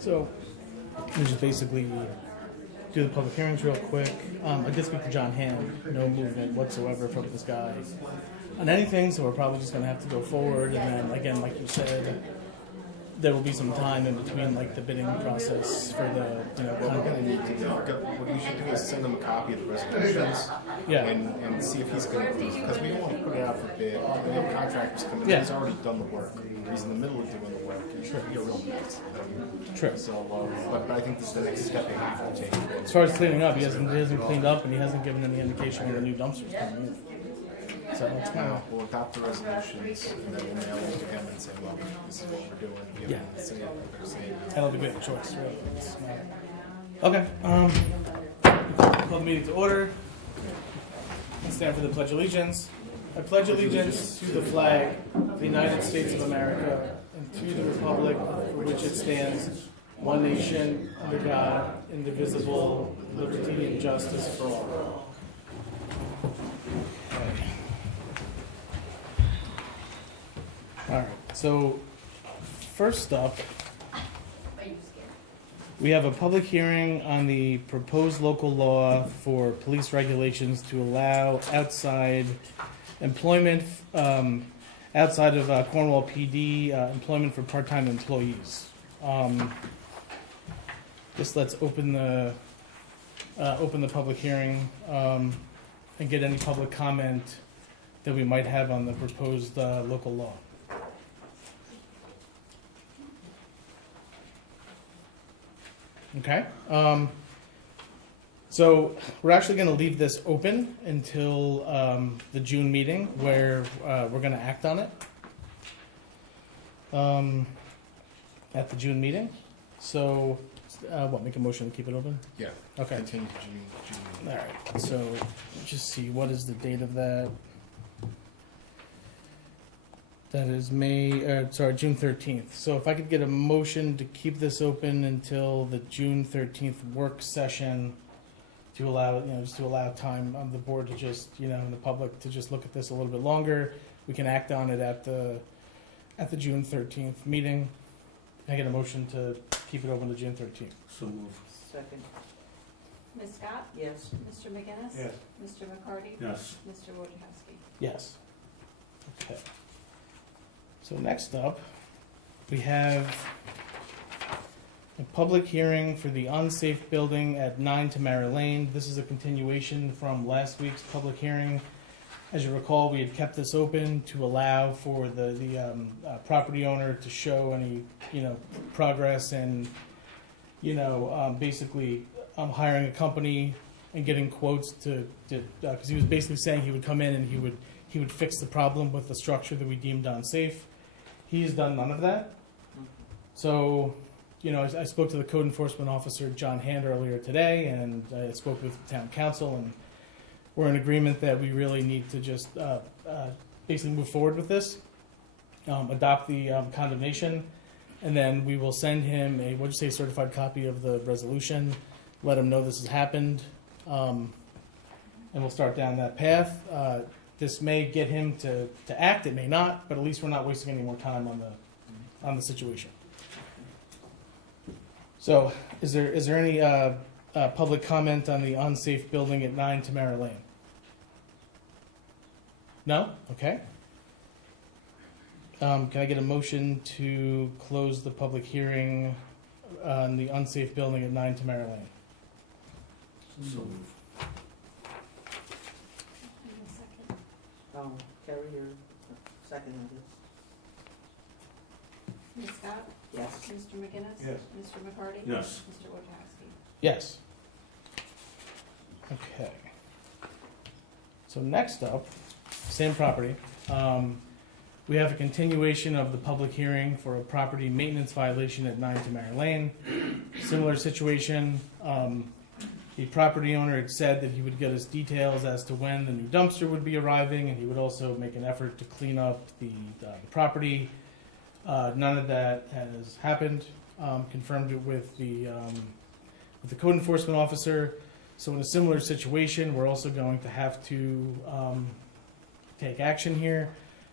So we just basically do the public hearings real quick. I did speak to John Hamm. No movement whatsoever from this guy on anything, so we're probably just going to have to go forward. And then, again, like you said, there will be some time in between, like the bidding process for the, What we're going to need to do, what we should do is send him a copy of the resolutions, Yeah. and see if he's going to do, because we don't want to put it out for bid. We have contractors come in, Yeah. he's already done the work. He's in the middle of doing the work. He's going to be a real mess. True. So, but I think this is the next step we have to take. As far as cleaning up, he hasn't cleaned up, and he hasn't given any indication when the new dumpster's coming in. So it's kind of We'll adopt the resolutions, and then we'll mail them to him and say, well, this is what we're doing. Give him the say what they're saying. that'll be a good choice, really. It's not- Okay. Call the meeting to order. And stand for the Pledge of Allegiance. I pledge allegiance to the flag of the United States of America and to the republic for which it stands, one nation, under God, indivisible, with liberty and justice for all. All right. So, first up, we have a public hearing on the proposed local law for police regulations to allow outside employment, outside of Cornwall PD, employment for part-time employees. Just let's open the public hearing and get any public comment that we might have on the proposed local law. Okay. So we're actually going to leave this open until the June meeting, where we're going to act on it at the June meeting. So, make a motion to keep it open? Yeah. Okay. Continue to June. All right. So let's just see, what is the date of that? That is June 13th. So if I could get a motion to keep this open until the June 13th work session to allow, just to allow time on the board to just, and the public to just look at this a little bit longer. We can act on it at the June 13th meeting. Can I get a motion to keep it open to June 13th? So move. Second. Ms. Scott? Yes. Mr. McGinnis? Yes. Mr. McCarty? Yes. Mr. Wojciechowski? Yes. Okay. So next up, we have a public hearing for the unsafe building at 9 Tamara Lane. This is a continuation from last week's public hearing. As you recall, we had kept this open to allow for the property owner to show any, progress and, basically hiring a company and getting quotes to because he was basically saying he would come in and he would fix the problem with the structure that we deemed unsafe. He's done none of that. So, I spoke to the code enforcement officer, John Hand, earlier today, and I spoke with the town council, and we're in agreement that we really need to just basically move forward with this, adopt the condemnation, and then we will send him a, certified copy of the resolution, let him know this has happened, and we'll start down that path. This may get him to act, it may not, but at least we're not wasting any more time on the situation. So, is there any public comment on the unsafe building at 9 Tamara Lane? No? Okay. Can I get a motion to close the public hearing on the unsafe building at 9 Tamara Lane? So move. I'll carry your second on this. Ms. Scott? Yes. Mr. McGinnis? Yes. Mr. McCarty? Yes. Mr. Wojciechowski? Yes. Okay. So next up, same property. We have a continuation of the public hearing for a property maintenance violation at 9 Tamara Lane. Similar situation. The property owner had said that he would get us details as to when the new dumpster would be arriving, and he would also make an effort to clean up the property. None of that has happened. Confirmed it with the code enforcement officer. So in a similar situation, we're also going to have to take action here.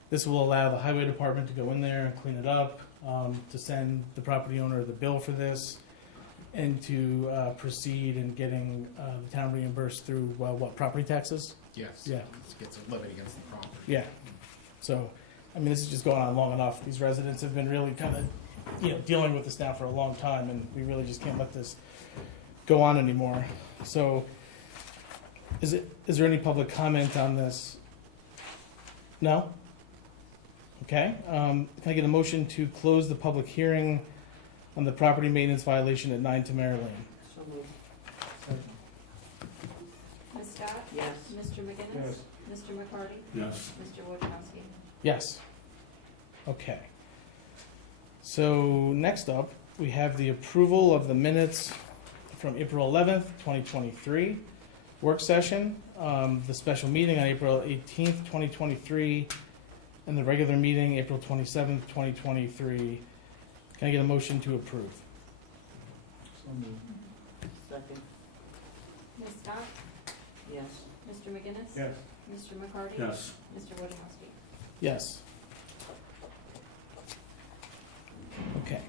This will allow the highway department to go in there and clean it up, to send the property owner the bill for this and to proceed in getting the town reimbursed through, what, property taxes? Yes. Yeah. It gets levied against the property. Yeah. So, I mean, this is just going on long enough. These residents have been really kind of, dealing with this now for a long time, and we really just can't let this go on anymore. So, is there any public comment on this? No? Okay. Can I get a motion to close the public hearing on the property maintenance violation at 9 Tamara Lane? So moved. Ms. Scott? Yes. Mr. McGinnis? Yes. Mr. McCarty? Yes. Mr. Wojciechowski? Yes. Okay. So next up, we have the approval of the minutes from April 11th, 2023, work session, the special meeting on April 18th, 2023, and the regular meeting, April 27th, 2023. Can I get a motion to approve? So moved. Second. Ms. Scott? Yes. Mr. McGinnis? Yes. Mr. McCarty? Yes. Mr. Wojciechowski? Yes. Okay.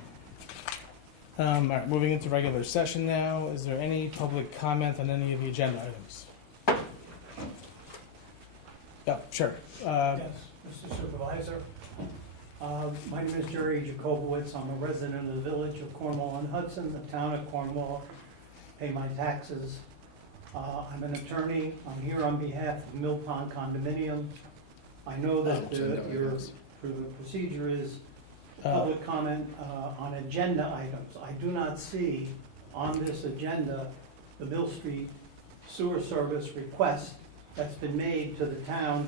All right, moving into regular session now. Is there any public comment on any of the agenda items? Yeah, sure. Yes, Mr. Supervisor. My name is Jerry Jacobowitz. I'm a resident of the village of Cornwall-on-Hudson, the town of Cornwall. Pay my taxes. I'm an attorney. I'm here on behalf of Mill Pond Condominium. I know that Agenda items. the procedure is public comment on agenda items. I do not see on this agenda the Mill Street Sewer Service request that's been made to the town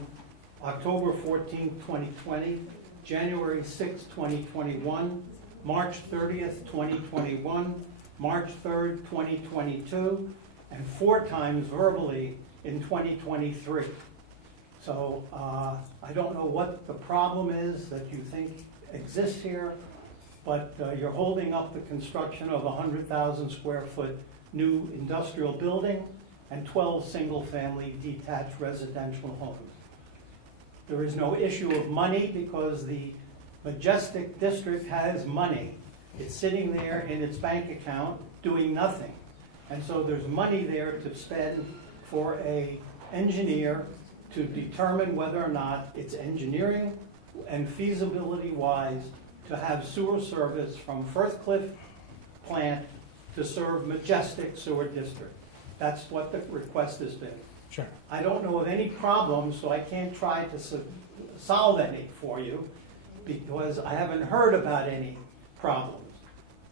October 14th, 2020, January 6th, 2021, March 30th, 2021, March 3rd, 2022, and 4 times verbally in 2023. So I don't know what the problem is that you think exists here, but you're holding up the construction of a 100,000 square foot new industrial building and 12 single-family detached residential homes. There is no issue of money because the Majestic District has money. It's sitting there in its bank account doing nothing. And so there's money there to spend for an engineer to determine whether or not it's engineering and feasibility-wise to have sewer service from Firth Cliff plant to serve Majestic Sewer District. That's what the request has been. Sure. I don't know of any problems, so I can't try to solve any for you because I haven't heard about any problems.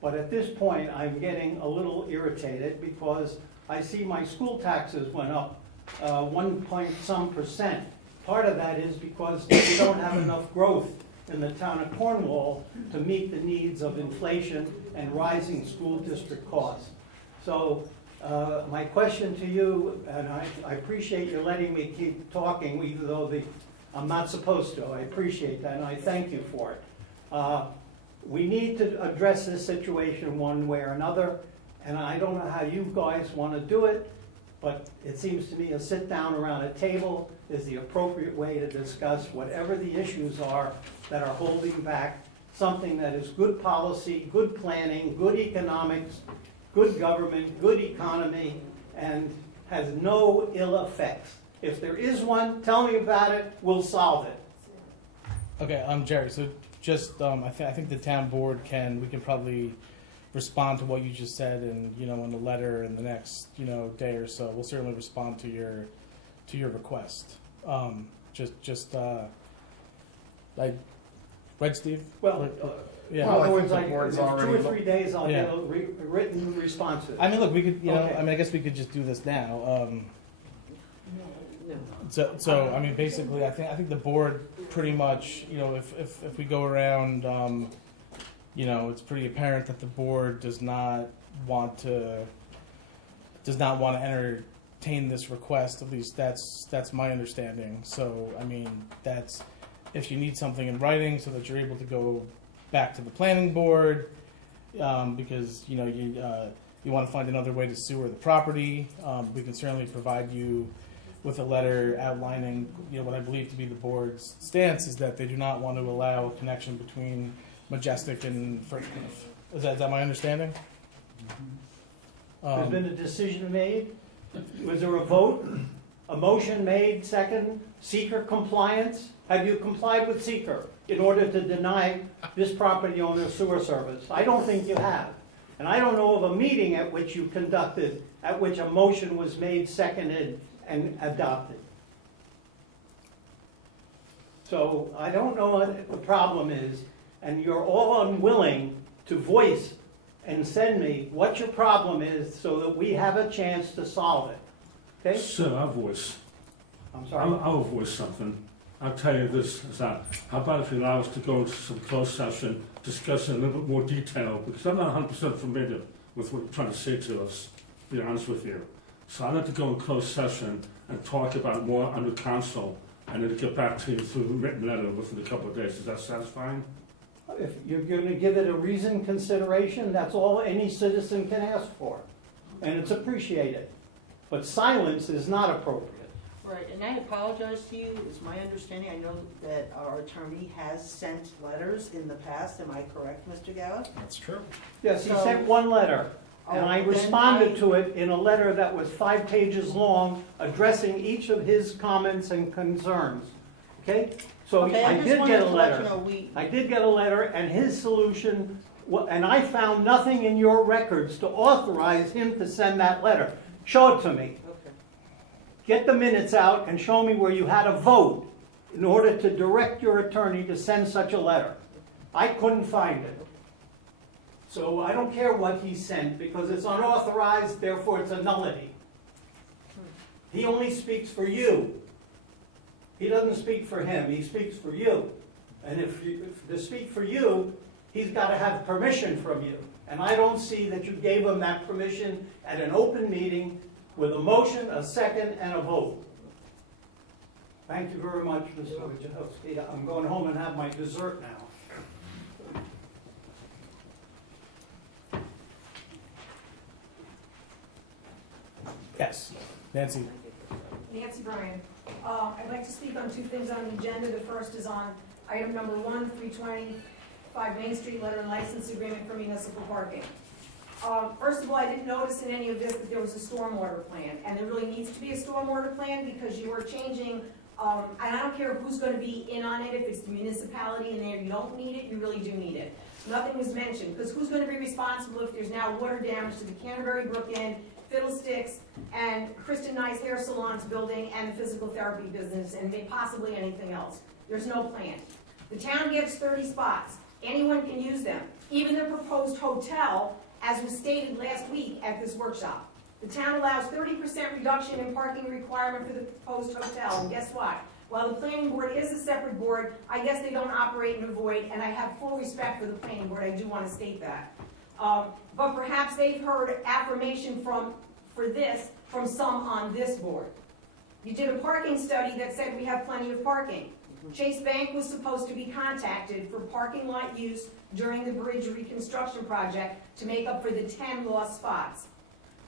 But at this point, I'm getting a little irritated because I see my school taxes went up 1 point some percent. Part of that is because we don't have enough growth in the town of Cornwall to meet the needs of inflation and rising school district costs. So my question to you, and I appreciate you letting me keep talking even though I'm not supposed to. I appreciate that and I thank you for it. We need to address this situation one way or another, and I don't know how you guys want to do it, but it seems to me a sit down around a table is the appropriate way to discuss whatever the issues are that are holding back something that is good policy, good planning, good economics, good government, good economy, and has no ill effects. If there is one, tell me about it, we'll solve it. Okay, Jerry, so just, I think the town board we can probably respond to what you just said and, in the letter in the next, day or so. We'll certainly respond to your request. Right, Steve? Well, Yeah. in Well, I other think words, the like, board's in 2 or already 3 days, I'll Yeah. get a written response to it. I mean, look, we could, Okay. I guess we could just do this now. No. So, I mean, basically, I think the board pretty much, if we go around, it's pretty apparent that the board does not want to entertain this request. At least that's my understanding. So, I mean, that's if you need something in writing so that you're able to go back to the planning board, because you want to find another way to sewer the property. We can certainly provide you with a letter outlining, what I believe to be the board's stance is that they do not want to allow a connection between Majestic and First Cliff. Is that my understanding? There's been a decision made? Was there a vote? A motion made, second? Seeker compliance? Have you complied with seeker in order to deny this property owner sewer service? I don't think you have. And I don't know of a meeting at which you conducted, at which a motion was made, seconded, and adopted. So I don't know what the problem is, and you're all unwilling to voice and send me what your problem is so that we have a chance to solve it. Okay? Sir, I'll voice. I'm sorry. I'll voice something. I'll tell you this, is that, how about if you allow us to go into some closed session, discuss in a little bit more detail, because I'm not 100% familiar with what you're trying to say to us, to be honest with you. So I'd like to go in closed session and talk about it more under council, and then get back to you through a written letter within a couple of days. Is that satisfying? If you're going to give it a reasoned consideration, that's all any citizen can ask for, and it's appreciated. But silence is not appropriate. Right, and I apologize to you, it's my understanding, I know that our attorney has sent letters in the past, am I correct, Mr. Gower? That's true. Yes, he So- sent one letter, and I then responded I- to it in a letter that was 5 pages long, addressing each of his comments and concerns. Okay? So Okay, I just did wanted get a to let you letter. know we- I did get a letter, and his solution, and I found nothing in your records to authorize him to send that letter. Show it to me. Okay. Get the minutes out and show me where you had a vote in order to direct your attorney to send such a letter. I couldn't find it. So I don't care what he sent, because it's unauthorized, therefore it's a nullity. He only speaks for you. He doesn't speak for him, he speaks for you. And if to speak for you, he's got to have permission from you. And I don't see that you gave him that permission at an open meeting with a motion, a second, and a vote. Thank you very much, Mr. Wojciechowski. I'm going home and have my dessert now. Yes. Nancy. Nancy Bryan. I'd like to speak on 2 things on the agenda. The first is on item number 1, 325 Main Street Letter and License Agreement for Municipal Parking. First of all, I didn't notice in any of this that there was a stormwater plan, and there really needs to be a stormwater plan because you are changing, and I don't care who's going to be in on it, if it's the municipality in there, you don't need it, you really do need it. Nothing was mentioned, because who's going to be responsible if there's now water damage to the Canterbury Brook Inn, Fiddlesticks, and Kristen Nye's Hair Salons building, and the physical therapy business, and possibly anything else. There's no plan. The town gives 30 spots. Anyone can use them. Even the proposed hotel, as was stated last week at this workshop. The town allows 30% reduction in parking requirement for the proposed hotel, and guess what? While the planning board is a separate board, I guess they don't operate in a void, and I have full respect for the planning board, I do want to state that. But perhaps they've heard affirmation for this from some on this board. You did a parking study that said we have plenty of parking. Chase Bank was supposed to be contacted for parking lot use during the bridge reconstruction project to make up for the 10 lost spots.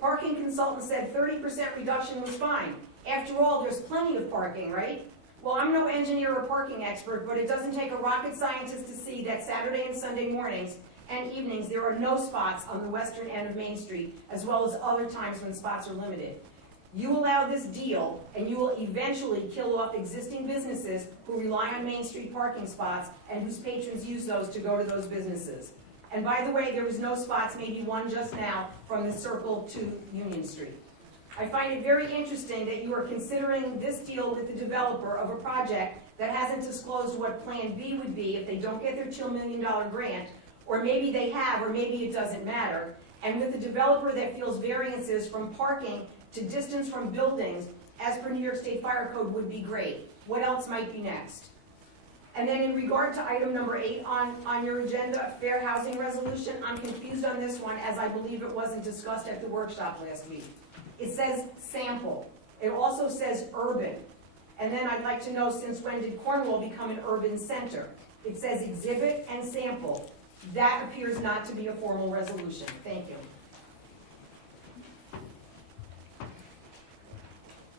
Parking consultant said 30% reduction was fine. After all, there's plenty of parking, right? Well, I'm no engineer or parking expert, but it doesn't take a rocket scientist to see that Saturday and Sunday mornings and evenings there are no spots on the western end of Main Street, as well as other times when spots are limited. You allow this deal, and you will eventually kill off existing businesses who rely on Main Street parking spots and whose patrons use those to go to those businesses. And by the way, there was no spots, maybe one just now, from the Circle to Union Street. I find it very interesting that you are considering this deal with the developer of a project that hasn't disclosed what Plan B would be if they don't get their $2 million grant, or maybe they have, or maybe it doesn't matter, and with a developer that feels variances from parking to distance from buildings, as per New York State Fire Code, would be great. What else might be next? And then in regard to item number 8 on your agenda, fair housing resolution, I'm confused on this one, as I believe it wasn't discussed at the workshop last week. It says sample. It also says urban. And then I'd like to know, since when did Cornwall become an urban center? It says exhibit and sample. That appears not to be a formal resolution. Thank you.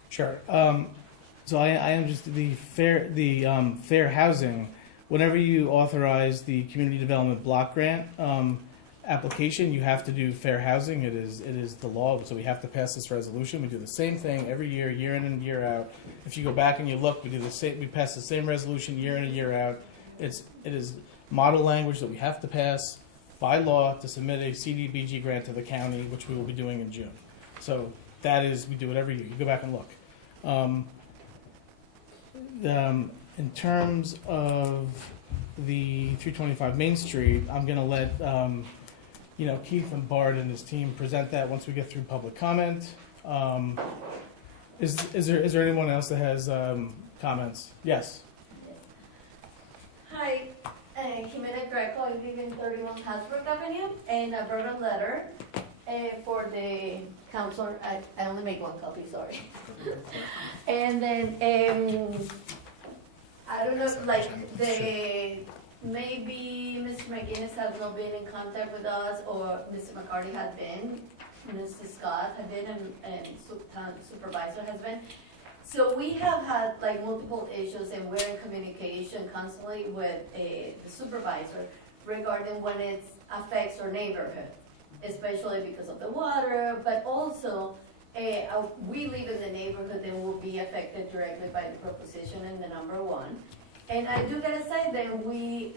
Sure. So I am just the fair housing whenever you authorize the community development block grant application, you have to do fair housing. It is the law, so we have to pass this resolution. We do the same thing every year in and year out. If you go back and you look, we do the same. We pass the same resolution year in and year out. It is model language that we have to pass by law to submit a CDBG grant to the county, which we will be doing in June. So that is, we do it every year. You go back and look. In terms of the 325 Main Street, I'm going to let Keith and Bart and his team present that once we get through public comment. Is there anyone else that has comments? Yes. Hi, Jimena Greco. I live in 31 Hasbrook Avenue, and I brought a letter for the council. I only make one copy, sorry. And then, I don't know, like, maybe Mr. McGinnis has not been in contact with us, or Mr. McCarty has been, Mr. Scott has been, and supervisor has been. So we have had like multiple issues, and we're in communication constantly with the supervisor regarding when it affects our neighborhood, especially because of the water, but also we live in the neighborhood and will be affected directly by the proposition in the number 1. And I do gotta say that we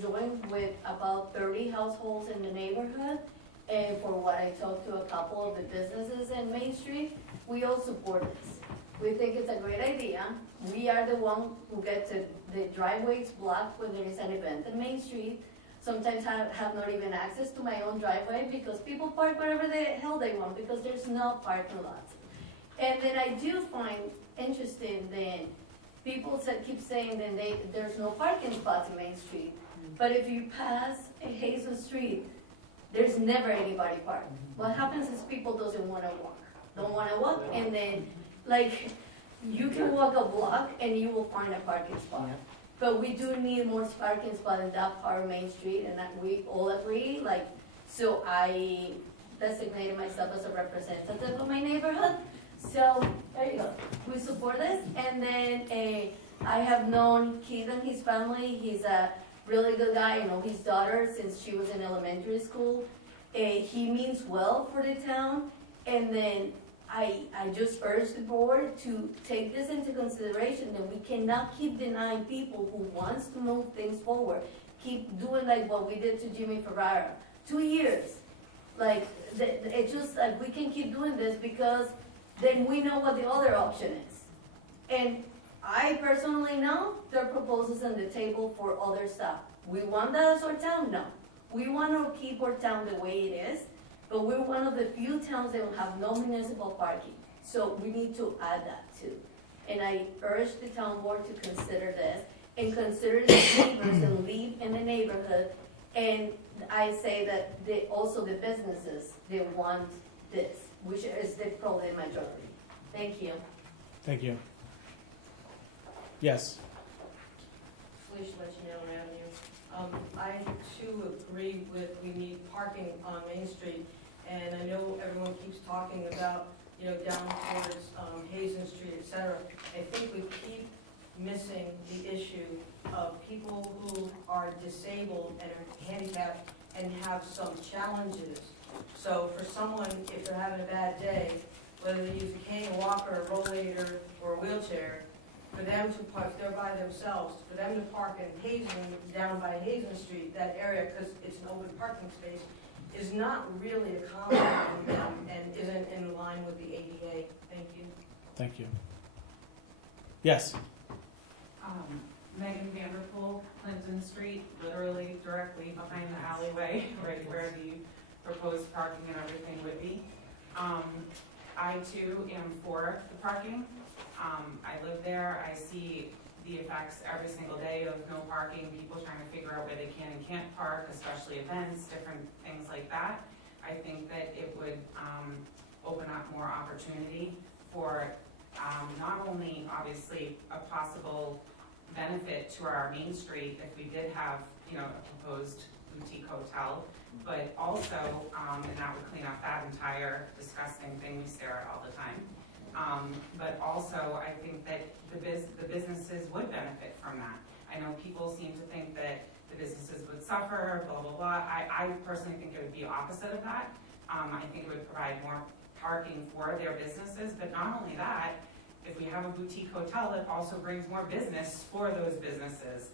joined with about 30 households in the neighborhood, and for what I talked to a couple of the businesses in Main Street, we all support this. We think it's a great idea. We are the one who gets the driveways blocked when there is an event in Main Street. Sometimes I have not even access to my own driveway because people park wherever the hell they want because there's no parking lots. And then I do find interesting that people keep saying that there's no parking spots in Main Street. But if you pass a Hazel Street, there's never anybody parked. What happens is people don't want to walk, and then like you can walk a block and you will find a parking spot. But we do need more parking spots in that part of Main Street, and that we all agree. Like, so I designated myself as a representative of my neighborhood. So there you go. We support this, and then I have known Keith and his family. He's a really good guy. I know his daughter since she was in elementary school. He means well for the town, and then I just urge the board to take this into consideration, that we cannot keep denying people who wants to move things forward. Keep doing like what we did to Jimmy Ferrara. 2 years. Like, it's just like we can keep doing this because then we know what the other option is. And I personally know there are proposals on the table for other stuff. We want that as our town? No. We want to keep our town the way it is. But we're one of the few towns that will have no municipal parking. So we need to add that too. And I urge the town board to consider this and consider the neighbors and live in the neighborhood. And I say that also the businesses, they want this, which is probably the majority. Thank you. Thank you. Yes. Felicia Leginello Avenue. I too agree with we need parking on Main Street. And I know everyone keeps talking about, down towards Hazen Street, et cetera. I think we keep missing the issue of people who are disabled and are handicapped and have some challenges. So for someone, if they're having a bad day, whether they use a cane, a walker, a rollator, or a wheelchair, for them to park, they're by themselves, for them to park in Hazen, down by Hazen Street, that area, because it's an open parking space, is not really accommodating them and isn't in line with the ADA. Thank you. Thank you. Yes. Megan Vanderpool, Clinton Street, literally directly behind the alleyway, right where the proposed parking and everything would be. I too am for the parking. I live there. I see the effects every single day of no parking, people trying to figure out where they can and can't park, especially events, different things like that. I think that it would open up more opportunity for not only obviously a possible benefit to our Main Street if we did have, a proposed boutique hotel, but also, and that would clean up that entire disgusting thing we stare at all the time. But also, I think that the businesses would benefit from that. I know people seem to think that the businesses would suffer, blah, blah, blah. I personally think it would be opposite of that. I think it would provide more parking for their businesses, but not only that, if we have a boutique hotel, it also brings more business for those businesses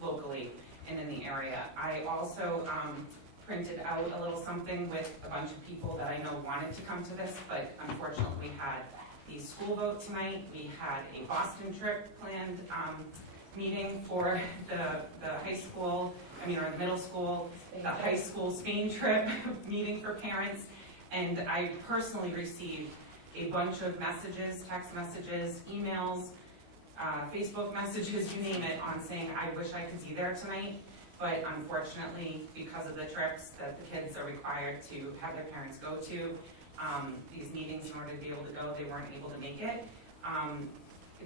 locally and in the area. I also printed out a little something with a bunch of people that I know wanted to come to this, but unfortunately we had the school vote tonight. We had a Boston trip planned meeting for the high school, or the middle school, the high school Spain trip meeting for parents. And I personally received a bunch of messages, text messages, emails, Facebook messages, you name it, on saying, I wish I could be there tonight, but unfortunately, because of the trips that the kids are required to have their parents go to, these meetings, in order to be able to go, they weren't able to make it.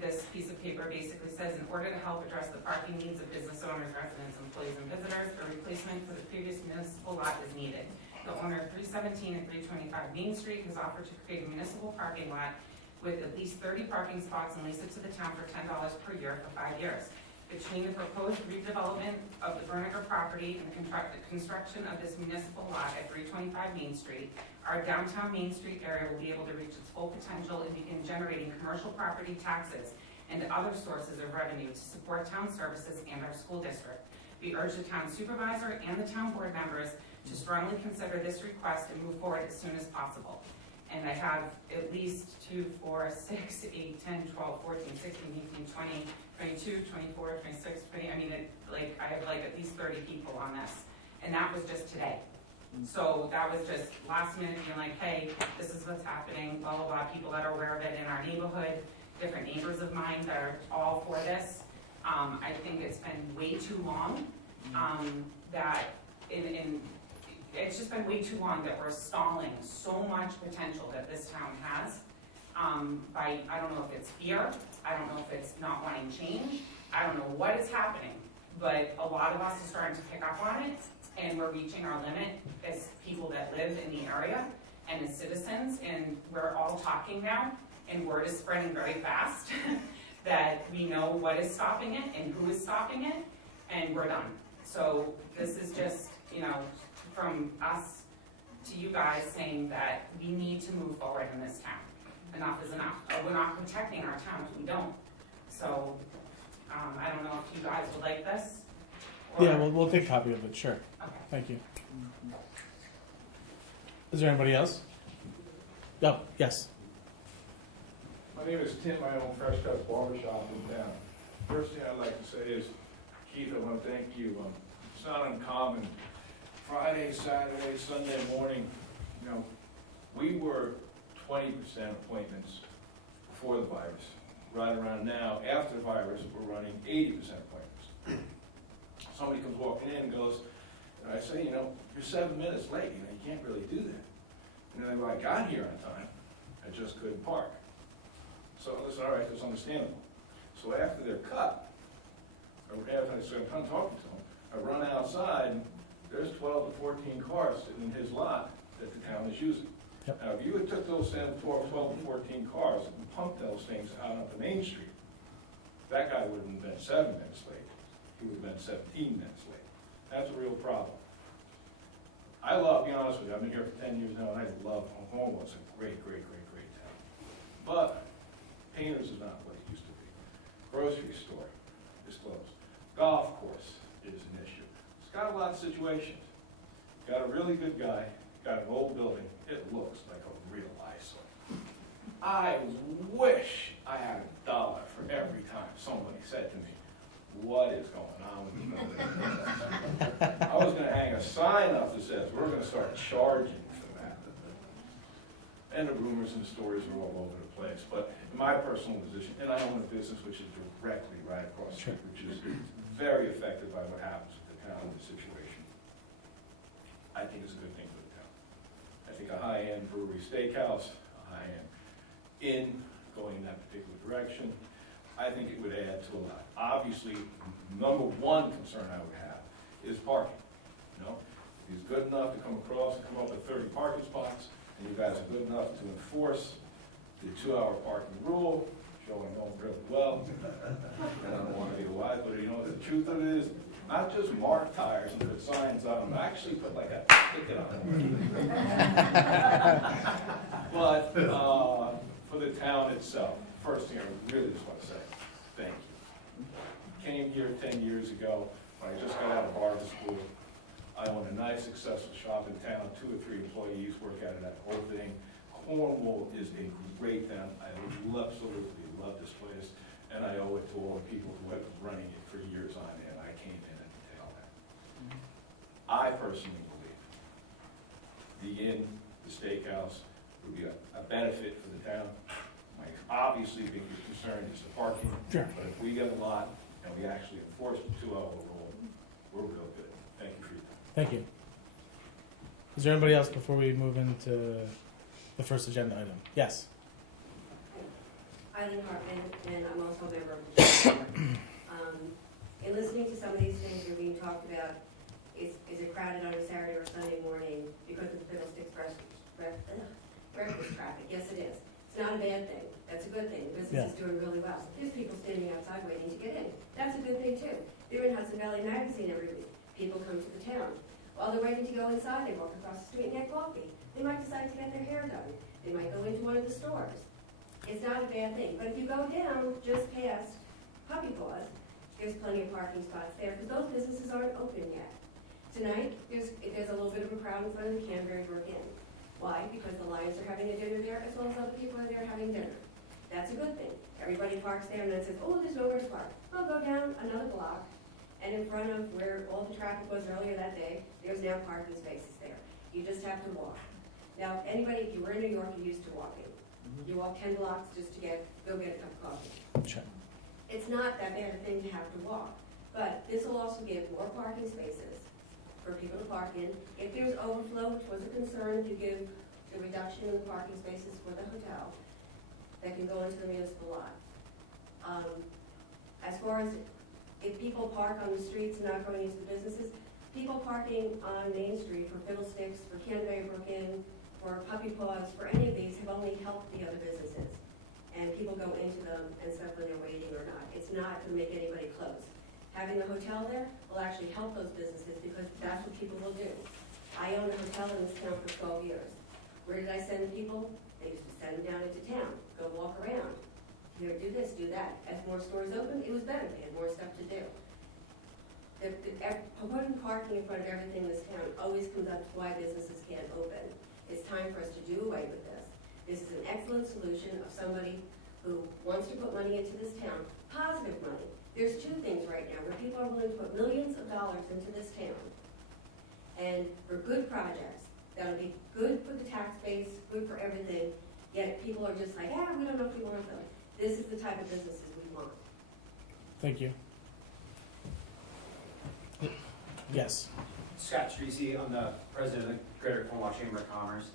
This piece of paper basically says, in order to help address the parking needs of business owners, residents, employees, and visitors, a replacement for the previous municipal lot is needed. The owner of 317 and 325 Main Street has offered to create a municipal parking lot with at least 30 parking spots and lease it to the town for $10 per year for 5 years. Between the proposed redevelopment of the Berniger property and the construction of this municipal lot at 325 Main Street, our downtown Main Street area will be able to reach its full potential and begin generating commercial property taxes and other sources of revenue to support town services and our school district. We urge the town supervisor and the town board members to strongly consider this request and move forward as soon as possible. And I have at least 2, 4, 6, 8, 10, 12, 14, 16, 18, 20, 22, 24, 26, 20, I have at least 30 people on this. And that was just today. So that was just last minute being like, hey, this is what's happening, blah, blah, blah, people that are aware of it in our neighborhood, different neighbors of mine that are all for this. I think it's been way too long, it's just been way too long that we're stalling so much potential that this town has. I don't know if it's fear, I don't know if it's not wanting change, I don't know what is happening, but a lot of us are starting to pick up on it, and we're reaching our limit as people that live in the area and as citizens, and we're all talking now, and word is spreading very fast that we know what is stopping it and who is stopping it, and we're done. So this is just, from us to you guys saying that we need to move forward in this town. Enough is enough. We're not protecting our town if we don't. So, I don't know if you guys would like this. Or... Yeah, we'll take a copy of it, sure. Okay. Thank you. Is there anybody else? Oh, yes. My name is Tim. I own Fresh Cuts Barbershop in town. First thing I'd like to say is, Keith, I want to thank you. It's not uncommon. Friday, Saturday, Sunday morning, we were 20% appointments before the virus. Right around now, after the virus, we're running 80% appointments. Somebody comes walking in and goes, and I say, you're 7 minutes late. You can't really do that. And then I got here on time. I just couldn't park. So I said, all right, that's understandable. So after they're cut, after I'm talking to them, I run outside, and there's 12 to 14 cars sitting in his lot that the town is using. Yep. Now, if you had took those 12 to 14 cars and pumped those things out onto Main Street, that guy wouldn't have been 7 minutes late. He would have been 17 minutes late. That's a real problem. I love, being honest with you, I've been here for 10 years now, and I love Cornwall. It's a great, great, great, great town. But Painters is not what it used to be. Grocery store is closed. Golf course is an issue. It's got a lot of situations. Got a really good guy, got an old building. It looks like a real eyesore. I wish I had $1 for every time somebody said to me, what is going on with the building? I was going to hang a sign up that says, we're going to start charging for that. And the rumors and the stories are all over the place. But in my personal position, and I own a business which is directly right across the street, which is very affected by what happens with the town and the situation, I think it's a good thing for the town. I think a high-end brewery steakhouse, a high-end inn going in that particular direction, I think it would add to a lot. Obviously, number one concern I would have is parking. If he's good enough to come across and come up with 30 parking spots, and you guys are good enough to enforce the 2-hour parking rule, showing going really well. And I don't want to be wise, but you know, the truth of it is, not just mark tires and put signs on them, actually put like a ticket on them. But, for the town itself, first thing I really just want to say, thank you. Came here 10 years ago, when I just got out of barber school. I own a nice, successful shop in town, 2 or 3 employees work out of that whole thing. Cornwall is a great town. I absolutely love this place, and I owe it to all the people who have been running it for years on end. I came in at the tail end. I personally believe the inn, the steakhouse, would be a benefit for the town. My obviously biggest concern is the parking. Sure. But if we get a lot and we actually enforce the 2-hour rule, we're real good. Thank you for your time. Thank you. Is there anybody else before we move into the first agenda item? Yes. Eileen Hartman, and I'm also a member of the board. In listening to some of these things that are being talked about, is it crowded on a Saturday or Sunday morning because of the Fiddlesticks breakfast traffic? Yes, it is. It's not a bad thing. That's a good thing. The business is doing really well. There's people standing outside waiting to get in. That's a good thing too. They're in Hudson Valley Magazine every week. People come to the town. While they're waiting to go inside, they walk across the street and get coffee. They might decide to get their hair done. They might go into one of the stores. It's not a bad thing. But if you go down just past Puppy Paws, there's plenty of parking spots there because those businesses aren't open yet. Tonight, there's a little bit of a crowd in front of the Canterbury Brook Inn. Why? Because the Lions are having a dinner there as well as other people are there having dinner. That's a good thing. Everybody parks there and then says, oh, there's nowhere to park. Well, go down another block, and in front of where all the traffic was earlier that day, there's now parking spaces there. You just have to walk. Now, anybody, if you were in New York, you're used to walking. You walk 10 blocks just to go get a cup of coffee. Sure. It's not that bad a thing to have to walk, but this will also give more parking spaces for people to park in. If there's overflow, which was a concern, if you give the reduction in the parking spaces for the hotel, that can go into the municipal lot. As far as if people park on the streets and not going into the businesses, people parking on Main Street for Fiddlesticks, for Canterbury Brook Inn, for Puppy Paws, for any of these have only helped the other businesses. And people go into them and stuff when they're waiting or not. It's not going to make anybody close. Having the hotel there will actually help those businesses because that's what people will do. I owned a hotel in this town for 12 years. Where did I send people? They used to send them down into town, go walk around. Here, do this, do that. As more stores opened, it was better. They had more stuff to do. Putting parking in front of everything in this town always comes up to why businesses can't open. It's time for us to do away with this. This is an excellent solution of somebody who wants to put money into this town, positive money. There's 2 things right now where people are willing to put millions of dollars into this town. And for good projects, that'll be good for the tax base, good for everything, yet people are just like, we don't know if we want them. This is the type of businesses we want. Thank you. Yes. Scott Streese, I'm the president of the Greater Cornwall Chamber of Commerce.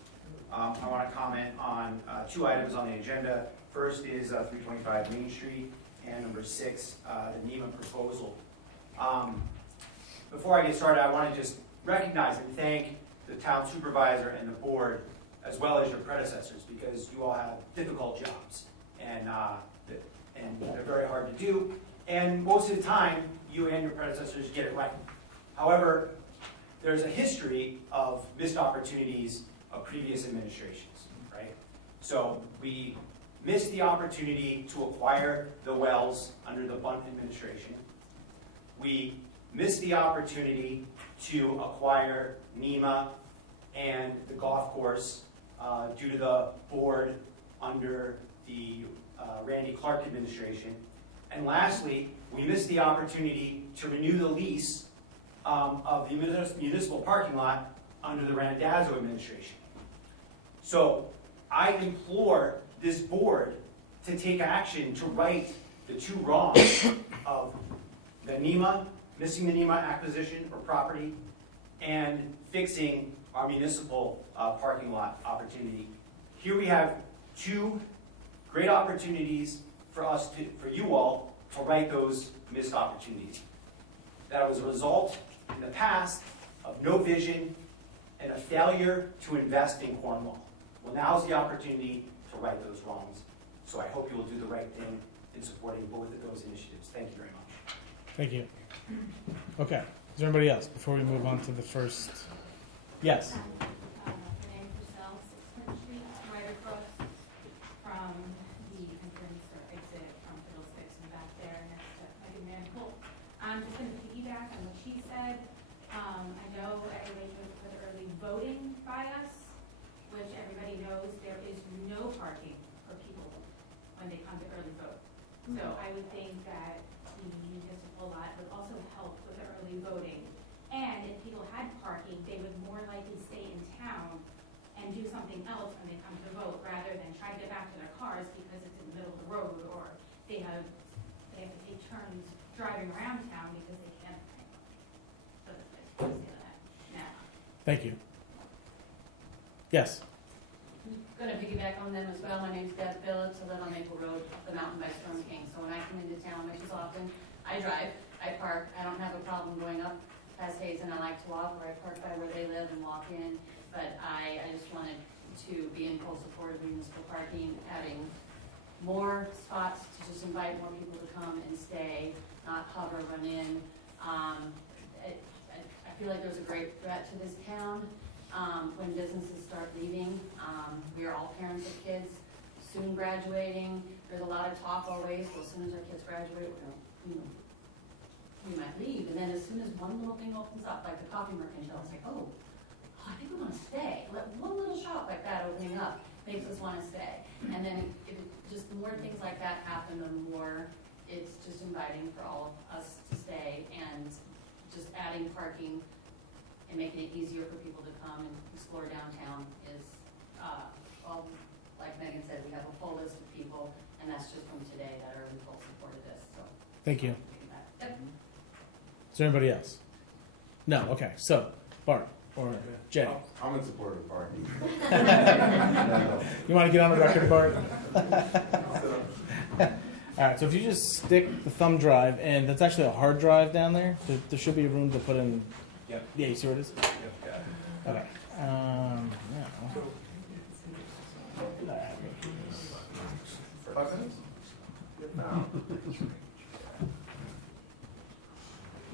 I want to comment on 2 items on the agenda. First is 325 Main Street, and number 6, the NEMA proposal. Before I get started, I want to just recognize and thank the town supervisor and the board, as well as your predecessors, because you all have difficult jobs, and they're very hard to do. And most of the time, you and your predecessors get it right. However, there's a history of missed opportunities of previous administrations, right? So we missed the opportunity to acquire the wells under the Bunt administration. We missed the opportunity to acquire NEMA and the golf course due to the board under the Randy Clark administration. And lastly, we missed the opportunity to renew the lease of the municipal parking lot under the Randazzo administration. So I implore this board to take action to right the 2 wrongs of the NEMA, missing the NEMA acquisition or property, and fixing our municipal parking lot opportunity. Here we have 2 great opportunities for you all to right those missed opportunities. That was a result in the past of no vision and a failure to invest in Cornwall. Well, now's the opportunity to right those wrongs. So I hope you will do the right thing in supporting both of those initiatives. Thank you very much. Thank you. Okay, is there anybody else before we move on to the first? Yes. Renee Purcell, 6th Street, right across from the entrance or exit from Fiddlesticks and back there next to Megan Manhole. I'm just going to piggyback on what she said. I know everybody knows for the early voting by us, which everybody knows there is no parking for people when they come to early vote. So I would think that the municipal lot would also help with the early voting. And if people had parking, they would more likely stay in town and do something else when they come to vote, rather than try to get back to their cars because it's in the middle of the road, or they have to take turns driving around town because they can't. So that's what I say to that. Now, Thank you. Yes. I'm gonna piggyback on them as well. My name's Deb Phillips. I live on Maple Road, up the mountain by Storm King. So when I come into town, which is often, I drive, I park. I don't have a problem going up past Hazen. I like to walk, or I park by where they live and walk in. But I just wanted to be in full support of municipal parking, adding more spots to just invite more people to come and stay, not hover, run in. I feel like there's a great threat to this town when businesses start leaving. We are all parents of kids soon graduating. There's a lot of talk always, well, as soon as our kids graduate, we might leave. And then as soon as one little thing opens up, like the coffee merchant shop, it's like, oh, I think we want to stay. Let one little shop like that opening up makes us want to stay. And then just the more things like that happen, the more it's just inviting for all of us to stay, and just adding parking and making it easier for people to come and explore downtown is, well, like Megan said, we have a full list of people, and that's just from today that are in full support of this, so. Thank you. Yep. Is there anybody else? No. Okay. So Bart or Jay. I'm in support of parking. You want to get on the record, Bart? All right. So if you just stick the thumb drive, and that's actually a hard drive down there. There should be room to put in. Yep. Yeah. You see where it is? Yep, got it. Okay. Now. 5 minutes? No.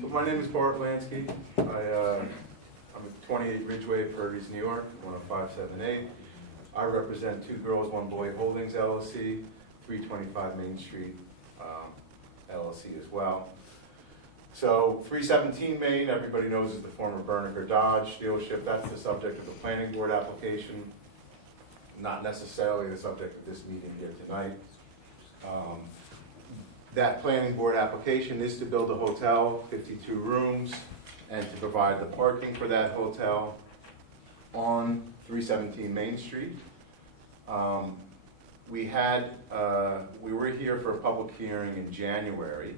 My name is Bart Lansky. I'm at 28 Ridgeway, Purdy's, New York, 10578. I represent Two Girls, One Boy Holdings LLC, 325 Main Street LLC as well. So 317 Main, everybody knows is the former Berniker Dodge dealership. That's the subject of the planning board application, not necessarily the subject of this meeting here tonight. That planning board application is to build a hotel, 52 rooms, and to provide the parking for that hotel on 317 Main Street. We were here for a public hearing in January,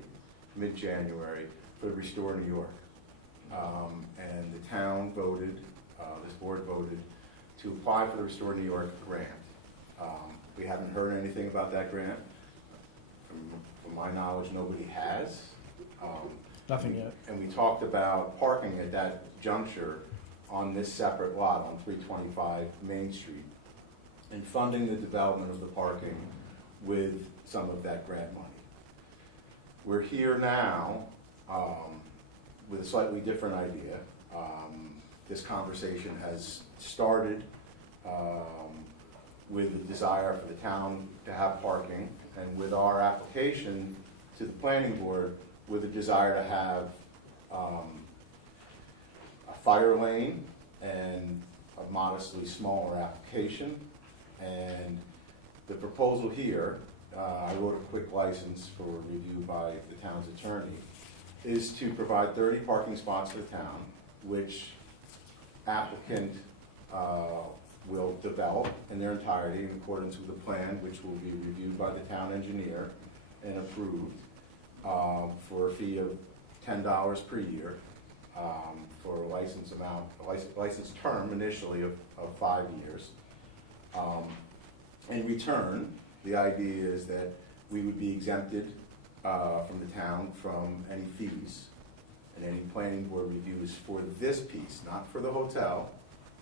mid-January, for Restore New York. And the town voted, this board voted, to apply for the Restore New York grant. We haven't heard anything about that grant. From my knowledge, nobody has. Nothing yet. And we talked about parking at that juncture on this separate lot on 325 Main Street and funding the development of the parking with some of that grant money. We're here now with a slightly different idea. This conversation has started with the desire for the town to have parking, and with our application to the planning board with a desire to have a fire lane and a modestly smaller application. And the proposal here, I wrote a quick license for review by the town's attorney, is to provide 30 parking spots for the town, which applicant will develop in their entirety in accordance with the plan, which will be reviewed by the town engineer and approved for a fee of $10 per year for a license amount, a license term initially of 5 years. In return, the idea is that we would be exempted from the town from any fees and any planning board reviews for this piece, not for the hotel,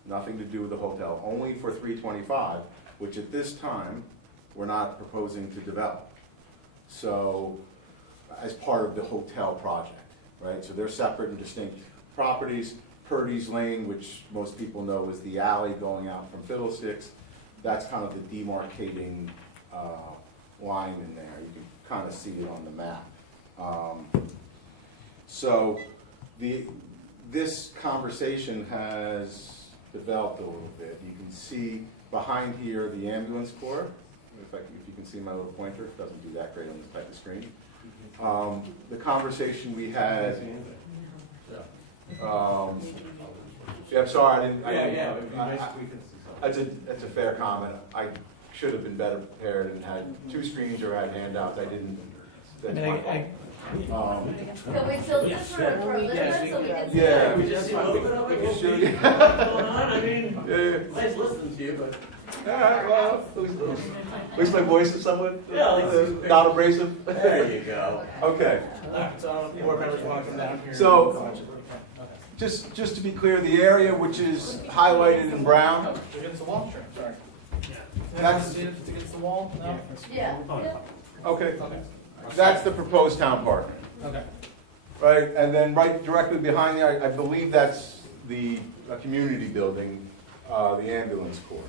nothing to do with the hotel, only for 325, which at this time we're not proposing to develop. So, as part of the hotel project, right? So they're separate and distinct properties. Purdy's Lane, which most people know is the alley going out from Fiddlesticks, that's kind of the demarcating line in there. You can kind of see it on the map. So this conversation has developed a little bit. You can see behind here the ambulance corps. If you can see my little pointer, it doesn't do that great on this type of screen. The conversation we had. Yeah, I'm sorry, that's a fair comment. I should have been better prepared and had 2 screens or had handouts. I didn't. That's my fault. Can we still do for listeners so we can see? Yeah. We just see a little bit of We should. what's going on, I mean, Yeah. nice listening to you, but. All right, well, at least my voice is somewhat Yeah, not abrasive. There you go. Okay. So board members want to come down here. So, just to be clear, the area which is highlighted in brown, It's against the wall, sure, sorry. That's- See if it's against the wall? No? Yeah, yeah. okay, Okay, that's the proposed town park. okay. Right, and then right directly behind there, I believe that's the community building, the ambulance corps.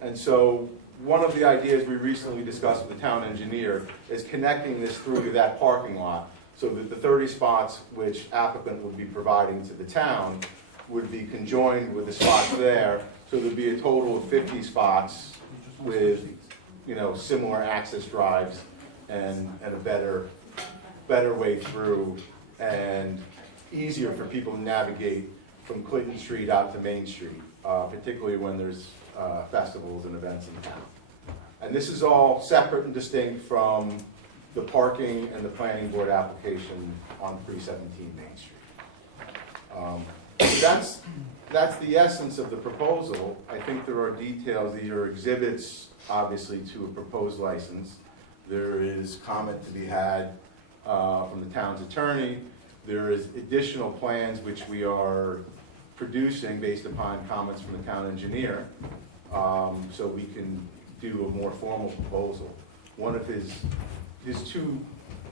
And so, one of the ideas we recently discussed with the town engineer is connecting this through to that parking lot, so that the 30 spots which applicant would be providing to the town would be conjoined with the spots there, so there'd be a total of 50 spots with, similar access drives and a better way through, and easier for people to navigate from Clinton Street out to Main Street, particularly when there's festivals and events in town. And this is all separate and distinct from the parking and the planning board application on 317 Main Street. So that's the essence of the proposal. I think there are details. These are exhibits, obviously, to a proposed license. There is comment to be had from the town's attorney. There is additional plans which we are producing based upon comments from the town engineer, so we can do a more formal proposal. One of his 2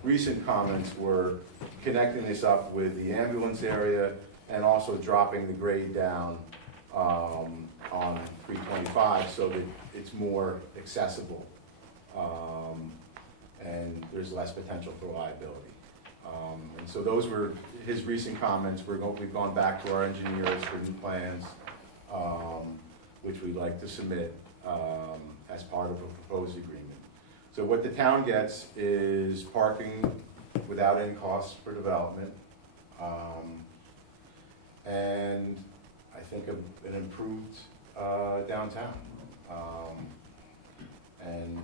recent comments were connecting this up with the ambulance area and also dropping the grade down on 325 so that it's more accessible and there's less potential for liability. And so those were his recent comments. We've gone back to our engineers for new plans, which we'd like to submit as part of a proposed agreement. So what the town gets is parking without any costs for development, and I think an improved downtown. And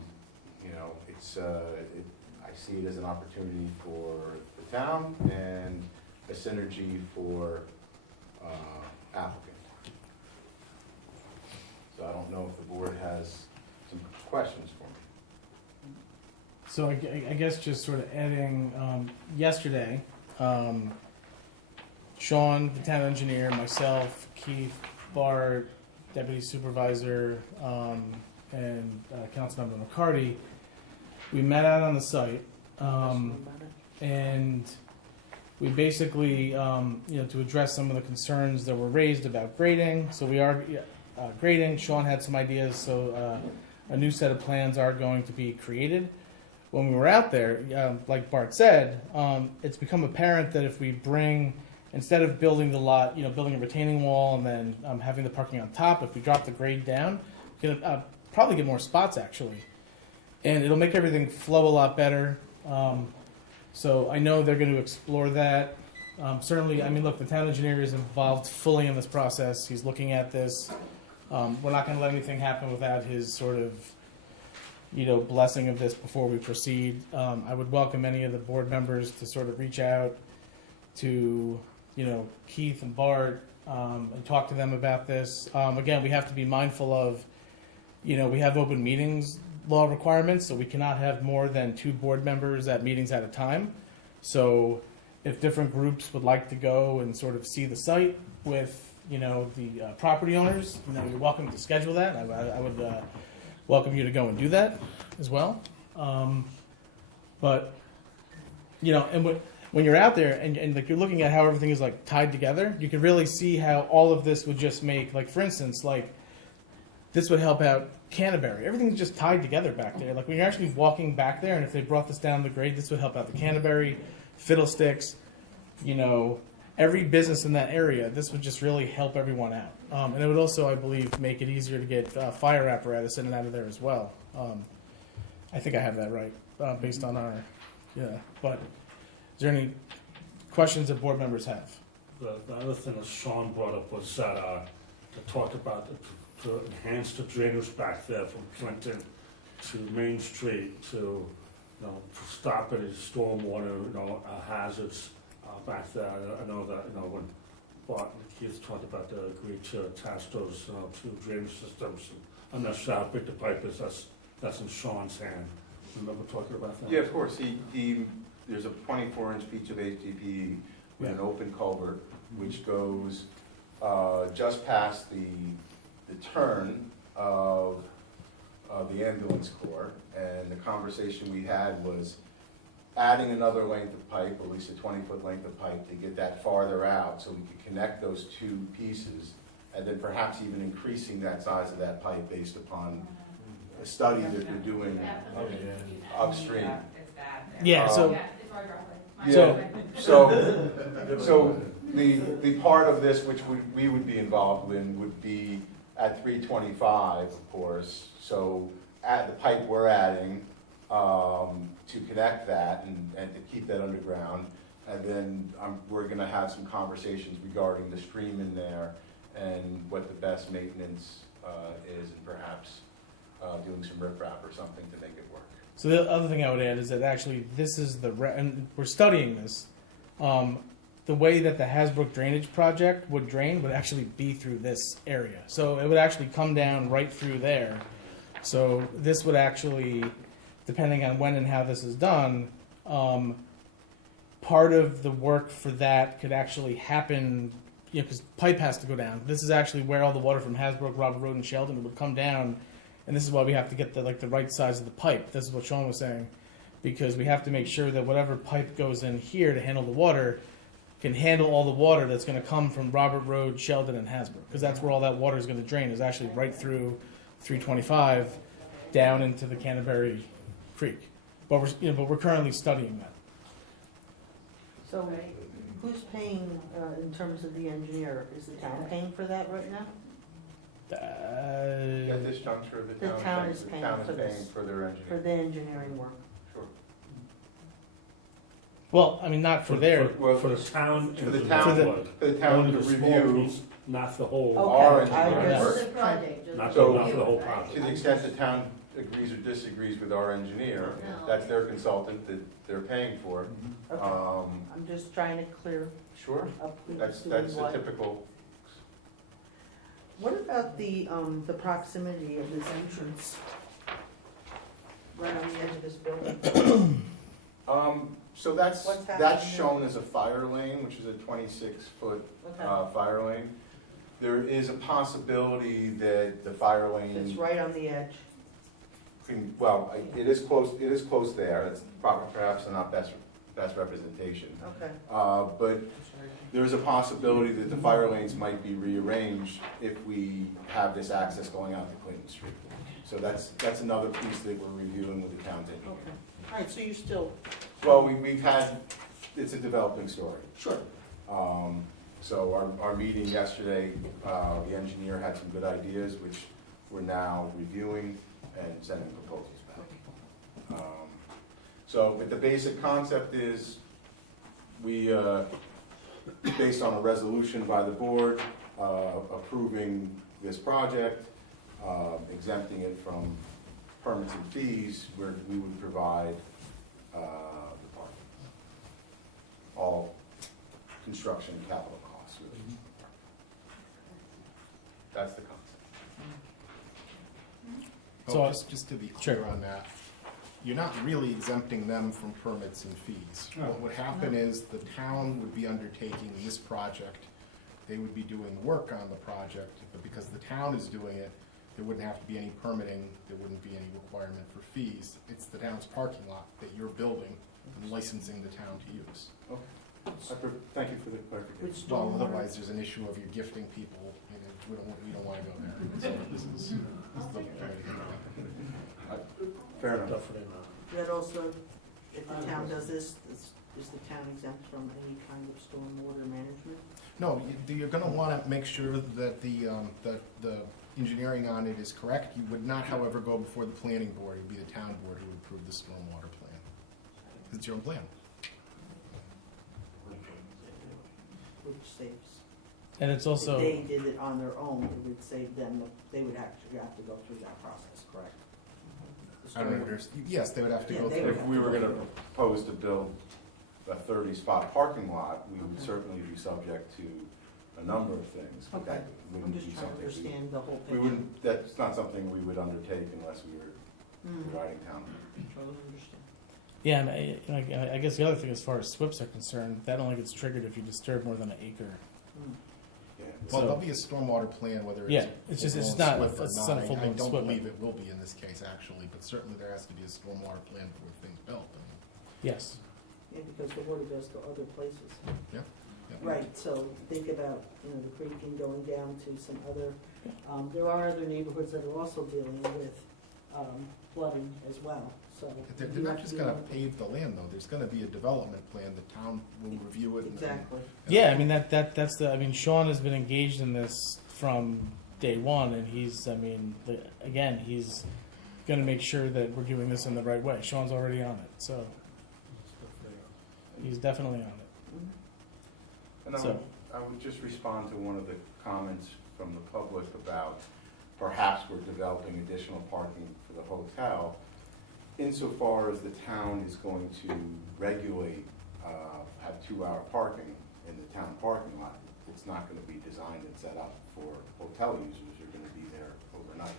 it's I see it as an opportunity for the town and a synergy for applicant. So I don't know if the board has some questions for me. So I guess just sort of adding, yesterday, Sean, the town engineer, myself, Keith, Bart, deputy supervisor, and Councilmember McCarty, we met out on the site, and we basically, to address some of the concerns that were raised about grading. So we are grading. Sean had some ideas, so a new set of plans are going to be created. When we were out there, like Bart said, it's become apparent that if we instead of building the lot, building a retaining wall and then having the parking on top, if we drop the grade down, we can probably get more spots actually. And it'll make everything flow a lot better. So I know they're going to explore that. Certainly, look, the town engineer is involved fully in this process. He's looking at this. We're not going to let anything happen without his sort of, blessing of this before we proceed. I would welcome any of the board members to sort of reach out to, Keith and Bart and talk to them about this. Again, we have to be mindful of, we have open meetings law requirements, so we cannot have more than 2 board members at meetings at a time. So if different groups would like to go and sort of see the site with, the property owners, you're welcome to schedule that. I would welcome you to go and do that as well. But you know, and when you're out there and like you're looking at how everything is like tied together, you can really see how all of this would just make, like, for instance, like this would help out Canterbury. Everything's just tied together back there. Like when you're actually walking back there, and if they brought this down the grade, this would help out the Canterbury, Fiddlesticks, you know, every business in that area. This would just really help everyone out. And it would also, I believe, make it easier to get fire apparatus in and out of there as well. I think I have that right, based on our, yeah. But is there any questions that board members have? The other thing that Sean brought up was that, to talk about to enhance the drainage back there from Clinton to Main Street to, you know, stop any stormwater, you know, hazards back there. I know that, you know, when Bart and Keith talked about the agreed to attach those, you know, two drainage systems. I'm not sure how big the pipe is. That's in Sean's hand. Remember talking about that? Yeah, of course, there's a 24-inch piece of HDPE with an open culvert, which goes just past the turn of the ambulance corps, and the conversation we had was adding another length of pipe, at least a 20-foot length of pipe, to get that farther out so we could connect those two pieces, and then perhaps even increasing that size of that pipe based upon a study that they're doing upstream. Yeah. So. It's our driveway. Yeah, so the part of this which we would be involved in would be at 325, of course, so at the pipe we're adding to connect that and to keep that underground, and then we're gonna have some conversations regarding the stream in there and what the best maintenance is, and perhaps doing some riprap or something to make it work. So the other thing I would add is that actually this is and we're studying this. The way that the Hasbrook drainage project would drain would actually be through this area. So it would actually come down right through there. So this would actually, depending on when and how this is done, part of the work for that could actually happen, you know, because pipe has to go down. This is actually where all the water from Hasbrook, Robert Road, and Sheldon would come down. And this is why we have to get the right size of the pipe. This is what Sean was saying, because we have to make sure that whatever pipe goes in here to handle the water can handle all the water that's going to come from Robert Road, Sheldon, and Hasbrook, because that's where all that water is going to drain. Is actually right through 325 down into the Canterbury Creek. But we're currently studying that. So who's paying in terms of the engineer? Is the town paying for that right now? At this juncture, the town is paying for this, for for their engineering. the engineering work. Sure. Well, I mean, not for their. For the town. For the and town, work. for the town Only to the small review, piece, not the whole. Our Okay, I engineering guess. work. Just the project, just Not the the, So- not for the whole to project. the extent the town agrees or disagrees with our engineer, No. that's their consultant that they're paying for. Okay. I'm just trying to clear Sure, up who's that's doing the what. typical. What about the proximity of this entrance? Right on the edge of this building? So that's What's happening that's there? shown as a fire lane, which is a 26-foot Okay. fire lane. There is a possibility that the fire lane. It's right on the edge. Well, it is close. It is close there. It's perhaps not best representation. Okay. But there is a possibility that the fire lanes might be rearranged if we have this access going out to Clinton Street. So that's another piece that we're reviewing with the town's engineer. Okay. All right, so you still, Well, we've had, it's a developing story. sure. So our meeting yesterday, the engineer had some good ideas, which we're now reviewing and sending proposals back. But the basic concept is, we, based on a resolution by the board, approving this project, exempting it from permits and fees, where we would provide the parking. All construction and capital costs, really. That's the concept. So Just to be clear Sure. on that, you're not really exempting them from permits and fees. No. What would happen is the town would be undertaking this project, they would be doing work on the project, but because the town is doing it, There wouldn't have to be any permitting, there wouldn't be any requirement for fees. It's the town's parking lot that you're building and licensing the town to use. Thank you for the clarification. With Well, stormwater, otherwise, there's an issue of you gifting people, you know, we don't wanna go there. So this is the way to handle it. Fair enough. that also, if the town does this, is the town exempt from any kind of stormwater management? No, you're gonna wanna make sure that the engineering on it is correct. You would not, however, go before the planning board. It would be the town board who would approve the stormwater plan. It's your own plan. Which saves, And it's if also, they did it on their own, it would save them, they would actually have to go through that process, correct? The I don't stormwater- understand. Yes, they would have to Yeah, go they through. would If have we to were go gonna through it. propose to build a 30-spot parking lot, we would Okay. certainly be subject to a number of things. But Okay, that I'm wouldn't just be trying to something understand the whole we picture. wouldn't, that's not something we would undertake unless we were providing town. Totally understand. yeah, and I guess the other thing as far as SWIPs are concerned, that only gets triggered if you disturb more than an acre. Yeah. Well, So- there'll be a stormwater plan, whether Yeah, it's it's just, it's full-blown not, SWIP or it's not. not a I full-blown don't SWIP. believe it will be in this case, actually, but certainly there has to be a stormwater plan before the thing's built. I mean, Yes, Yeah, because the water goes to other places. yeah. Right, so think about, the creek and going down to some other, there are other neighborhoods that are also dealing with, flooding as well, so. They're you not have to just be gonna able- pave the land, though. There's gonna be a development plan. The town will review it. Exactly. yeah, I mean, that's the, I mean, Sean has been engaged in this from day one, and he's, I mean, again, he's gonna make sure that we're doing this in the right way. Sean's already on it, so he's definitely on it. Mhm. And So- I would just respond to one of the comments from the public about perhaps we're developing additional parking for the hotel. Insofar as the town is going to regulate, have 2-hour parking in the town parking lot, it's not gonna be designed and set up for hotel users who are gonna be there overnight.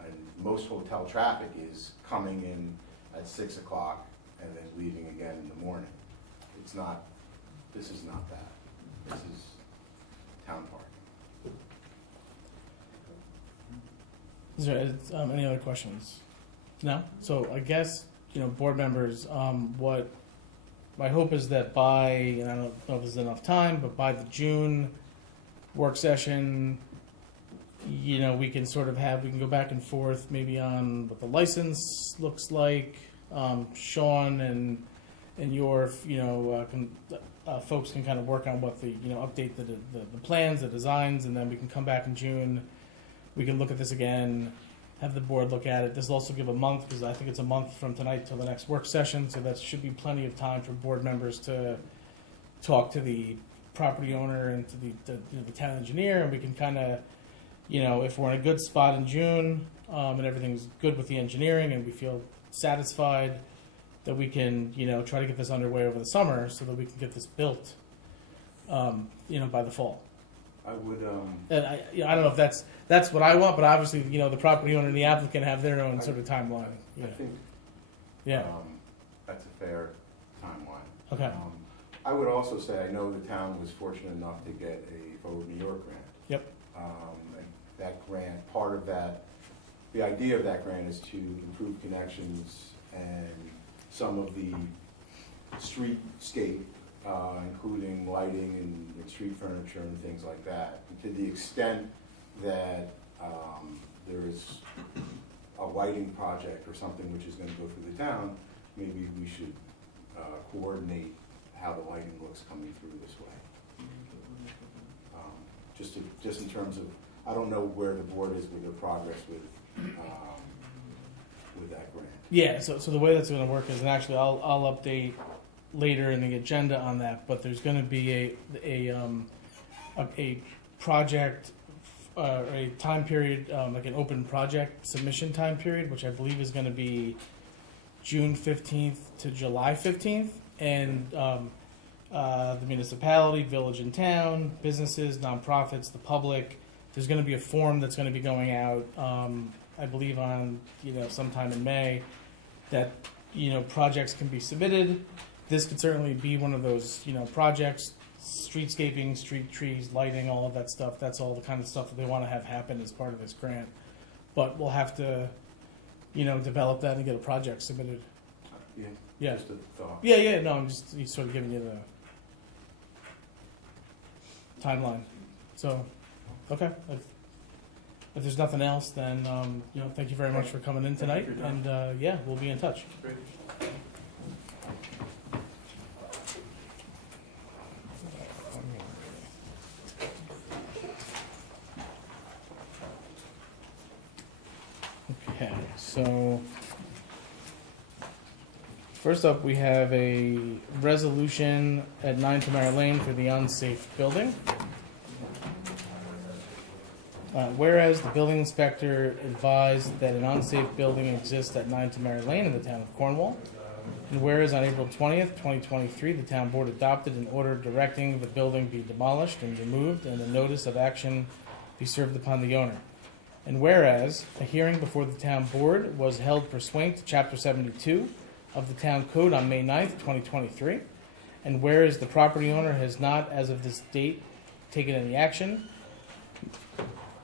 And most hotel traffic is coming in at 6 o'clock and then leaving again in the morning. It's not, this is not that. This is town parking. Is there any other questions? No? So I guess, board members, what my hope is that by, and I don't know if there's enough time, but by the June work session, we can sort of we can go back and forth maybe on what the license looks like. Sean and your, folks can kind of work on what the, update the plans, the designs, and then we can come back in June. We can look at this again, have the board look at it. This will also give a month, because I think it's a month from tonight till the next work session, so that should be plenty of time for board members to talk to the property owner and to the town engineer, and we can kind of, if we're in a good spot in June, and everything's good with the engineering and we feel satisfied, that we can, try to get this underway over the summer so that we can get this built, by the fall. I would, And I don't know if that's what I want, but obviously, the property owner and the applicant have their own sort of timeline. I Yeah. think, Yeah. that's a fair timeline. Okay. I would also say, I know the town was fortunate enough to get a Forward New York grant. Yep. And that grant, part of that, the idea of that grant is to improve connections and some of the streetscape, including lighting and street furniture and things like that. And to the extent that there is a lighting project or something which is gonna go through the town, maybe we should coordinate how the lighting looks coming through this way. Just in terms of, I don't know where the board is with their progress with that grant. Yeah, so the way that's going to work is, and actually I'll update later in the agenda on that, but there's going to be a project, a time period, like an open project submission time period, which I believe is going to be June 15th to July 15th, and the municipality, village and town, businesses, nonprofits, the public, there's going to be a form that's going to be going out, I believe on, sometime in May, that, projects can be submitted. This could certainly be one of those, projects, streetscaping, street trees, lighting, all of that stuff. That's all the kind of stuff that they want to have happen as part of this grant. but we'll have to, develop that and get a project submitted. Yeah, Yeah. just a thought. Yeah, no, I'm just sort of giving you the timeline. So, okay. If there's nothing else, then, thank you very much for coming in tonight, and, we'll be in touch. Great. Okay, so first up, we have a resolution at 9 Tamara Lane for the unsafe building. Whereas the building inspector advised that an unsafe building exists at 9 Tamara Lane in the town of Cornwall. And whereas on April 20th, 2023, the town board adopted an order directing the building be demolished and removed and a notice of action be served upon the owner. And whereas a hearing before the town board was held pursuant to Chapter 72 of the Town Code on May 9th, 2023, and whereas the property owner has not, as of this date, taken any action,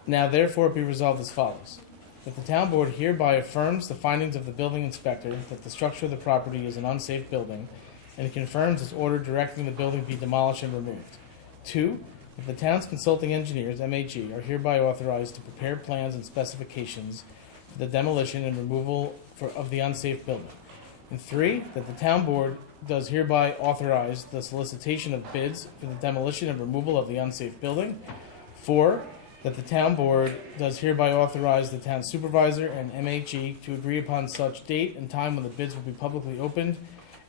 now therefore be resolved as follows. That the town board hereby affirms the findings of the building inspector that the structure of the property is an unsafe building, and confirms its order directing the building be demolished and removed. 2, that the town's consulting engineers, MAG, are hereby authorized to prepare plans and specifications for the demolition and removal of the unsafe building. And 3, that the town board does hereby authorize the solicitation of bids for the demolition and removal of the unsafe building. 4, that the town board does hereby authorize the town supervisor and MHE to agree upon such date and time when the bids will be publicly opened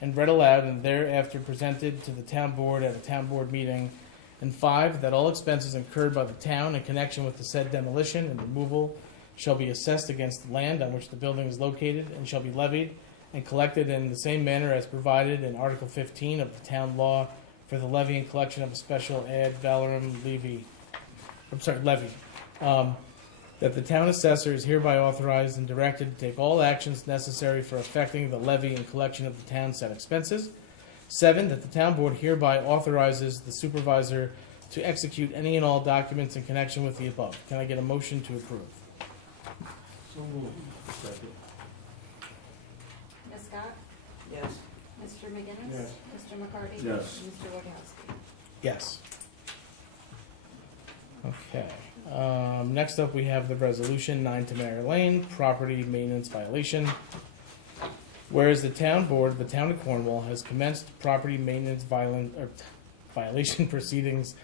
and read aloud and thereafter presented to the town board at a town board meeting. And 5, that all expenses incurred by the town in connection with the said demolition and removal shall be assessed against the land on which the building is located and shall be levied and collected in the same manner as provided in Article 15 of the town law for the levy and collection of a special ad valorem levy. That the town assessor is hereby authorized and directed to take all actions necessary for effecting the levy and collection of the town's said expenses. 7, that the town board hereby authorizes the supervisor to execute any and all documents in connection with the above. Can I get a motion to approve? So moved. Second. Ms. Scott? Yes. Mr. McGinnis? Yes. Mr. McCarty? Yes. Mr. Wojciechowski? Yes. Okay. Next up, we have the resolution 9 Tamara Lane, property maintenance violation. Whereas the town board of the town of Cornwall has commenced property maintenance violation proceedings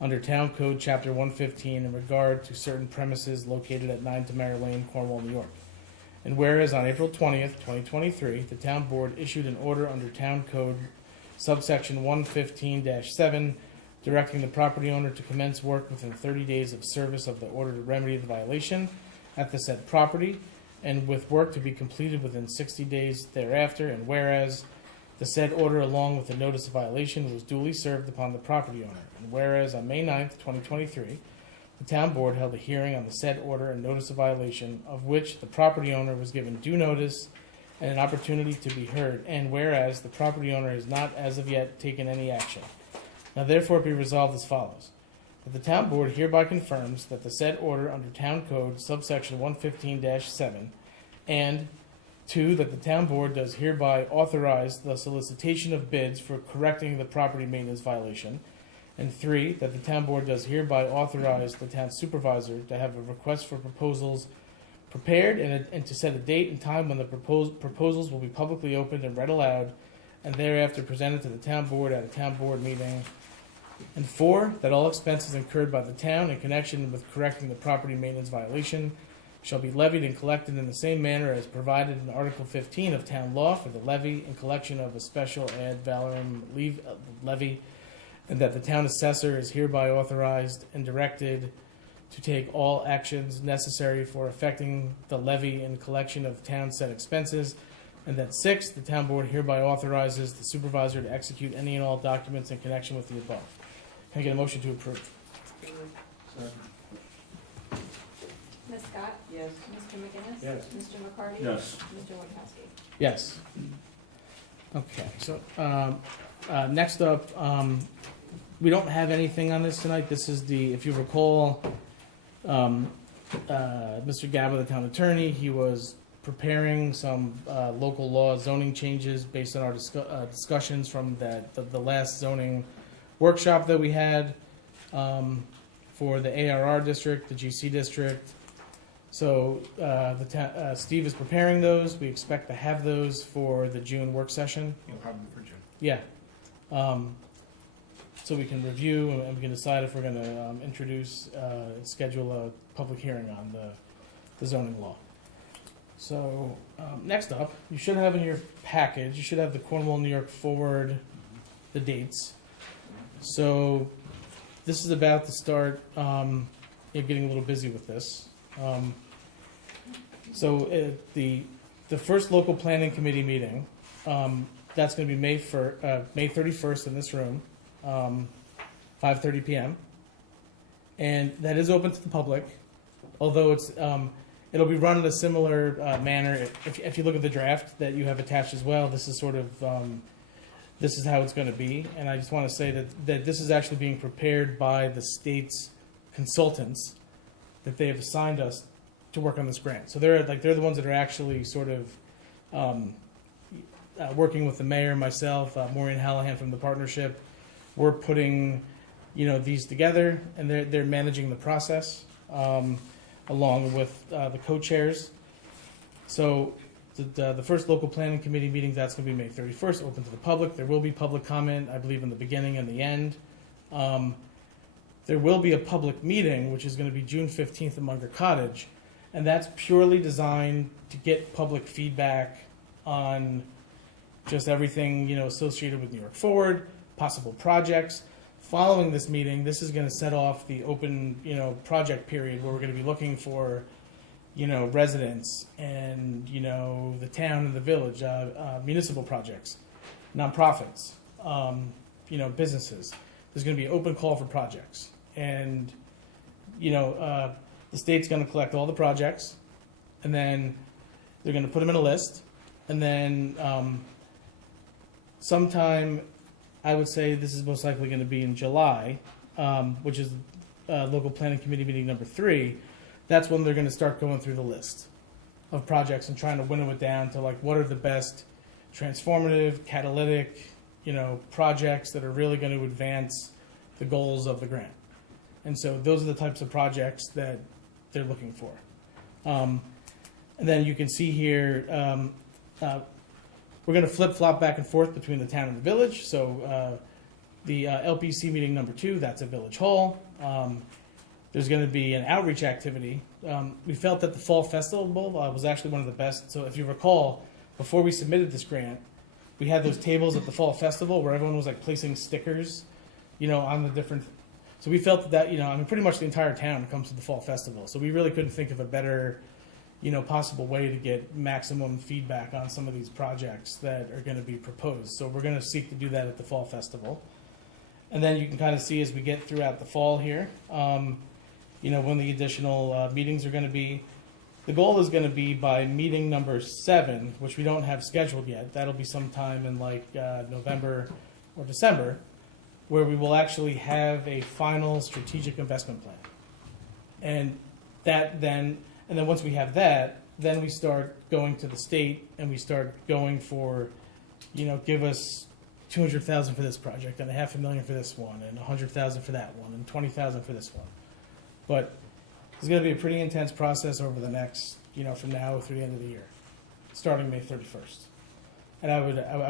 under Town Code Chapter 115 in regard to certain premises located at 9 Tamara Lane, Cornwall, New York. And whereas on April 20th, 2023, the town board issued an order under Town Code subsection 115-7 directing the property owner to commence work within 30 days of service of the order to remedy the violation at the said property, and with work to be completed within 60 days thereafter. And whereas the said order, along with the notice of violation, was duly served upon the property owner. And whereas on May 9th, 2023, the town board held a hearing on the said order and notice of violation, of which the property owner was given due notice and an opportunity to be heard. And whereas the property owner has not as of yet taken any action. Now therefore be resolved as follows. That the town board hereby confirms that the said order under Town Code subsection 115-7, and 2, that the town board does hereby authorize the solicitation of bids for correcting the property maintenance violation, and 3, that the town board does hereby authorize the town supervisor to have a request for proposals prepared and to set a date and time when the proposals will be publicly opened and read aloud and thereafter presented to the town board at a town board meeting. And 4, that all expenses incurred by the town in connection with correcting the property maintenance violation shall be levied and collected in the same manner as provided in Article 15 of town law for the levy and collection of a special ad valorem levy, and that the town assessor is hereby authorized and directed to take all actions necessary for effecting the levy and collection of town said expenses. And that 6, the town board hereby authorizes the supervisor to execute any and all documents in connection with the above. Can I get a motion to approve? Second. Ms. Scott? Yes. Mr. McGinnis? Yes. Mr. McCarty? Yes. Mr. Wojciechowski? Yes. Okay, so next up, we don't have anything on this tonight. This is the, if you recall, Mr. Gaba, the town attorney, he was preparing some local law zoning changes based on our discussions from the last zoning workshop that we had for the ARR district, the GC district. So Steve is preparing those. We expect to have those for the June work session. You'll have them for June. Yeah. So we can review and we can decide if we're going to schedule a public hearing on the zoning law. So next up, you should have in your package, you should have the Cornwall, New York Forward, the dates. So this is about to start getting a little busy with this. The first local planning committee meeting, that's going to be May 31st in this room, 5:30 p.m. And that is open to the public, although it'll be run in a similar manner. If you look at the draft that you have attached as well, this is sort of this is how it's going to be. And I just want to say that this is actually being prepared by the state's consultants that they have assigned us to work on this grant. So they're the ones that are actually sort of working with the mayor, myself, Maureen Hallahan from the partnership. We're putting, these together, and they're managing the process along with the co-chairs. So the first local planning committee meeting, that's going to be May 31st, open to the public. There will be public comment, I believe, in the beginning and the end. There will be a public meeting, which is going to be June 15th at Munger Cottage, and that's purely designed to get public feedback on just everything, associated with New York Forward, possible projects. Following this meeting, this is going to set off the open, project period where we're going to be looking for, residents and, the town and the village, municipal projects, nonprofits, businesses. There's going to be an open call for projects. And, the state's going to collect all the projects, and then they're going to put them in a list. And then sometime, I would say this is most likely going to be in July, which is local planning committee meeting number 3. That's when they're going to start going through the list of projects and trying to winnow it down to what are the best transformative, catalytic, projects that are really going to advance the goals of the grant. And so those are the types of projects that they're looking for. And then you can see here, we're going to flip-flop back and forth between the town and the village. So the LPC meeting number 2, that's at Village Hall. There's going to be an outreach activity. We felt that the Fall Festival was actually one of the best. So if you recall, before we submitted this grant, we had those tables at the Fall Festival where everyone was placing stickers, on the different. So we felt that, pretty much the entire town comes to the Fall Festival. So we really couldn't think of a better, possible way to get maximum feedback on some of these projects that are going to be proposed. So we're going to seek to do that at the Fall Festival. And then you can kind of see as we get throughout the fall here, when the additional meetings are going to be. The goal is going to be by meeting number 7, which we don't have scheduled yet. That'll be sometime in November or December, where we will actually have a final strategic investment plan. And then once we have that, then we start going to the state and we start going for, give us $200,000 for this project and $500,000 for this one and $100,000 for that one and $20,000 for this one. But it's going to be a pretty intense process over the next, from now through the end of the year, starting May 31st. And I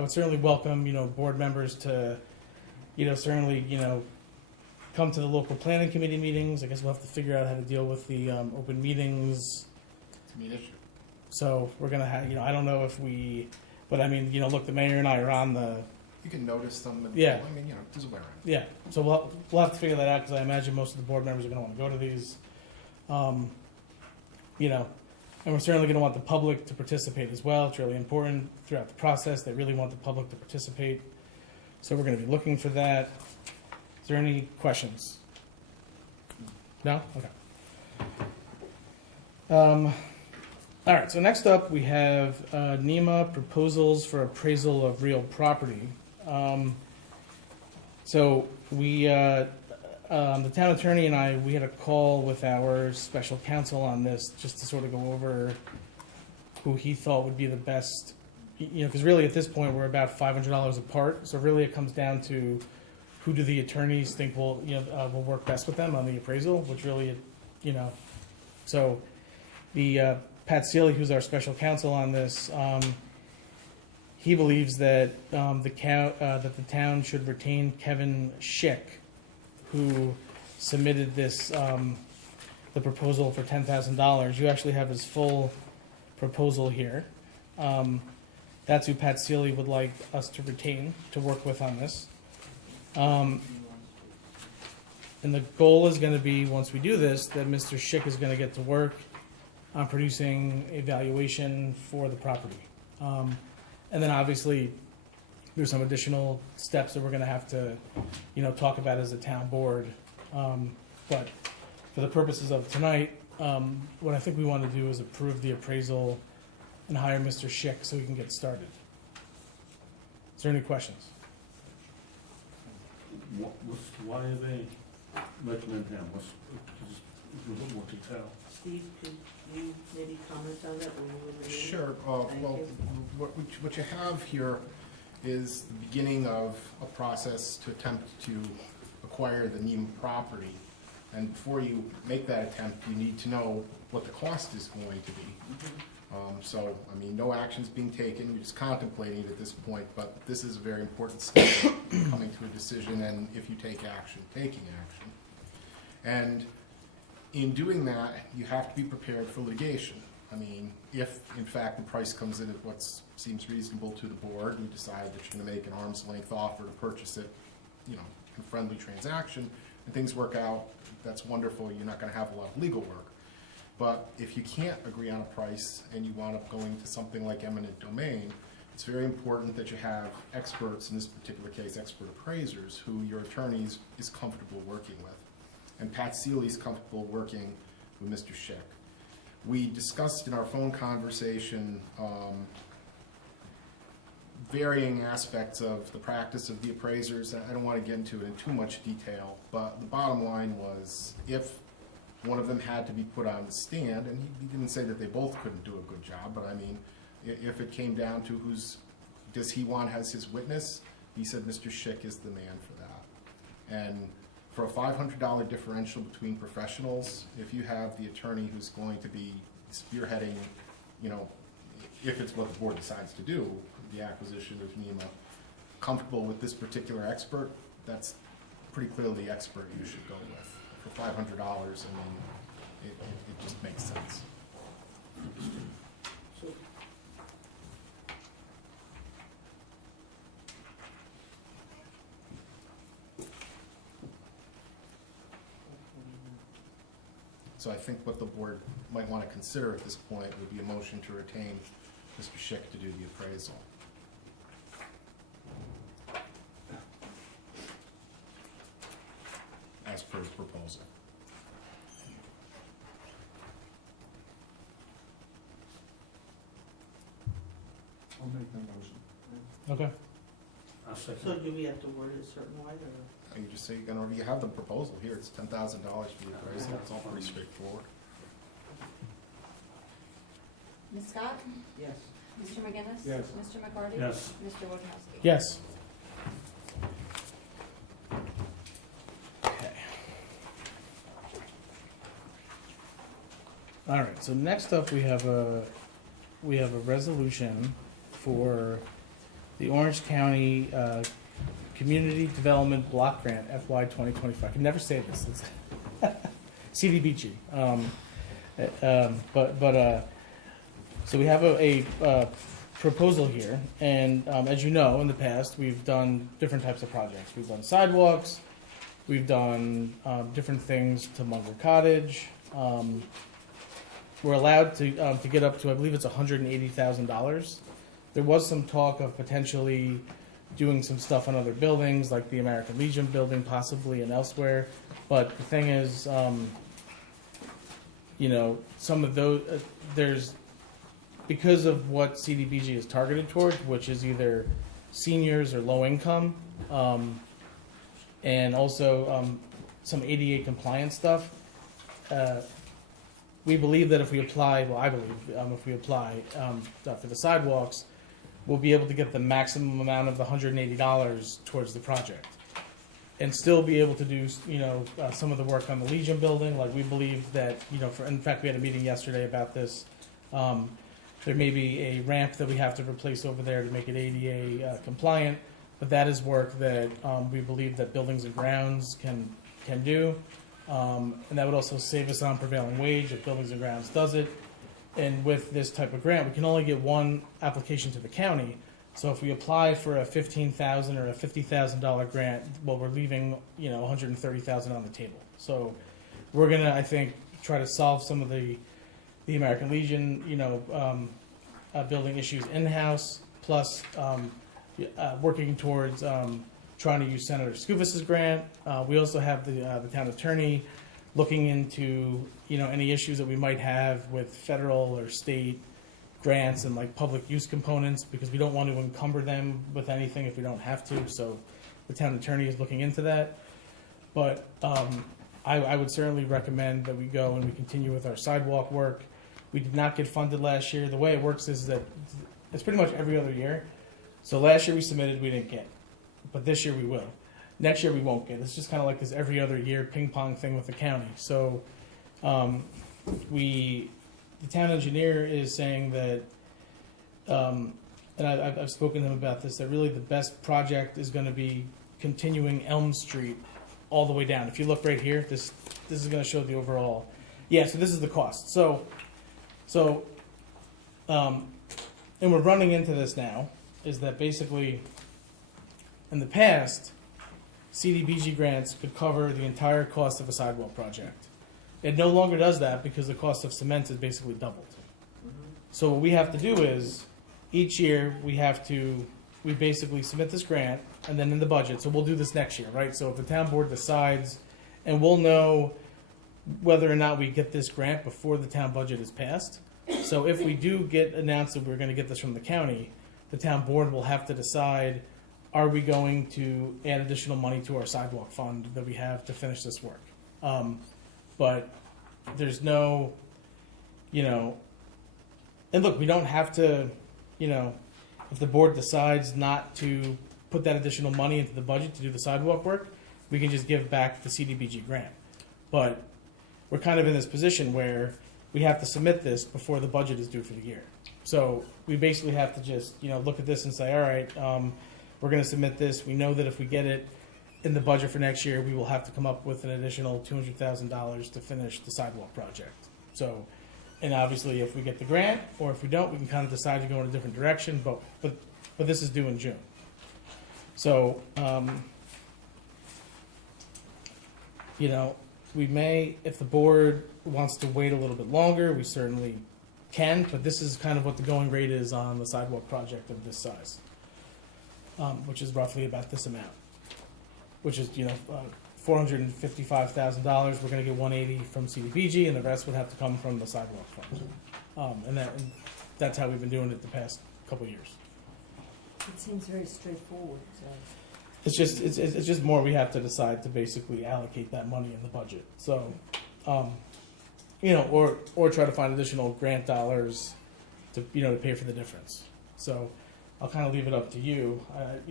would certainly welcome, board members to, certainly, come to the local planning committee meetings. I guess we'll have to figure out how to deal with the open meetings. It's a meat issue. So we're going to have, I don't know if but look, the mayor and I are on the. You can notice them. Yeah. There's a way around. Yeah. So we'll have to figure that out because I imagine most of the board members are going to want to go to these. And we're certainly going to want the public to participate as well. It's really important throughout the process. They really want the public to participate. So we're going to be looking for that. Is there any questions? No? Okay. All right, so next up we have NEMA proposals for appraisal of real property. So we, the town attorney and I, we had a call with our special counsel on this, just to sort of go over who he thought would be the best, you know, because really at this point, we're about $500 apart, so really it comes down to who do the attorneys think will, you know, will work best with them on the appraisal, which really, you know, so the, Pat Sealy, who's our special counsel on this, he believes that, that the town should retain Kevin Schick, who submitted this, the proposal for $10,000. You actually have his full proposal here. That's who Pat Sealy would like us to retain to work with on this. And the goal is going to be, once we do this, that Mr. Schick is going to get to work on producing a valuation for the property. And then obviously, there's some additional steps that we're going to have to, you know, talk about as a town board. But for the purposes of tonight, what I think we want to do is approve the appraisal and hire Mr. Schick so we can get started. Is there any questions? Why are they recommend him? What's, just a little more detail. Steve, could you maybe comment on that when you were reading? Sure. Thank Well, you. what you have here is the beginning of a process to attempt to acquire the Needham property. And before you make that attempt, you need to know what the cost is going to be. So, I mean, no action's being taken, you're just contemplating it at this point, but this is a very important step in coming to a decision, and if you take action, taking action. And in doing that, you have to be prepared for litigation. I mean, if in fact the price comes in at what seems reasonable to the board, and you decide that you're gonna make an arm's length offer to purchase it, you know, in a friendly transaction, and things work out, that's wonderful, you're not gonna have a lot of legal work. But if you can't agree on a price and you wind up going to something like eminent domain, it's very important that you have experts, in this particular case, expert appraisers, who your attorney is comfortable working with. And Pat Sealy's comfortable working with Mr. Schick. We discussed in our phone conversation varying aspects of the practice of the appraisers. I don't want to get into it in too much detail, but the bottom line was, if one of them had to be put on the stand, and he didn't say that they both couldn't do a good job, but I mean, if it came down to does he want as his witness, he said Mr. Schick is the man for that. And for a $500 differential between professionals, if you have the attorney who's going to be spearheading, you know, if it's what the board decides to do, the acquisition of NEMA, comfortable with this particular expert, that's pretty clearly the expert you should go with. For $500, I mean, it just makes sense. So, So I think what the board might want to consider at this point would be a motion to retain Mr. Schick to do the appraisal. As per his proposal. I'll make that motion. Okay. I'll second. so do we have to word it a certain way, or? You just say you have the proposal here, it's $10,000 for the appraisal, it's all pretty straightforward. Ms. Scott? Yes. Mr. McGinnis? Yes. Mr. McCarty? Yes. Mr. Wojciechowski? Yes. Okay. All right, so next up we have a resolution for the Orange County Community Development Block Grant FY 2025. I can never say this. It's CDBG. So we have a proposal here, and as you know, in the past, we've done different types of projects. We've done sidewalks, we've done different things to Munger Cottage. We're allowed to get up to, I believe it's $180,000. There was some talk of potentially doing some stuff on other buildings, like the American Legion building, possibly, and elsewhere. But the thing is, you know, some of those, there's, because of what CDBG is targeted towards, which is either seniors or low income, and also some ADA compliance stuff. We believe that if we apply, well, I believe, if we apply for the sidewalks, we'll be able to get the maximum amount of the $180 towards the project, and still be able to do, some of the work on the Legion building. Like, we believe that, in fact, we had a meeting yesterday about this. There may be a ramp that we have to replace over there to make it ADA compliant, but that is work that we believe that Buildings and Grounds can do. And that would also save us on prevailing wage if Buildings and Grounds does it. And with this type of grant, we can only get one application to the county. So if we apply for a $15,000 or a $50,000 grant, well, we're leaving, $130,000 on the table. So we're gonna, I think, try to solve some of the American Legion, building issues in-house, plus working towards trying to use Senator Scufus's grant. We also have the town attorney looking into, any issues that we might have with federal or state grants and like public use components, because we don't want to encumber them with anything if we don't have to. So the town attorney is looking into that. But I would certainly recommend that we go and we continue with our sidewalk work. We did not get funded last year. The way it works is that it's pretty much every other year. So last year we submitted, we didn't get. But this year we will. Next year we won't get. It's just kind of like this every other year ping pong thing with the county. So the town engineer is saying that, and I've spoken to him about this, that really the best project is going to be continuing Elm Street all the way down. If you look right here, this is going to show the overall. Yeah, so this is the cost. So, and we're running into this now, is that basically in the past, CDBG grants could cover the entire cost of a sidewalk project. It no longer does that because the cost of cement is basically doubled. So what we have to do is, each year we basically submit this grant, and then in the budget, so we'll do this next year, right? So if the town board decides, and we'll know whether or not we get this grant before the town budget is passed. So if we do get announced that we're going to get this from the county, the town board will have to decide, are we going to add additional money to our sidewalk fund that we have to finish this work? But there's no, and look, we don't have to, if the board decides not to put that additional money into the budget to do the sidewalk work, we can just give back the CDBG grant. But we're kind of in this position where we have to submit this before the budget is due for the year. So we basically have to just, look at this and say, all right, we're going to submit this. We know that if we get it in the budget for next year, we will have to come up with an additional $200,000 to finish the sidewalk project. So, and obviously if we get the grant, or if we don't, we can kind of decide to go in a different direction, but this is due in June. So, we may, if the board wants to wait a little bit longer, we certainly can, but this is kind of what the going rate is on the sidewalk project of this size, which is roughly about this amount, which is, $455,000. We're going to get $180 from CDBG, and the rest would have to come from the sidewalk fund. And that's how we've been doing it the past couple of years. It seems very straightforward, so. It's just more we have to decide to basically allocate that money in the budget. So, or try to find additional grant dollars to pay for the difference. So, I'll kind of leave it up to you.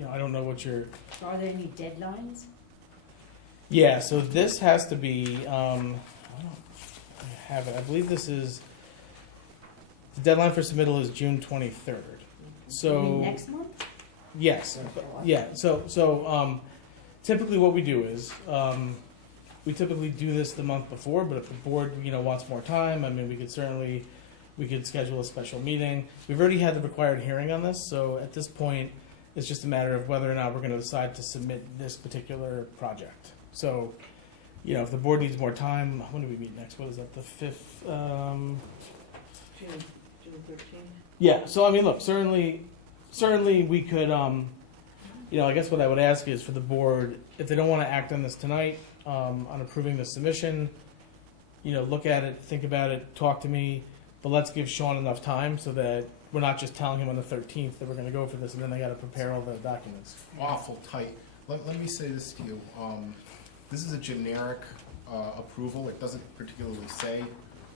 I don't know what your. Are there any deadlines? Yeah. So this has to be. I have it. I believe this is. The deadline for submittal is June 23rd. So. You mean next month? Yes. Yeah. So typically what we do is we typically do this the month before, but if the board wants more time, I mean we could schedule a special meeting. We've already had the required hearing on this, so at this point it's just a matter of whether or not we're going to decide to submit this particular project. So if the board needs more time, when do we meet next? What is that? The 5th? June 13th. Yeah. So I mean, look, certainly we could, I guess what I would ask is for the board, if they don't want to act on this tonight, on approving the submission, look at it, think about it, talk to me, but let's give Sean enough time so that we're not just telling him on the 13th that we're going to go for this and then they got to prepare all the documents. Awful tight. Let me say this to you. this is a generic approval. It doesn't particularly say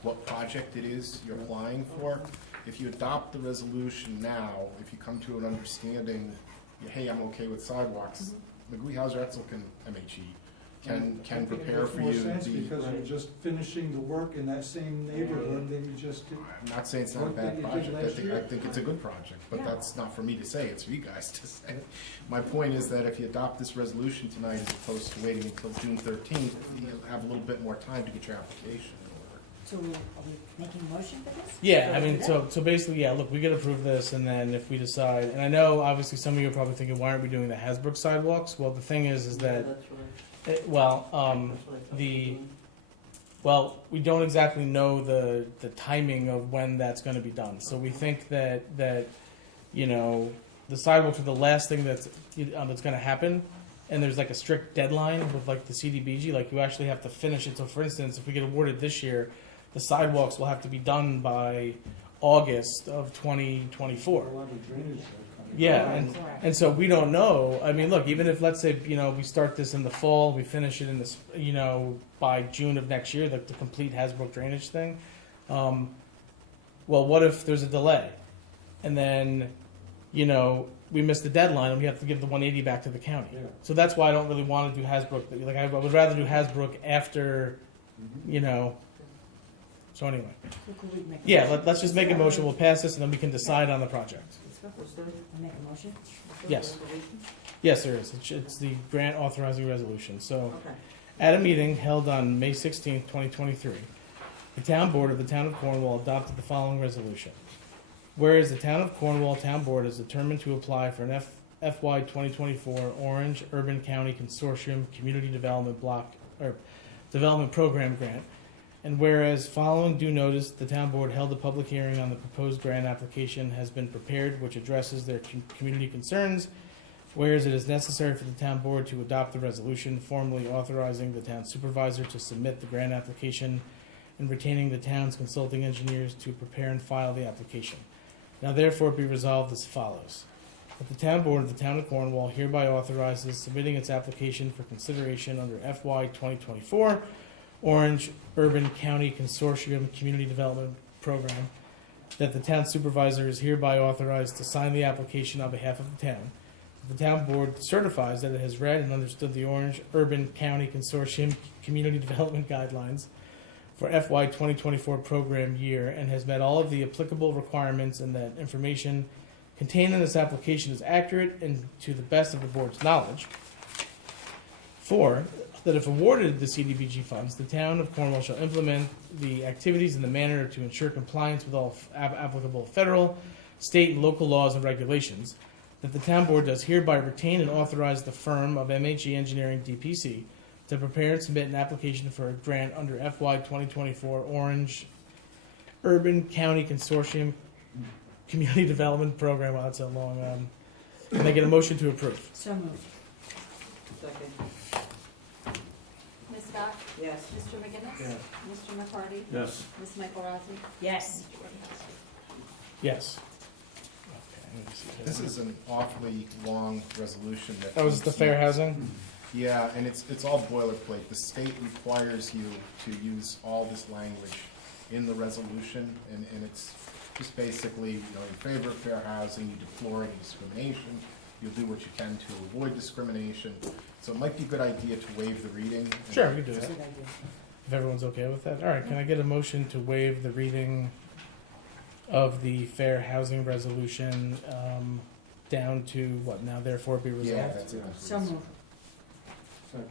what project it is you're applying for. If you adopt the resolution now, if you come to an understanding, hey, I'm okay with sidewalks, McGuey Hauser Etzel can, MHE, can prepare for you. It makes more sense because you're just finishing the work in that same neighborhood, then you just do. I'm not saying it's not a Work that bad you did project, last I year? think it's a good project, but Yeah. that's not for me to say, it's for you guys to say. My point is that if you adopt this resolution tonight as opposed to waiting until June 13th, you'll have a little bit more time to get your application in order. So are we making a motion for this? Yeah, I Or mean, do so basically, yeah, look, we could approve this, and then if we decide, and I know obviously some of you are probably thinking, why aren't we doing the Hasbrook sidewalks? Well, the thing is that, That's what well, that's what I thought we were doing. well, we don't exactly know the timing of when that's going to be done. So we think that you know, the sidewalks are the last thing that's going to happen, and there's like a strict deadline with like the CDBG. Like you actually have to finish it. So for instance, if we get awarded this year, the sidewalks will have to be done by August of 2024. A lot of drainage there coming. Yeah, and so we don't know. I mean, look, even if let's say we start this in the fall, we finish it in this by June of next year, like the complete Hasbrook drainage thing. Well, what if there's a delay, and then we miss the deadline and we have to give the 180 back to the county. Yeah. So that's why I don't really want to do Hasbrook. Like I would rather do Hasbrook after, So anyway, So could we make a yeah, motion? let's just make a motion. We'll pass this and then we can decide on the project. I'll make a motion. Yes. Yes, there is. It's the grant authorizing resolution. So, Okay. at a meeting held on May 16th, 2023, the town board of the town of Cornwall adopted the following resolution. Whereas the town of Cornwall Town Board is determined to apply for an FY 2024 Orange Urban County Consortium Community Development Development Program Grant, and whereas following due notice, the town board held a public hearing on the proposed grant application has been prepared, which addresses their community concerns. Whereas it is necessary for the town board to adopt the resolution formally authorizing the town supervisor to submit the grant application and retaining the town's consulting engineers to prepare and file the application. Now therefore be resolved as follows. That the town board of the town of Cornwall hereby authorizes submitting its application for consideration under FY 2024 Orange Urban County Consortium Community Development Program. That the town supervisor is hereby authorized to sign the application on behalf of the town. The town board certifies that it has read and understood the Orange Urban County Consortium Community Development Guidelines for FY 2024 program year and has met all of the applicable requirements, and that information contained in this application is accurate and to the best of the board's knowledge. 4, that if awarded the CDBG funds, the town of Cornwall shall implement the activities in the manner to ensure compliance with all applicable federal, state, and local laws and regulations. That the town board does hereby retain and authorize the firm of MHE Engineering DPC to prepare and submit an application for a grant under FY 2024 Orange Urban County Consortium Community Development Program. Wow, that's a long. Can I get a motion to approve? So moved. Second. Ms. Scott? Yes. Mr. McGinnis? Yeah. Mr. McCarty? Yes. Ms. Michael Rossi? Yes. Mr. Wojciechowski? Yes. Okay, let me see here. This is an awfully long resolution that. That was the fair housing. Yeah, and it's all boilerplate. The state requires you to use all this language in the resolution, and it's just basically, in favor of fair housing, you deplore any discrimination, you'll do what you can to avoid discrimination. So it might be a good idea to waive the reading. Sure, we can do That's a that. good idea. If everyone's okay with that. All right, can I get a motion to waive the reading of the fair housing resolution down to what now therefore be resolved? Yeah, that's it. So moved. Second.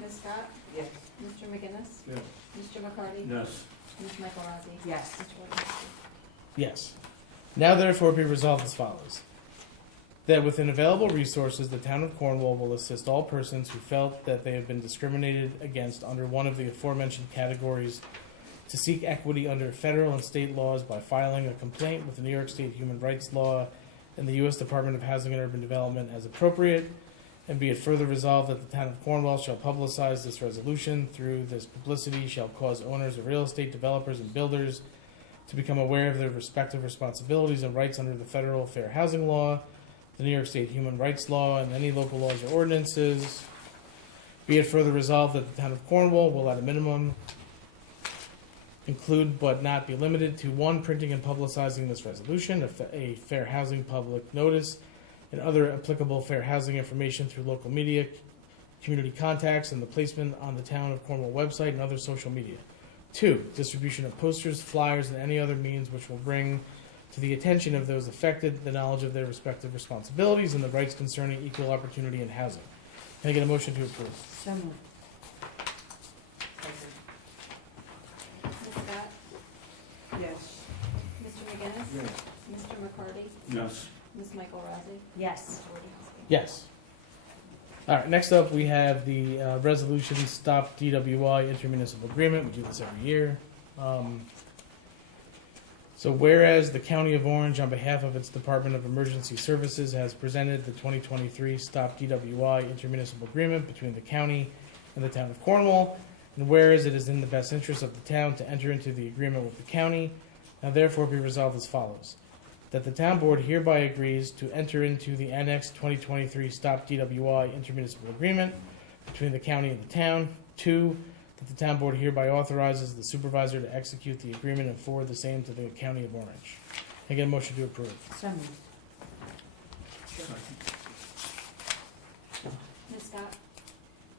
Ms. Scott? Yes. Mr. McGinnis? Yes. Mr. McCarty? Yes. Ms. Michael Rossi? Yes. Mr. Wojciechowski? Yes. Now therefore be resolved as follows. That within available resources, the town of Cornwall will assist all persons who felt that they have been discriminated against under one of the aforementioned categories to seek equity under federal and state laws by filing a complaint with the New York State Human Rights Law and the U.S. Department of Housing and Urban Development as appropriate. And be it further resolved that the town of Cornwall shall publicize this resolution. Through this publicity shall cause owners of real estate, developers, and builders to become aware of their respective responsibilities and rights under the federal fair housing law, the New York State Human Rights Law, and any local laws or ordinances. Be it further resolved that the town of Cornwall will at a minimum include but not be limited to one, printing and publicizing this resolution, a fair housing public notice, and other applicable fair housing information through local media, community contacts, and the placement on the town of Cornwall website and other social media. 2, distribution of posters, flyers, and any other means which will bring to the attention of those affected the knowledge of their respective responsibilities and the rights concerning equal opportunity in housing. Can I get a motion to approve? So moved. Ms. Scott? Yes. Mr. McGinnis? Mr. McCarty? Yes. Ms. Michael Rossi? Yes. Mr. Wojciechowski? Yes. All right, next up, we have the resolution Stop DWI intermunicipal agreement. We do this every year. So whereas the County of Orange, on behalf of its Department of Emergency Services, has presented the 2023 Stop DWI intermunicipal agreement between the county and the town of Cornwall, and whereas it is in the best interest of the town to enter into the agreement with the county, now therefore be resolved as follows. That the town board hereby agrees to enter into the Annex 2023 Stop DWI intermunicipal agreement between the county and the town. 2, that the town board hereby authorizes the supervisor to execute the agreement and forward the same to the County of Orange. Can I get a motion to approve? So moved. Ms. Scott?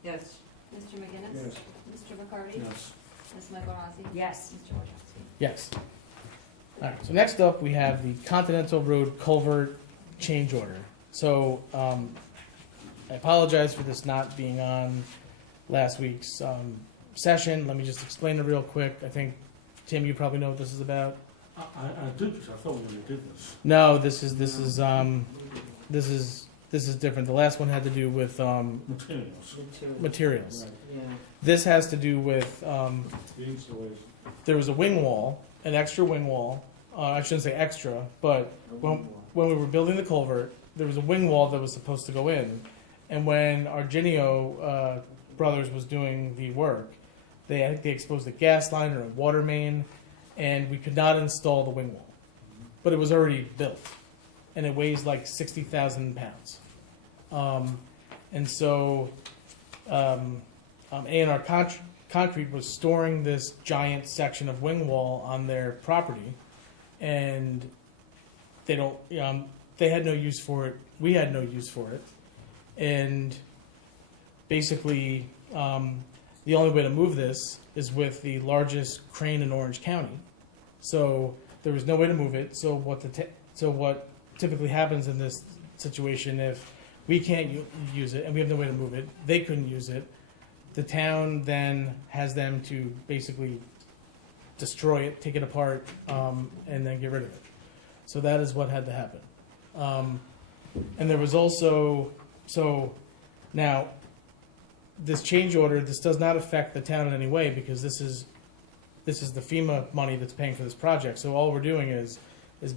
Yes. Mr. McGinnis? Yes. Mr. McCarty? Yes. Ms. Michael Rossi? Yes. Mr. Wojciechowski? Yes. All right, so next up, we have the Continental Road Culvert change order. So, I apologize for this not being on last week's session. Let me just explain it real quick. I think, Tim, you probably know what this is about. I did this. I thought we already did this. No, this is different. The last one had to do with Materials. materials. Right. Yeah. This has to do with The installation. there was a wing wall, an extra wing wall. I shouldn't say extra, but when we were building the culvert, there was a wing wall that was supposed to go in, and when Argenio Brothers was doing the work, they exposed a gas line or a water main, and we could not install the wing wall, but it was already built, and it weighs like 60,000 pounds, and so A&R Concrete was storing this giant section of wing wall on their property, and they don't. They had no use for it. We had no use for it, and basically, the only way to move this is with the largest crane in Orange County. So there was no way to move it. So what typically happens in this situation, if we can't use it and we have no way to move it, they couldn't use it. The town then has them to basically destroy it, take it apart, and then get rid of it. So that is what had to happen. And there was also, so now this change order, this does not affect the town in any way because this is the FEMA money that's paying for this project. So all we're doing is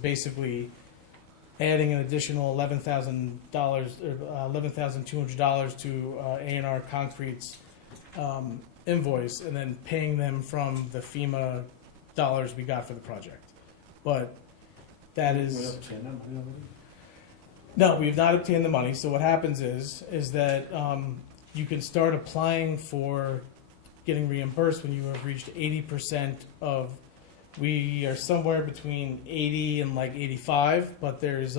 basically adding an additional $11,000 or $11,200 to A&R Concrete's invoice, and then paying them from the FEMA dollars we got for the project. But that is no, we have not obtained the money. So what happens is that you can start applying for getting reimbursed when you have reached 80% of. We are somewhere between 80 and like 85, but there's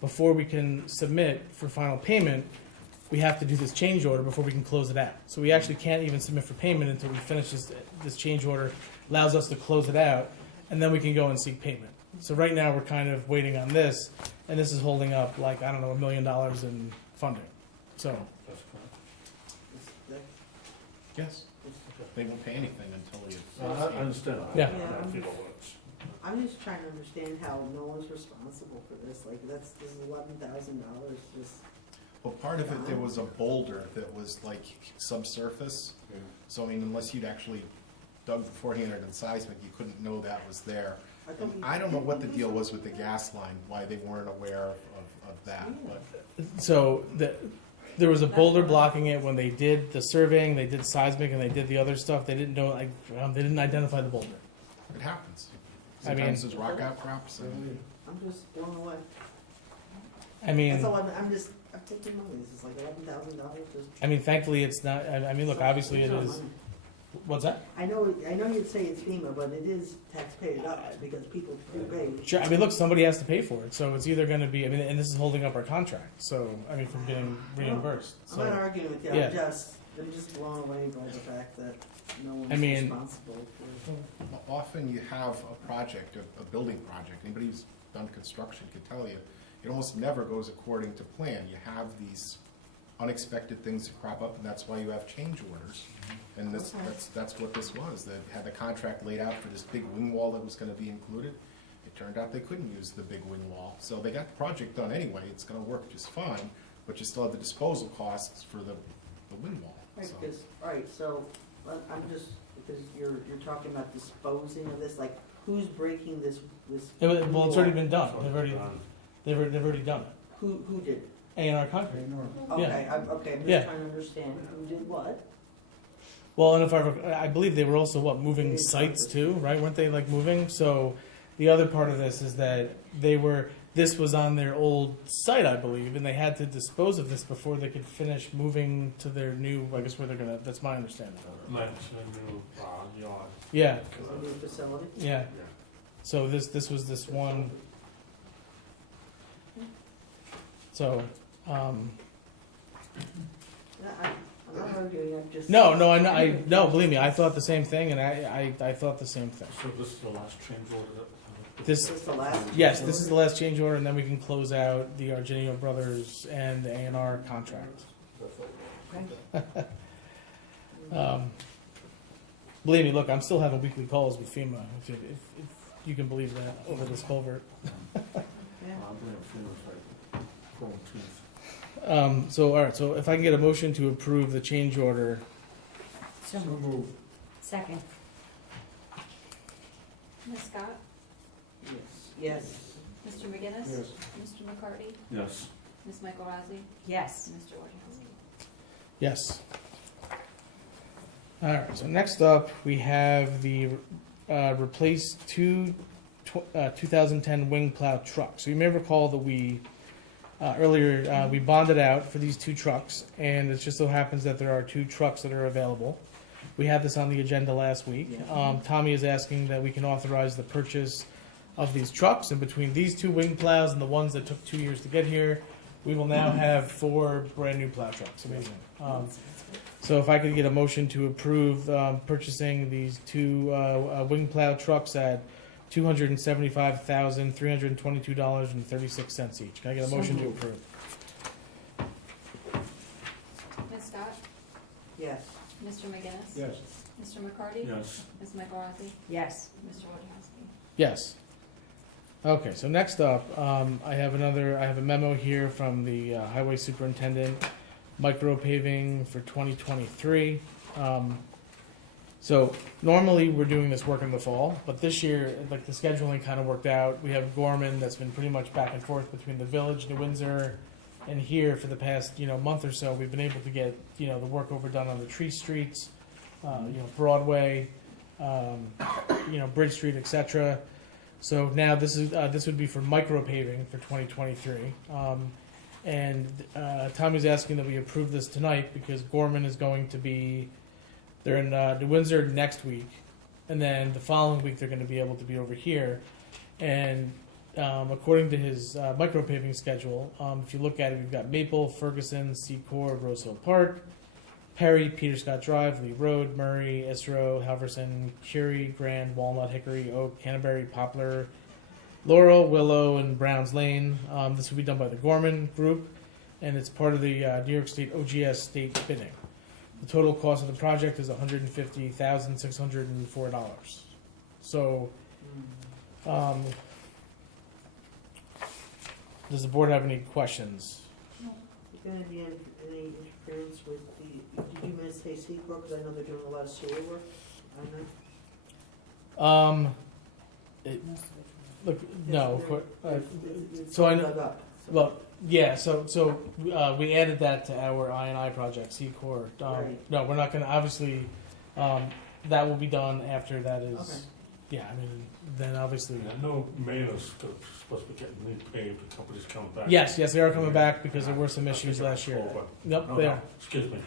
before we can submit for final payment, we have to do this change order before we can close it out. So we actually can't even submit for payment until we finish this change order. Allows us to close it out, and then we can go and seek payment. So right now we're kind of waiting on this, and this is holding up like, I don't know, $1 million in funding. So That's correct. yes, They won't pay anything until you. I understand. Yeah. I feel it works. I'm just trying to understand how no one's responsible for this. Like, this is $11,000 just. Well, part of it, there was a boulder that was like subsurface. So I mean, unless you'd actually dug beforehand or done seismic, you couldn't know that was there. And I don't know what the deal was with the gas line, why they weren't aware of that, but. so there was a boulder blocking it when they did the surveying, they did seismic, and they did the other stuff. They didn't know, they didn't identify the boulder. It happens. I mean- Sometimes there's rock outcrops and. I'm just blown away. I mean, That's all I'm just I've taken money, this is like $11,000 just. I mean, thankfully, it's not, I mean, look, obviously it It's not is, money. what's that? I know you'd say it's FEMA, but it is taxpayer dollars because people do pay. Sure, I mean, look, somebody has to pay for it, so it's either gonna be, I mean, and this is holding up our contract, so, I mean, from getting reimbursed, I'm not so. arguing with you, yeah. I'm just blown away by the fact that no one's I mean- responsible for. Often you have a project, a building project, anybody who's done construction could tell you, it almost never goes according to plan. You have these unexpected things that crop up, and that's why you have change orders. And that's what this was. They had the contract laid out for this big wing wall that was gonna be included. It turned out they couldn't use the big wing wall. So they got the project done anyway, it's gonna work just fine, but you still have the disposal costs for the wing wall. Right, So- because, all right, so, I'm just, because you're talking about disposing of this, like, who's breaking this? Well, it's already been done, they've already done it. Who did it? A&R Concrete. Okay, I'm Yeah. just trying to understand who did what. Well, and if I believe they were also, moving sites too, right? Weren't they like moving? So the other part of this is that this was on their old site, I believe, and they had to dispose of this before they could finish moving to their new, I guess where they're gonna, that's my understanding. Like a new yard. Yeah, A new facility? yeah. So this was this one. So, I'm not arguing, I'm just. no, no, believe me, I thought the same thing, and I thought the same thing. So this is the last change order that. This, This is the last. yes, this is the last change order, and then we can close out the Argenio Brothers and the A&R contract. Believe me, look, I'm still having weekly calls with FEMA, if you can believe that, over this culvert. So, all right, so if I can get a motion to approve the change order. So moved. Second. Ms. Scott? Yes. Mr. McGinnis? Yes. Mr. McCarty? Yes. Ms. Michael Rossi? Yes. Mr. Wojciechowski? Yes. All right, so next up, we have the replace 2010 wing plow truck. So you may recall that we, earlier, we bonded out for these 2 trucks, and it just so happens that there are 2 trucks that are available. We had this on the agenda last week. Tommy is asking that we can authorize the purchase of these trucks, and between these 2 wing plows and the ones that took 2 years to get here, we will now have 4 brand new plow trucks. Amazing. So if I could get a motion to approve purchasing these 2 wing plow trucks at $275,322.36 each. Can I get a motion to approve? Ms. Scott? Yes. Mr. McGinnis? Yes. Mr. McCarty? Yes. Ms. Michael Rossi? Yes. Mr. Wojciechowski? Yes. Okay, so next up, I have a memo here from the highway superintendent, micro paving for 2023. So normally we're doing this work in the fall, but this year, like the scheduling kind of worked out. We have Gorman that's been pretty much back and forth between the village, New Windsor, and here for the past, month or so. We've been able to get, the work overdone on the tree streets, Broadway, Bridge Street, etc. So now this would be for micro paving for 2023. And Tommy's asking that we approve this tonight because Gorman is going to be, they're in New Windsor next week, and then the following week they're going to be able to be over here. And according to his micro paving schedule, if you look at it, we've got Maple, Ferguson, Secor, Rose Hill Park, Perry, Peter Scott Drive, Lee Road, Murray, Isro, Halverson, Curie, Grand, Walnut, Hickory, Oak, Canterbury, Poplar, Laurel, Willow, and Browns Lane. This will be done by the Gorman Group, and it's part of the New York State OGS state bidding. The total cost of the project is $150,604. So, does the board have any questions? Is there gonna be any interference with did you miss say Secor, because I know they're doing a lot of sewer work on that? Look, no. It's So I dug up, so- Well, yeah. So we added that to our I&I project, Secor. Right. No, we're not going to. Obviously, that will be done after that is Okay. Yeah, I mean, then obviously. I know Maynard's supposed to be getting repaved, the company's coming back. Yes, they are coming back because there were some issues last year. Yep, No, they no, are. excuse me,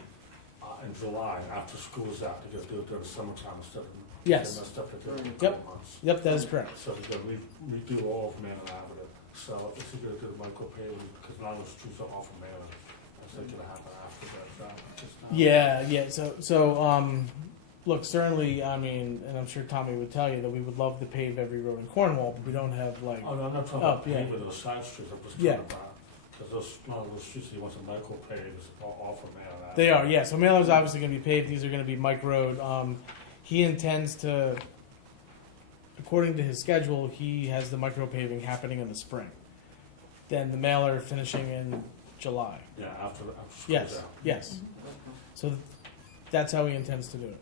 in July, after school's out, they're gonna do it during the summertime instead of. Yes. They messed up at the Yep. couple months. Yep, that is correct. So they're gonna redo all of Maynard Avenue, so is he gonna do the micro paving, because now those streets are off of Maynard, is that gonna happen after that, just now? Yeah. So, look, certainly, I mean, and I'm sure Tommy would tell you that we would love to pave every road in Cornwall, but we don't have like. Oh, no, I'm not talking Oh, about yeah. paving those side streets, I'm just Yeah. talking about, because those streets he wants to micro pave is off of Maynard Avenue. They are, yeah. So Mailer's obviously going to be paved. These are going to be Mike Road. He intends to, according to his schedule, he has the micro paving happening in the spring. Then the Mailer finishing in July. Yeah, after school's Yes, out. yes. So that's how he intends to do it.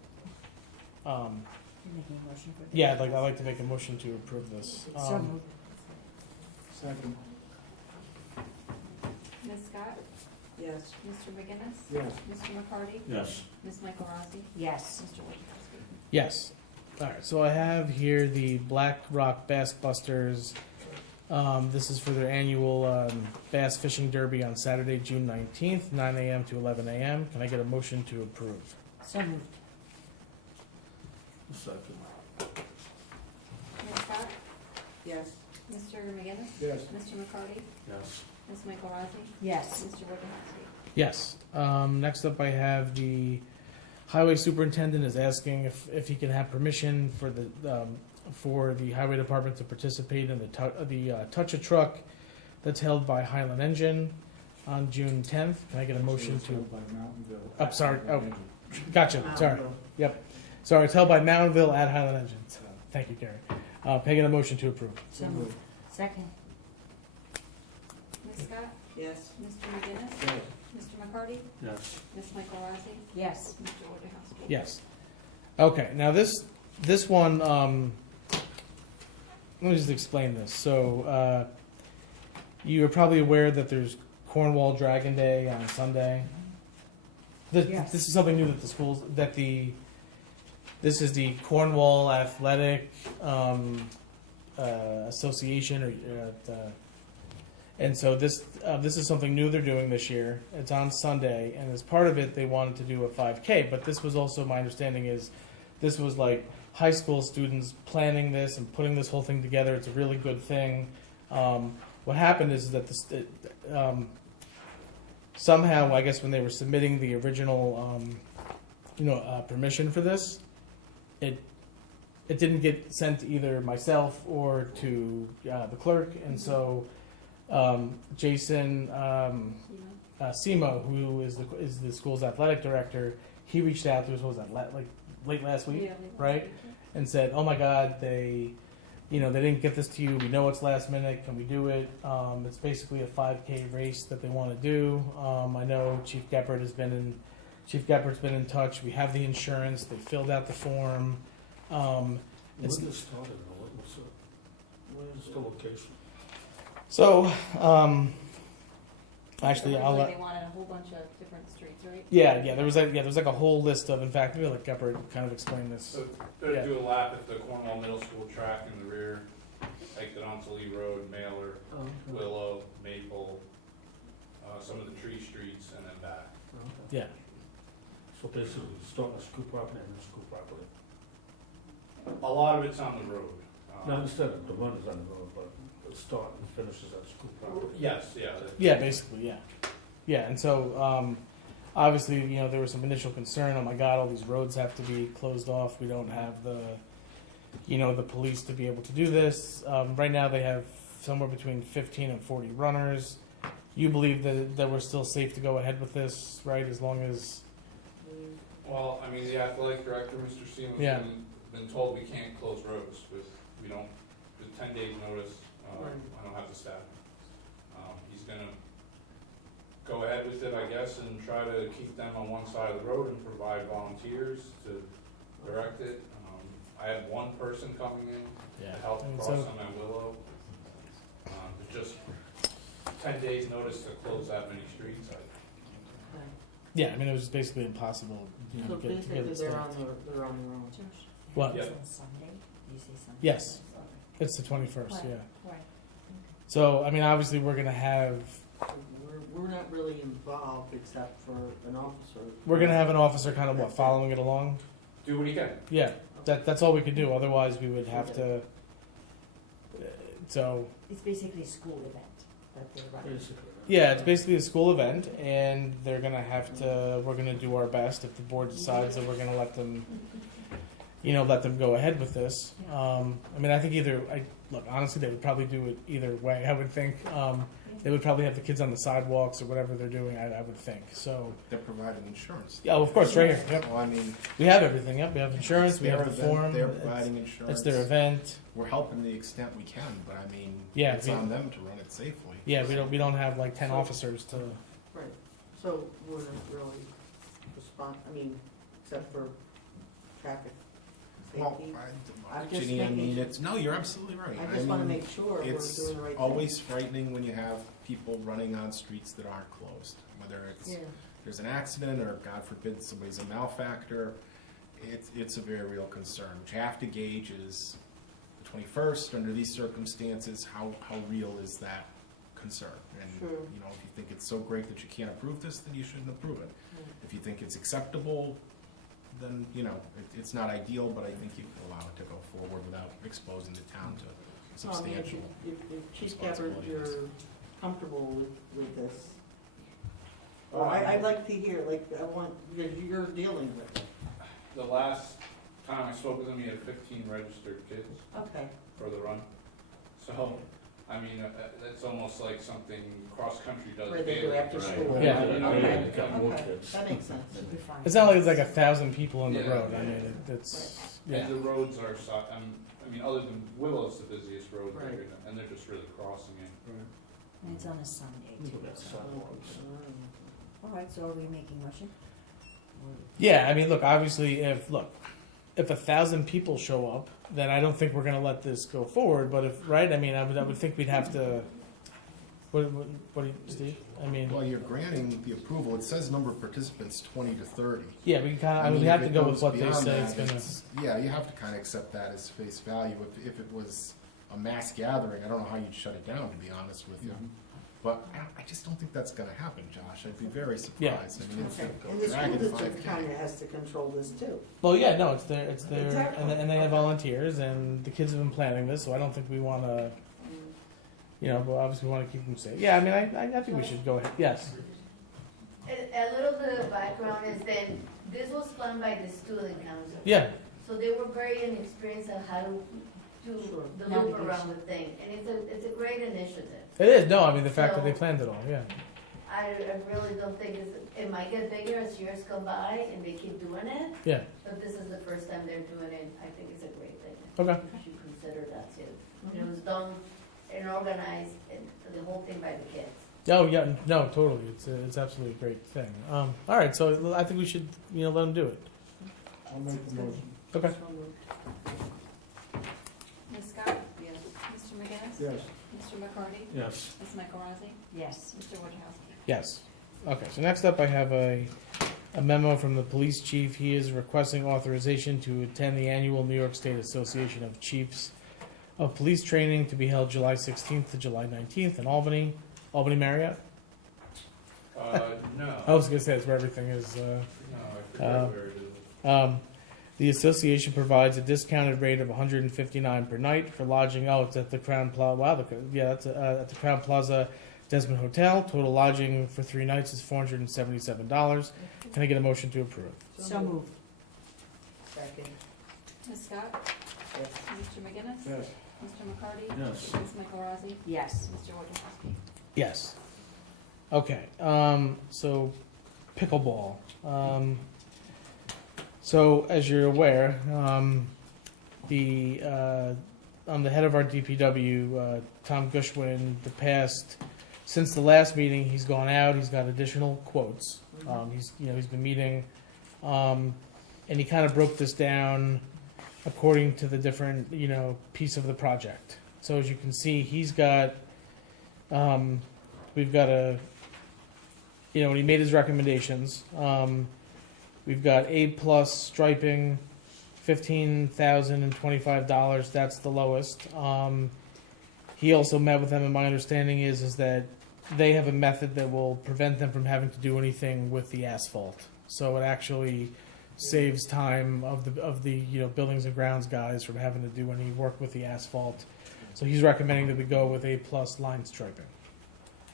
You're making a motion for. Yeah, I'd like to make a motion to approve this. So moved. Second. Ms. Scott? Yes. Mr. McGinnis? Yes. Mr. McCarty? Yes. Ms. Michael Rossi? Yes. Mr. Wojciechowski? Yes. All right. So I have here the Black Rock Bass Busters. This is for their annual bass fishing derby on Saturday, June 19th, 9 a.m. to 11 a.m. Can I get a motion to approve? So moved. Second. Ms. Scott? Yes. Mr. McGinnis? Yes. Mr. McCarty? Yes. Ms. Michael Rossi? Yes. Mr. Wojciechowski? Yes. Next up, I have the highway superintendent is asking if he can have permission for the highway department to participate in the Touch a Truck that's held by Highland Engine on June 10th. Can I get a motion to? By Mountainville. Oh, sorry. Oh, gotcha. Sorry. Yep. Sorry, it's held by Mountainville at Highland Engine. So, thank you, Gary. Can I get a motion to approve? So moved. Second. Ms. Scott? Yes. Mr. McGinnis? Yes. Mr. McCarty? Yes. Ms. Michael Rossi? Yes. Mr. Wojciechowski? Yes. Okay. Now this one. Let me just explain this. So you are probably aware that there's Cornwall Dragon Day on Sunday. Yes. This is something new that the schools this is the Cornwall Athletic Association, and so this is something new they're doing this year. It's on Sunday, and as part of it, they wanted to do a 5K. But this was also my understanding is this was like high school students planning this and putting this whole thing together. It's a really good thing. What happened is that somehow, I guess, when they were submitting the original, permission for this, it didn't get sent to either myself or to the clerk, and so Jason Simo, who is the school's athletic director, he reached out to us. What was that? Late last week, right? And said, "Oh my God, they didn't get this to you. We know it's last minute. Can we do it?" It's basically a 5K race that they want to do. I know Chief Gephardt Chief Geppert's been in touch. We have the insurance. They filled out the form. When did it start? Where's the location? So, actually, I'll Originally, let. they wanted a whole bunch of different streets, right? Yeah. There was like a whole list of. In fact, maybe let Gephardt kind of explain this. So they're Yeah. do a lap at the Cornwall Middle School track in the rear, exit onto Lee Road, Mailer, Willow, Maple, some of the tree streets, and then back. Yeah. So basically, starting a school property and a school property. A lot of it's on the road. Now, instead of the run is on the road, but the start and finishes at school property. Yes, yeah. Yeah, basically, yeah. Yeah, and so obviously, there was some initial concern. Oh my God, all these roads have to be closed off. We don't have the police to be able to do this. Right now, they have somewhere between 15 and 40 runners. You believe that we're still safe to go ahead with this, right? As long as Well, I mean, the athletic director, Mr. Seaman's Yeah. been told we can't close roads with 10 days notice. I don't have the staff. He's gonna go ahead with it, I guess, and try to keep them on one side of the road and provide volunteers to direct it. I had one person coming in to help And cross so- them at Willow. But just 10 days notice to close that many streets, yeah, I mean, it was just basically impossible. So to get basically, it they're stopped. on their own. What? Yep. On Sunday? you say something? Yes. It's the 21st, Right. yeah. Right. So, I mean, obviously, we're gonna have We're not really involved except for an officer. an officer kind of following it along. Do what he can. Yeah, that's all we could do. Otherwise, we would have to. So It's basically a school event that they're running. yeah, it's basically a school event, and they're gonna have to. We're gonna do our best if the board decides that we're gonna let them, let them go ahead with this. I mean, I think look, honestly, they would probably do it either way. I would think they would probably have the kids on the sidewalks or whatever they're doing. I would think so. They're providing insurance. Yeah, of course, right here. Yep. So, I mean, We have everything. Yep, we have insurance. it's We have their the event, form. they're providing insurance. It's their event. We're helping the extent we can, but I mean, Yeah, it's on them to run it safely. Yeah, we don't have like 10 officers to. Right, so we're not really except for traffic Well, safety. I'm just Ginny, I making mean, sure- no, you're absolutely right. I just wanna mean, make sure we're it's doing the right thing. always frightening when you have people running on streets that aren't closed, whether it's Yeah, there's an accident or, God forbid, somebody's a malefactor. It's a very real concern. What you have to gauge is the 21st, under these circumstances, how real is that concern? And, Sure. if you think it's so great that you can't approve this, then you shouldn't approve it. Yeah. If you think it's acceptable, then, it's not ideal, but I think you can allow it to go forward without exposing the town to So, I mean, substantial. if Chief Gabbard, responsibility. you're comfortable with this, I'd like to hear, because you're dealing with it. The last time I spoke with him, he had 15 registered kids Okay, for the run. So, I mean, that's almost like something cross-country does. where they do daily. after school. Yeah. Okay, that makes sense. It'll be fine. It's not like it's like 1,000 people on the Yeah. road. I mean, it's yeah. And the roads are, I mean, other than Willow's the busiest road, Right. and they're just really crossing it. And it's on a Sunday too. So. All right, so are we making motion? Yeah, I mean, look, obviously, if 1,000 people show up, then I don't think we're going to let this go forward. But if right, I mean, I would think we'd have to. What do you, Steve? I mean, Well, you're granting the approval. It says number of participants 20 to 30. yeah, we kind of. I mean, we if have to it go with goes what they beyond say that, it's going to. Yeah, you have to kind of accept that as face value. If it was a mass gathering, I don't know how you'd shut it down, to be honest with you. But I just don't think that's going to happen, Josh. I'd be very surprised. I mean, it's Okay, a and the school dragon district 5K. kind of has to control this too. Well, yeah, no, it's their, Exactly. and they have volunteers, and the kids have been planning this, so I don't think we want to. But obviously we want to keep them safe. Yeah, I mean, I think we should go ahead. Yes. A little bit of background is that this was planned by the student council. Yeah. So they were very inexperienced on how to do Sure. the loop around the thing, and it's a great initiative. It is. No, I mean the fact that So- they planned it all. Yeah. I really don't think it might get bigger as years go by and they keep doing it, Yeah. but this is the first time they're doing it. I think it's a great thing. Okay. You should consider that too. It was done and organized, and the whole thing by the kids. Oh yeah. No, totally. It's absolutely a great thing. All right. So I think we should let them do it. I'll make the motion. Okay. Ms. Scott? Yes. Mr. McGinnis? Yes. Mr. McCarty? Yes. Ms. Michaelozzi? Yes. Mr. Wojciechowski? Yes. Okay. So next up, I have a memo from the police chief. He is requesting authorization to attend the annual New York State Association of Chiefs of Police training to be held July 16th to July 19th in Albany, Marriott. No. I was gonna say that's where everything is. No, I forgot where it is. The association provides a discounted rate of $159 per night for lodging. Oh, it's at the Crown Plaza. Wow, that's at the Crown Plaza Desmond Hotel. Total lodging for 3 nights is $477. Can I get a motion to approve? So moved. Second. Ms. Scott? Yes. Mr. McGinnis? Yes. Mr. McCarty? Yes. Ms. Michaelozzi? Yes. Mr. Wojciechowski? Yes. Okay. So pickleball. So as you're aware, I'm the head of our DPW, Tom Gushwin. Since the last meeting, he's gone out. He's got additional quotes. He's been meeting, and he kind of broke this down according to the different piece of the project. So as you can see, we've got when he made his recommendations, we've got A+ striping $15,025. That's the lowest. He also met with them, and my understanding is that they have a method that will prevent them from having to do anything with the asphalt. So it actually saves time of the buildings and grounds guys from having to do any work with the asphalt. So he's recommending that we go with A+ line striping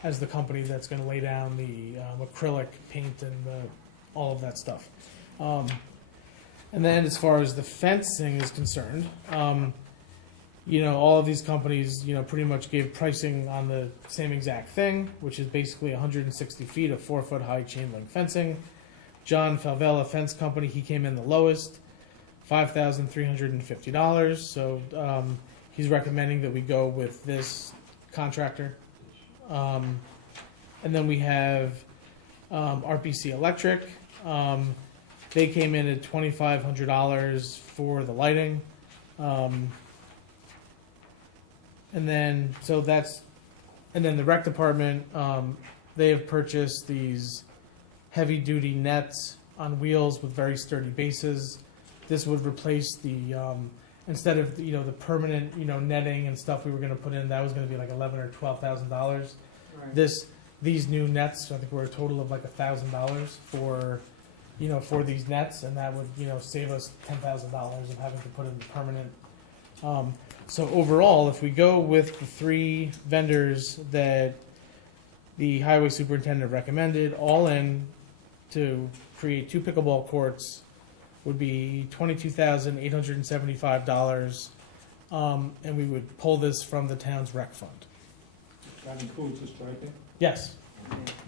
as the company that's going to lay down the acrylic paint and all of that stuff. And then as far as the fencing is concerned, all of these companies, pretty much gave pricing on the same exact thing, which is basically 160 feet of 4-foot high chain link fencing. John Falvella Fence Company, he came in the lowest, $5,350. So he's recommending that we go with this contractor. And then we have RPC Electric. They came in at $2,500 for the lighting. And then the rec department, they have purchased these heavy duty nets on wheels with very sturdy bases. This would replace the instead of the permanent netting and stuff we were going to put in. That was going to be like $11,000 or $12,000. Right. These new nets, I think, were a total of like $1,000 for these nets, and that would save us $10,000 of having to put in the permanent. So overall, if we go with the 3 vendors that the highway superintendent recommended, all in to create 2 pickleball courts would be $22,875, and we would pull this from the town's rec fund. That includes the striping? Yes.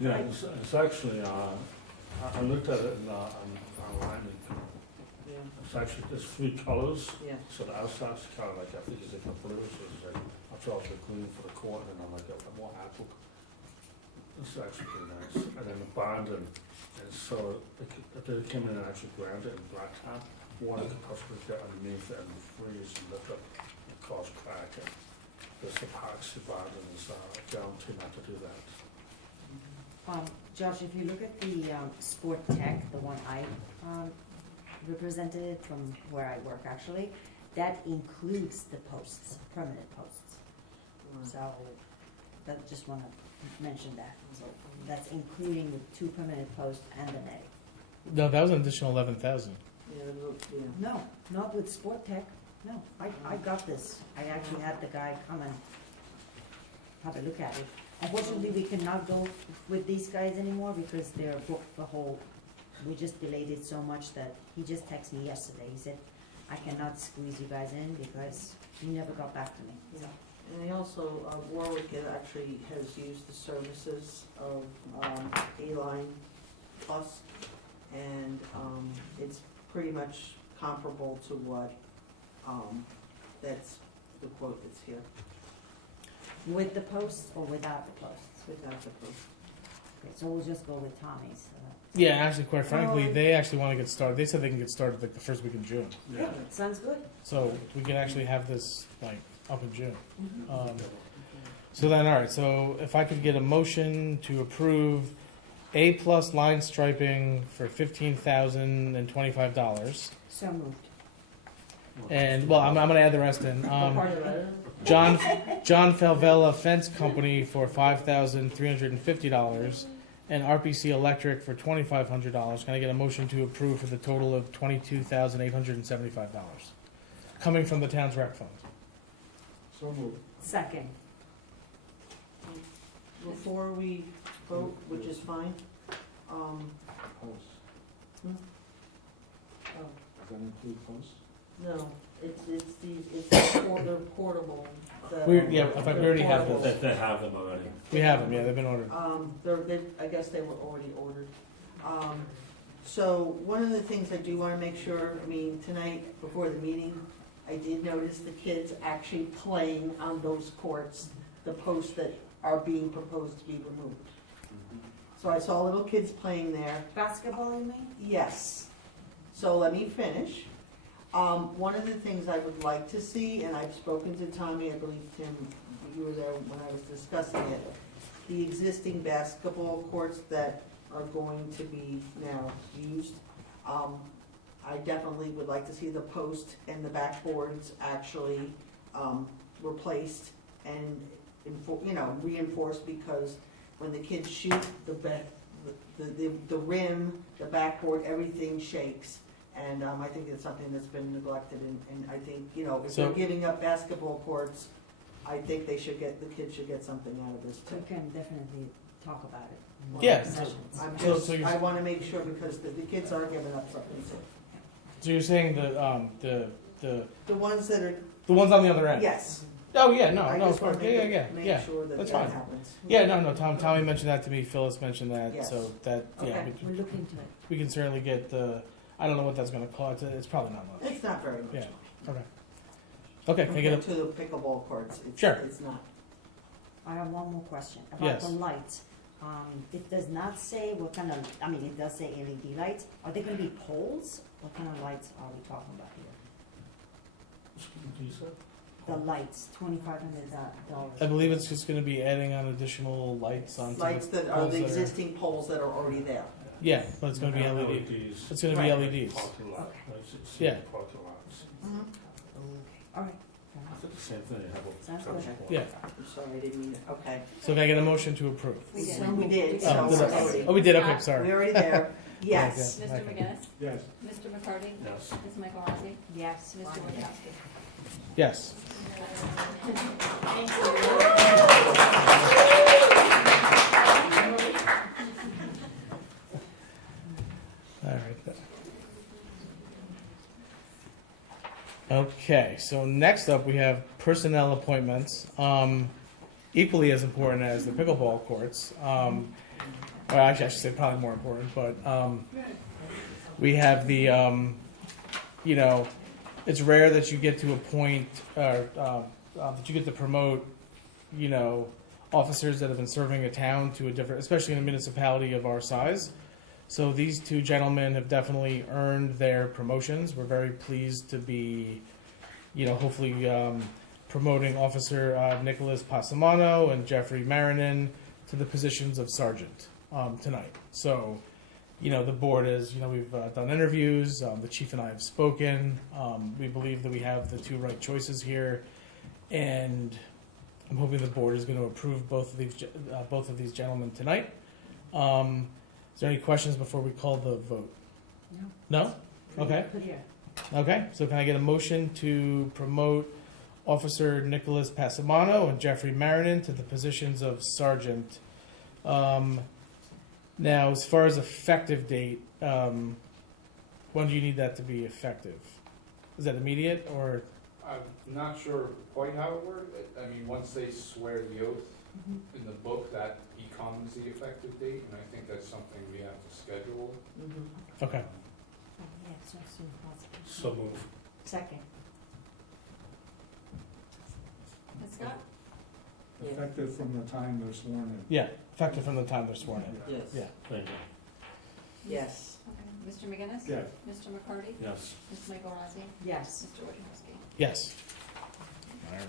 Yeah, it's actually, I looked at it online. It's actually, there's 3 colors. Yeah. So the outside's kind of like, I think it's like a blue, so it's like, I thought the green for the corner, and I'm like a more apple. It's actually pretty nice. And then the bond, and so they came in and actually grounded in black top. Water could possibly get underneath it and freeze and lift up and cause crack. And there's epoxy bond, and it's guaranteed not to do that. Josh, if you look at the Sport Tech, the one I represented from where I work actually, that includes the posts, permanent posts. So I just want to mention that. So that's including the 2 permanent posts and the netting. No, that was an additional 11,000. No, not with Sport Tech. No, I got this. I actually had the guy come and have a look at it. Unfortunately, we cannot go with these guys anymore because they're booked the whole. We just delayed it so much that he just texted me yesterday. He said, I cannot squeeze you guys in because you never got back to me. Yeah. And they also, Warwick actually has used the services of A-Line Plus, and it's pretty much comparable to what, that's the quote that's here. With the posts or without the posts? Without the posts. Okay, so we'll just go with Tommy's. Yeah, actually, quite frankly, they actually want to get started. They said they can get started like the first week in June. Yeah, sounds good. So we can actually have this like up in June. Mm-hmm. So then, all right. So if I could get a motion to approve A+ line striping for $15,025, So moved. and well, I'm going to add the rest in. John Falvella Fence Company for $5,350. And RPC Electric for $2,500. Can I get a motion to approve for the total of $22,875 coming from the town's rec fund? So moved. Second. Before we vote, which is fine, Posts. oh, Does that include posts? no, it's they're portable. We already have those. They have them already. We have them. Yeah, they've been ordered. I guess they were already ordered. So one of the things I do want to make sure, tonight before the meeting, I did notice the kids actually playing on those courts, the posts that are being proposed to be removed. So I saw little kids playing there. Basketball, you mean? Yes. So let me finish. One of the things I would like to see, and I've spoken to Tommy, I believe, Tim, you were there when I was discussing it, the existing basketball courts that are going to be now used. I definitely would like to see the post and the backboards actually replaced and reinforced, because when the kids shoot, the rim, the backboard, everything shakes. And I think it's something that's been neglected, and I think, if they're So- giving up basketball courts, I think the kids should get something out of this We too. can definitely talk about it. in more Yeah, sessions. I want to make sure, because the kids are giving up something too. So you're saying the The ones that are, ones on the other end? yes. Oh, yeah, no, I of just course, want to yeah, make sure that that's that fine. happens. Yeah, no, Tommy mentioned that to me, Phyllis mentioned that, Yes. so that, yeah, Okay. We'll look into it. we can certainly get the, I don't know what that's gonna cost, it's probably not much. It's not very much. Yeah. Okay, can I get Compared to the pickleball courts, Sure. it's not. I have one more question about Yes. the lights. It does not say what kind of, it does say LED lights. Are they gonna be poles? What kind of lights are we talking about here? The lights, $2,500. I believe it's just gonna be adding on additional lights onto the Lights that are poles the that existing poles that are already there. Yeah, but it's gonna be LED. LEDs. It's gonna be Right. LEDs. Parking lot, Yeah. parking lots. All right. The same thing, you have a Sounds touch good. point. Yeah, I'm sorry, I didn't mean it. Okay. so can I get a motion to approve? We did, Oh, so did we're I? already, Oh, we did, okay, we're sorry. already there. Yes. Okay. Mr. McGinnis? Yes. Mr. McCarty? Yes. Ms. Michael Rossi? Yes. Mr. Wojciechowski? Yes. Thank you. All right. Okay, so next up we have personnel appointments. Equally as important as the pickleball courts. Or actually, I should say probably more important, but we have the, it's rare that you get to appoint, or that you get to promote, officers that have been serving a town to a different, especially in a municipality of our size. So these two gentlemen have definitely earned their promotions. We're very pleased to be, hopefully promoting Officer Nicholas Passamano and Jeffrey Marinin to the positions of sergeant tonight. So, the board is, we've done interviews. The chief and I have spoken. We believe that we have the two right choices here, and I'm hoping the board is going to approve both of these gentlemen tonight. Is there any questions before we call the vote? No? Okay. Good here. Okay, so can I get a motion to promote Officer Nicholas Passamano and Jeffrey Marinin to the positions of sergeant? Now, as far as effective date, when do you need that to be effective? Is that immediate or? I'm not sure quite how it works. I mean, once they swear the oath in the book, that becomes the effective date, and I think that's something we have to schedule. Okay. Yeah, it's not soon possible. So move. Second. Ms. Scott? Effective from the time they're sworn in. Yeah, effective from the time they're sworn in. Yes. Yeah. Thank you. Yes. Okay. Mr. McGinnis? Yes. Mr. McCarty? Yes. Ms. Michael Rossi? Yes. Mr. Wojciechowski? Yes. All right.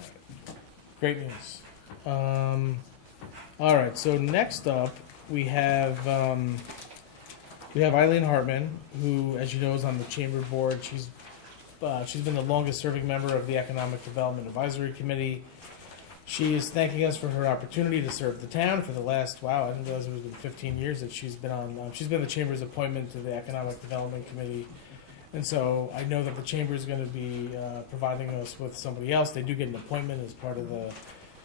Great news. All right. So next up, we have Eileen Hartman, who, as you know, is on the chamber board. She's been the longest serving member of the Economic Development Advisory Committee. She is thanking us for her opportunity to serve the town for the last, I didn't realize it was been 15 years that she's been on. She's been the chamber's appointment to the Economic Development Committee. And so I know that the chamber is going to be providing us with somebody else. They do get an appointment as part of the,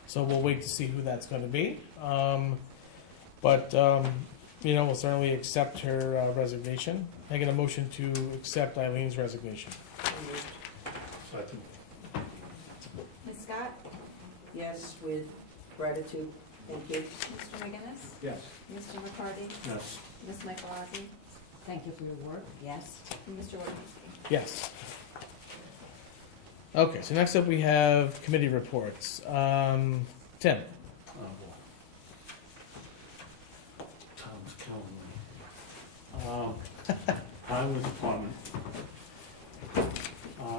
so we'll wait to see who that's going to be. But we'll certainly accept her resignation. I get a motion to accept Eileen's resignation. Second. Ms. Scott? Yes, with gratitude. Thank you. Mr. McGinnis? Yes. Mr. McCarty? Yes. Ms. Michael Rossi? Thank you for your work. Yes. And Mr. Wojciechowski? Yes. Okay, so next up we have committee reports. Tim. Oh, boy. Tom's killing me. Highway Department.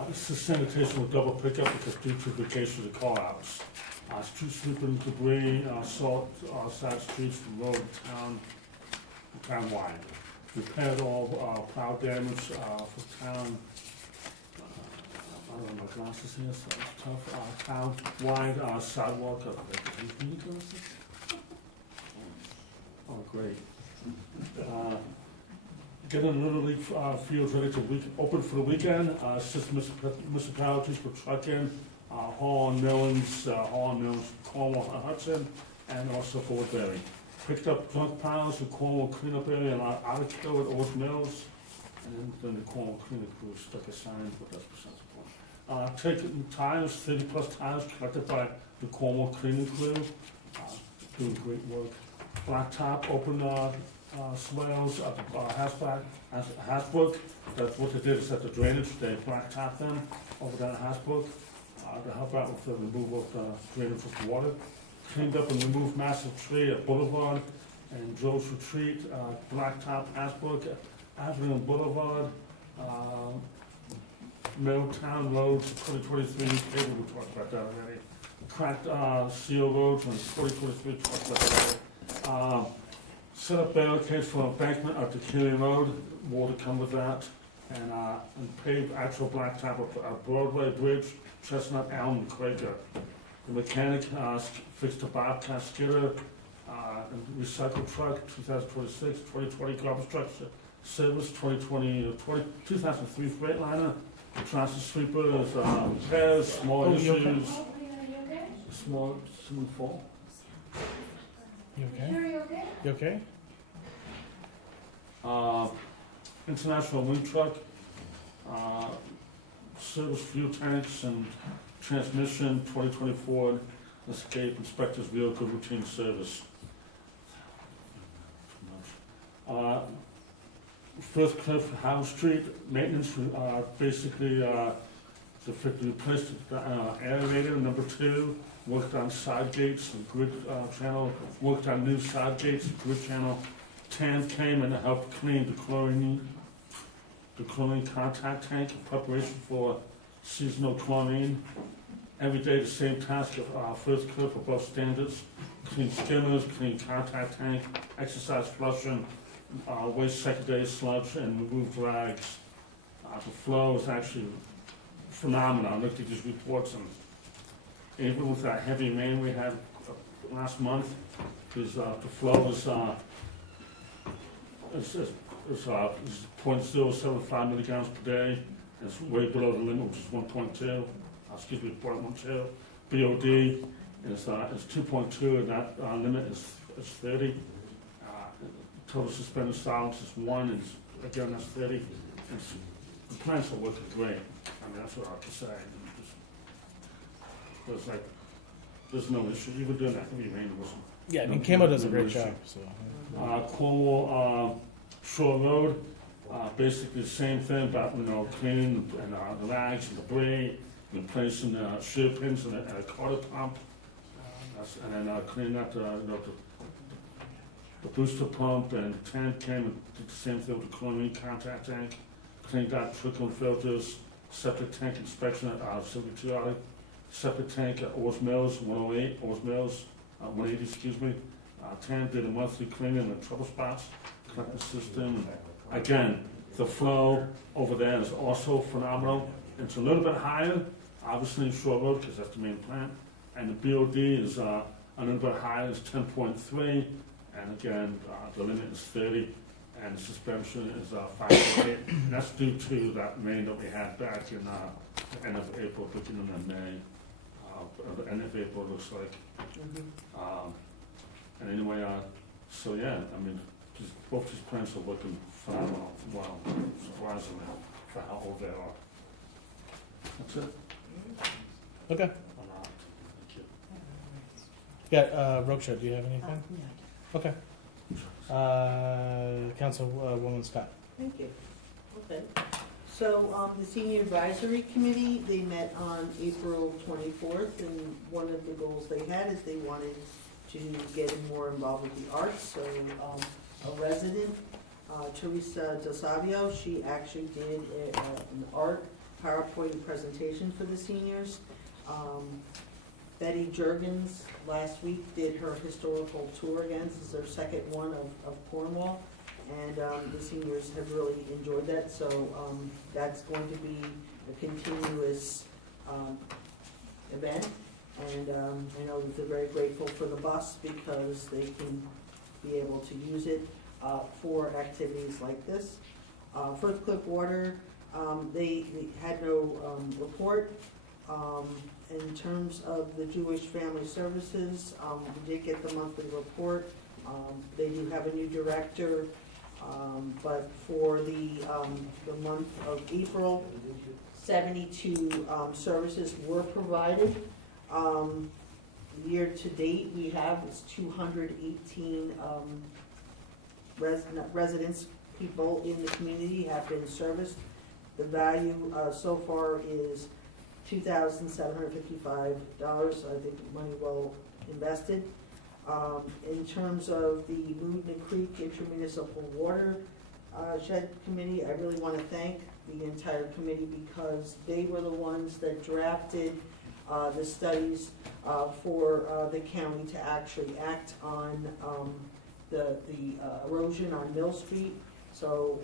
This is sanitation with double pickup because due to vacation of call-outs. Street sweeping debris, salt, sad streets from road, town wide. repaired all plow damage for town. I don't know my glasses here, so it's tough. Town-wide sidewalk of oh, great. Getting Little League fields ready to open for the weekend. Assist municipalities for trucking, Hall and Millings, Cornwall, Hudson, and also for Woodbury. Picked up junk piles in Cornwall cleanup area and Artichoke at Old Mills, and then the Cornwall cleanup crew stuck a sign with that percentage point. Taking tires, 30+ tires collected by the Cornwall cleaning crew, doing great work. Blacktop open swales at the Hasbrook. That's what they did, is at the drainage, they blacktop them over there at Hasbrook to help out with the removal of the drainage of the water. Cleaned up and removed massive tree at Boulevard and Joe's Retreat, Blacktop, Hasbrook, Avenue and Boulevard, Middletown Roads, 2023, maybe we talked about that already. Cracked seal roads on 2023, talked about that already. Set up barricades for embankment at the Keely Road, more to come with that. And paved actual blacktop of Broadway Bridge, Chestnut, Elm, and Quaker. The mechanic fixed a Bobcat skidder, and recycle truck, 2026, 2020 garbage truck service, 2003 Freightliner. The transit sweeper is repairs, small issues. Small fall. You okay? you okay? You okay? International wind truck, service fuel tanks and transmission, 2024 Escape Inspector's Vehicle Routine Service. First Cliff House Street maintenance, basically to replace the aerator, number 2, worked on side gates and grid channel, worked on new side gates and grid channel. TAN came and helped clean the chlorine contact tank in preparation for seasonal chlorine. Every day the same task of First Cliff above standards, clean skimmers, clean contact tank, exercise flushing, waste secondary sludge, and remove drags. The flow is actually phenomenal. I looked at these reports, and even with that heavy rain we had last month, because the flow is 0.075 milligrams per day. It's way below the limit, which is 1.2. Excuse me, 0.12. BOD is 2.2, and that limit is 30. Total suspended silence is 1, and again that's 30. The plants are working great. I mean, that's what I have to say. Because like, there's no issue. Even during that heavy rain, wasn't. Yeah, I mean, Camo does a great job. So. Cornwall Shore Road, basically the same thing about cleaning and the rags and debris, replacing shear pins and a quarter pump, and then cleaning out the booster pump, and tank came and did the same thing with the chlorine contact tank, cleaned out trickle filters, septic tank inspection at 72 hour, septic tank at Ors Mills 108, Ors Mills 180, excuse me. TAN did a monthly cleaning of trouble spots, collect the system. Again, the flow over there is also phenomenal. It's a little bit higher, obviously in Shore Road, because that's the main plant. And the BOD is a little bit higher, it's 10.3. And again, the limit is 30, and the suspension is 5.8. And that's due to that rain that we had back in the end of April, beginning of May. The end of April looks like. And anyway, so yeah, I mean, both these plants are working phenomenal. Wow, surprisingly, for how old they are. That's it. Okay. Thank you. Yeah, Roksha, do you have anything? Okay. Councilwoman Scott. Thank you. Okay. So, the Senior Advisory Committee, they met on April 24th, and one of the goals they had is they wanted to get more involved with the arts. So, a resident, Teresa DeSavio, she actually did an art PowerPoint presentation for the seniors. Betty Juergens last week did her historical tour again. This is their second one of Cornwall. and the seniors have really enjoyed that, so that's going to be a continuous event. And I know that they're very grateful for the bus because they can be able to use it for activities like this. First Cliff Water, they had no report. In terms of the Jewish Family Services, we did get the monthly report. They do have a new director, but for the month of April, 72 services were provided. Year to date, we have is 218 residents, people in the community have been serviced. The value so far is $2,755. I think money well invested. In terms of the Moodna Creek Intermunicipal Water Shed Committee, I really want to thank the entire committee because they were the ones that drafted the studies for the county to actually act on the erosion on Mill Street. So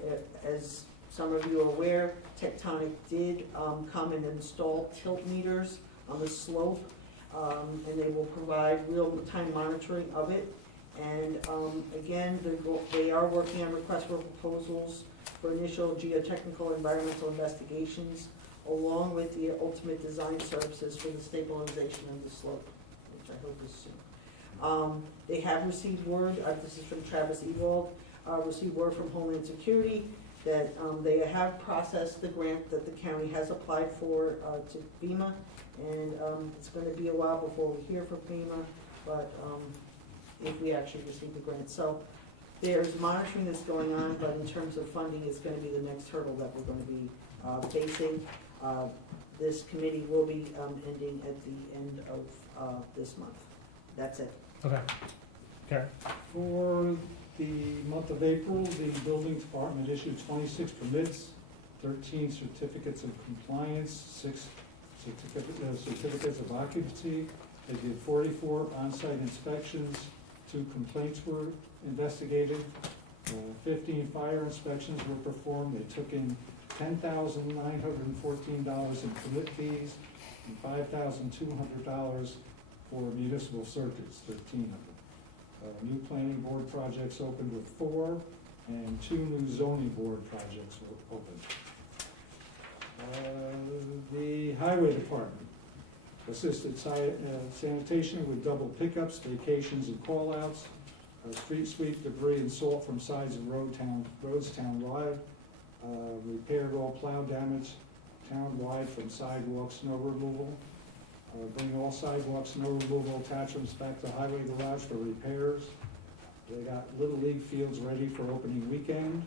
as some of you are aware, Tectonic did come and install tilt meters on the slope, and they will provide real-time monitoring of it. And again, they are working on requests for proposals for initial geotechnical environmental investigations, along with the ultimate design services for the stabilization of the slope, which I hope is soon. They have received word, this is from Travis Ewald, received word from Homeland Security that they have processed the grant that the county has applied for to FEMA, and it's going to be a while before we hear from FEMA, but if we actually receive the grant. So there's monitoring that's going on, but in terms of funding, it's going to be the next hurdle that we're going to be facing. This committee will be ending at the end of this month. That's it. Okay. Okay. For the month of April, the building department issued 26 permits, 13 certificates of compliance, 6 certificates of occupancy. They did 44 on-site inspections, 2 complaints were investigated, 15 fire inspections were performed. They took in $10,914 in permit fees and $5,200 for municipal circuits, 13 of them. New planning board projects opened with 4, and 2 new zoning board projects were opened. The highway department assisted sanitation with double pickups, vacations, and call-outs, street sweep debris and salt from sides of roads town-wide, repaired all plow damage town-wide from sidewalk snow removal, bring all sidewalk snow removal attachments back to highway garage for repairs. They got Little League fields ready for opening weekend.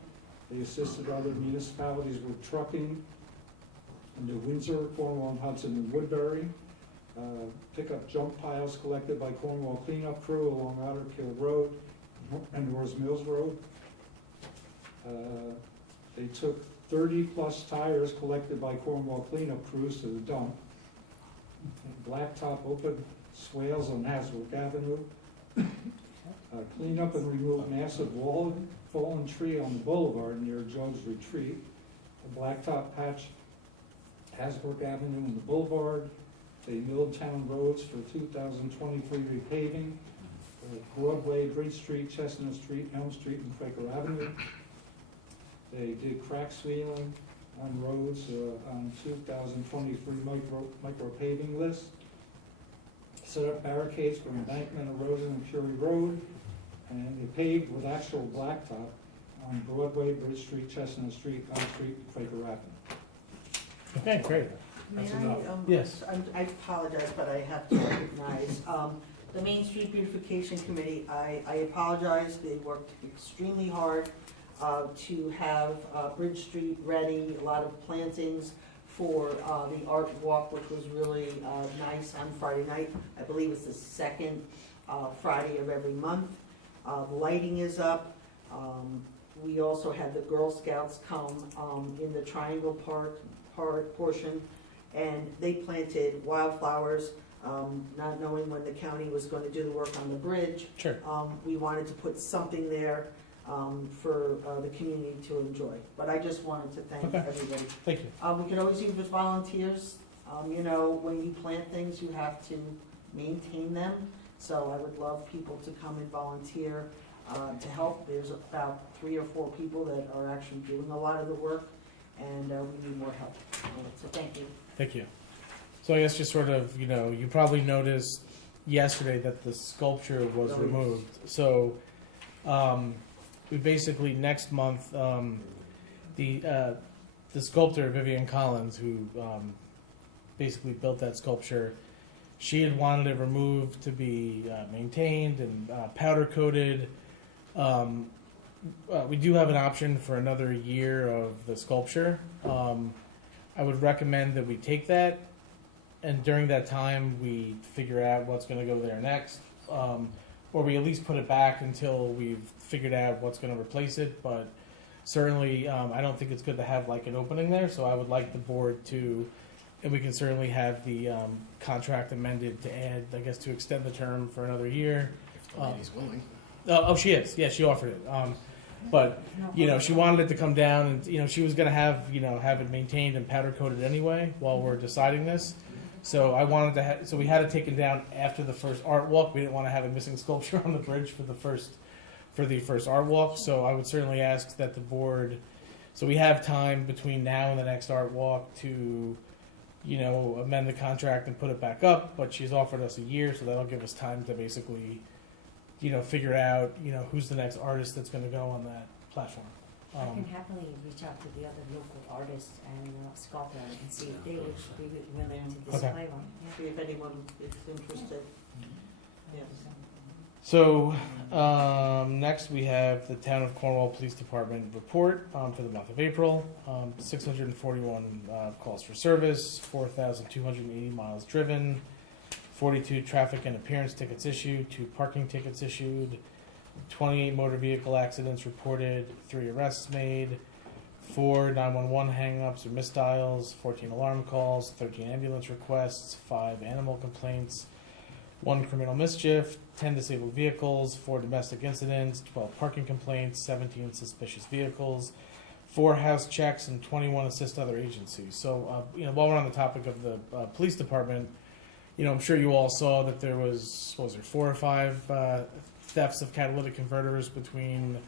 They assisted other municipalities with trucking into Windsor, Cornwall, and Hudson, and Woodbury. Pick up junk piles collected by Cornwall cleanup crew along Otter Kill Road and Norris Mills Road. They took 30+ tires collected by Cornwall cleanup crews to the dump. Blacktop open swales on Hasbrook Avenue. Clean up and remove massive fallen tree on the boulevard near Jones Retreat. A blacktop patch Hasbrook Avenue and the boulevard. They milled town roads for 2023 repaving. Broadway, Bridge Street, Chestnut Street, Elm Street, and Quaker Avenue. They did crack sealing on roads on 2023 micro paving list. Set up barricades for embankment erosion and Curie Road, and they paved with actual blacktop on Broadway, Bridge Street, Chestnut Street, Elm Street, and Quaker Avenue. Okay, great. May That's I, enough. Yes. I apologize, but I have to recognize, the Main Street Beautification Committee, I apologize, they worked extremely hard to have Bridge Street ready, a lot of plantings for the art walk, which was really nice on Friday night. I believe it's the second Friday of every month. The lighting is up. We also had the Girl Scouts come in the Triangle Park portion, and they planted wildflowers, not knowing when the county was going to do the work on the bridge. Sure. We wanted to put something there for the community to enjoy. But I just wanted to thank Okay. everybody. Thank you. We can always use with volunteers. You know, when you plant things, you have to maintain them. So I would love people to come and volunteer to help. There's about 3 or 4 people that are actually doing a lot of the work, and we need more help. So thank you. Thank you. So I guess just sort of, you probably noticed yesterday that the sculpture was removed. So we basically next month, the sculptor Vivian Collins, who basically built that sculpture, she had wanted it removed to be maintained and powder coated. We do have an option for another year of the sculpture. I would recommend that we take that, and during that time we figure out what's going to go there next, or we at least put it back until we've figured out what's going to replace it. But certainly, I don't think it's good to have like an opening there. So I would like the board to, and we can certainly have the contract amended to add, I guess, to extend the term for another year. If the lady's willing. Oh, she is. Yeah, she offered it. But she wanted it to come down, and she was going to have have it maintained and powder coated anyway while we're deciding this. So I wanted to so we had it taken down after the first art walk. We didn't want to have a missing sculpture on the bridge for the first art walk. So I would certainly ask that the board. So we have time between now and the next art walk to amend the contract and put it back up. But she's offered us a year, so that'll give us time to basically figure out who's the next artist that's going to go on that platform. I can happily reach out to the other local artists and sculptor and see if they would be willing to display one. See if anyone is interested. Yes. So next we have the Town of Cornwall Police Department report for the month of April. 641 calls for service, 4,280 miles driven, 42 traffic and appearance tickets issued, 2 parking tickets issued, 28 motor vehicle accidents reported, 3 arrests made, 4 911 hang-ups or misdials, 14 alarm calls, 13 ambulance requests, 5 animal complaints, 1 criminal mischief, 10 disabled vehicles, 4 domestic incidents, 12 parking complaints, 17 suspicious vehicles, 4 house checks, and 21 assist other agencies. So, while we're on the topic of the police department, I'm sure you all saw that there was, 4 or 5 thefts of catalytic converters between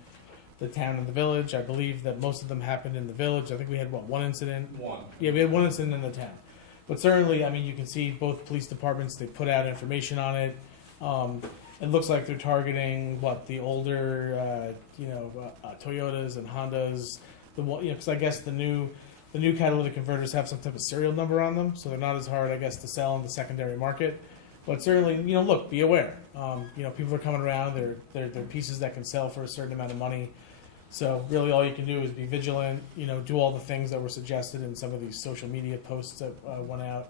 the town and the village. I believe that most of them happened in the village. I think we had, 1 incident? 1. Yeah, we had 1 incident in the town. But certainly, you can see both police departments, they put out information on it. It looks like they're targeting, the older, Toyotas and Hondas. Because I guess the new catalytic converters have some type of serial number on them, so they're not as hard, I guess, to sell in the secondary market. But certainly, look, be aware. People are coming around. They're pieces that can sell for a certain amount of money. So really, all you can do is be vigilant. Do all the things that were suggested in some of these social media posts that went out.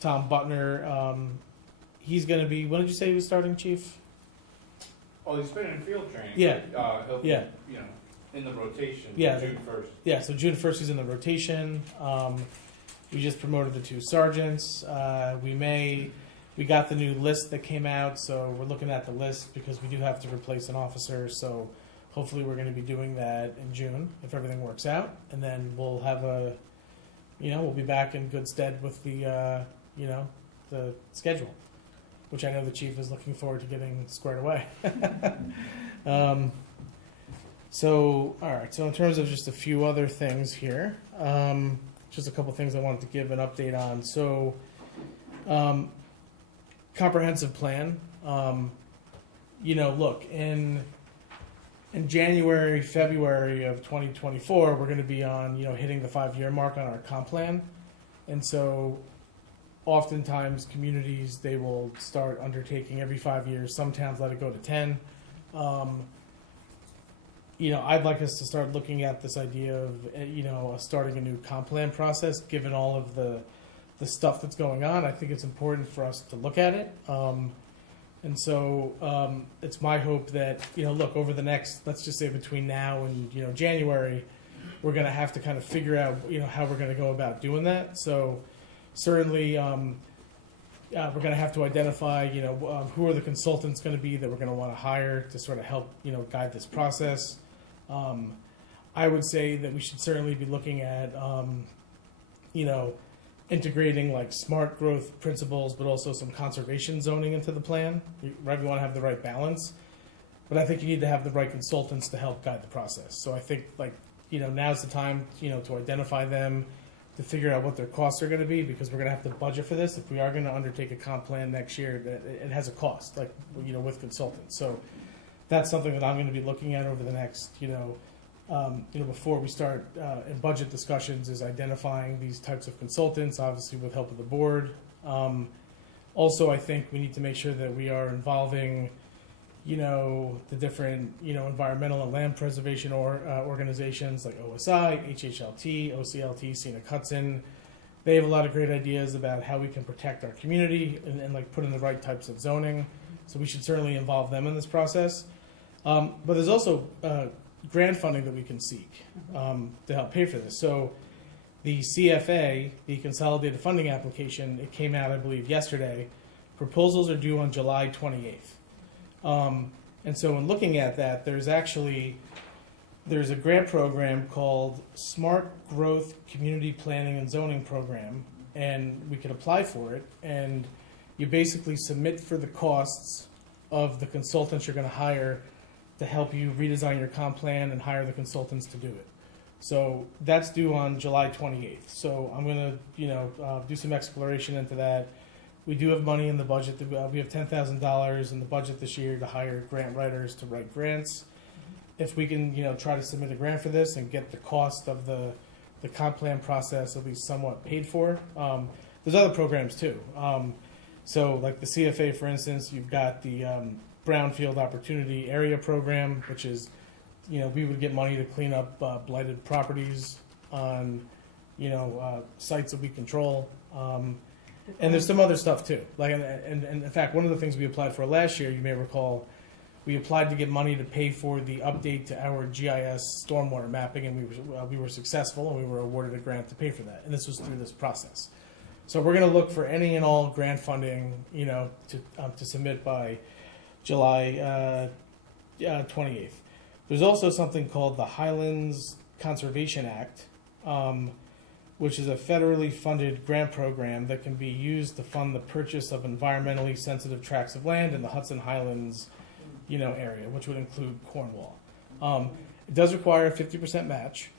Tom Butner, he's going to be. When did you say he was starting, Chief? Oh, he's been in field training. Yeah. He'll be, Yeah. in the rotation. Yeah. June 1st. Yeah. So June 1st, he's in the rotation. We just promoted the 2 sergeants. We got the new list that came out, so we're looking at the list because we do have to replace an officer. So hopefully we're going to be doing that in June if everything works out, and then we'll have we'll be back in good stead with the the schedule, which I know the chief is looking forward to getting squared away. So all right. So in terms of just a few other things here. Just a couple things I wanted to give an update on. So, comprehensive plan. Look, in January, February of 2024, we're going to be on, hitting the 5-year mark on our comp plan. And so, oftentimes, communities, they will start undertaking every 5 years. Some towns let it go to 10. I'd like us to start looking at this idea of, starting a new comp plan process, given all of the stuff that's going on. I think it's important for us to look at it. And so it's my hope that, look, over the next, let's just say between now and, January, we're going to have to kind of figure out, how we're going to go about doing that. So certainly, we're going to have to identify, who are the consultants going to be that we're going to want to hire to sort of help, guide this process. I would say that we should certainly be looking at, integrating like smart growth principles, but also some conservation zoning into the plan. Right, we want to have the right balance, but I think you need to have the right consultants to help guide the process. So I think now's the time, to identify them, to figure out what their costs are going to be, because we're going to have to budget for this. If we are going to undertake a comp plan next year, it has a cost, with consultants. So that's something that I'm going to be looking at over the next, before we start in budget discussions, is identifying these types of consultants, obviously with help of the board. Also, I think we need to make sure that we are involving, the different, environmental and land preservation organizations like OSI, HHLT, OCLT, Scenic Hudson. They have a lot of great ideas about how we can protect our community and put in the right types of zoning. So we should certainly involve them in this process. But there's also grant funding that we can seek to help pay for this. So the CFA, the Consolidated Funding Application, it came out, I believe, yesterday. Proposals are due on July 28th. And so in looking at that, there's a grant program called Smart Growth Community Planning and Zoning Program, and we can apply for it. And you basically submit for the costs of the consultants you're going to hire to help you redesign your comp plan and hire the consultants to do it. So that's due on July 28th. So I'm going to, do some exploration into that. We do have money in the budget. We have $10,000 in the budget this year to hire grant writers to write grants. If we can, try to submit a grant for this and get the cost of the comp plan process at least somewhat paid for. There's other programs too. So like the CFA, for instance, you've got the Brownfield Opportunity Area Program, which is, we would get money to clean up blighted properties on, sites that we control. And there's some other stuff too. And in fact, one of the things we applied for last year, you may recall, we applied to get money to pay for the update to our GIS stormwater mapping, and we were successful, and we were awarded a grant to pay for that. And this was through this process. So we're going to look for any and all grant funding, to submit by July 28th. There's also something called the Highlands Conservation Act, which is a federally funded grant program that can be used to fund the purchase of environmentally sensitive tracts of land in the Hudson Highlands, area, which would include Cornwall. It does require a 50% match,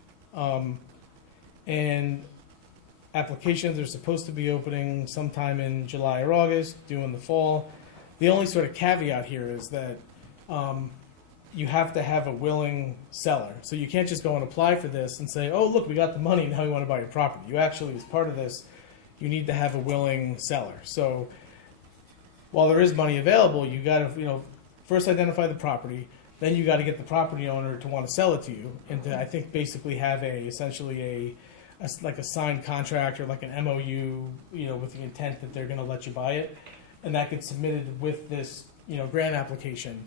and applications are supposed to be opening sometime in July or August, due in the fall. The only sort of caveat here is that you have to have a willing seller. So you can't just go and apply for this and say, oh, look, we got the money, now we want to buy your property. You actually, as part of this, you need to have a willing seller. So while there is money available, you got to, first identify the property, then you got to get the property owner to want to sell it to you, and to, I think, basically have essentially like a signed contract or like an MOU, with the intent that they're going to let you buy it, and that gets submitted with this, grant application.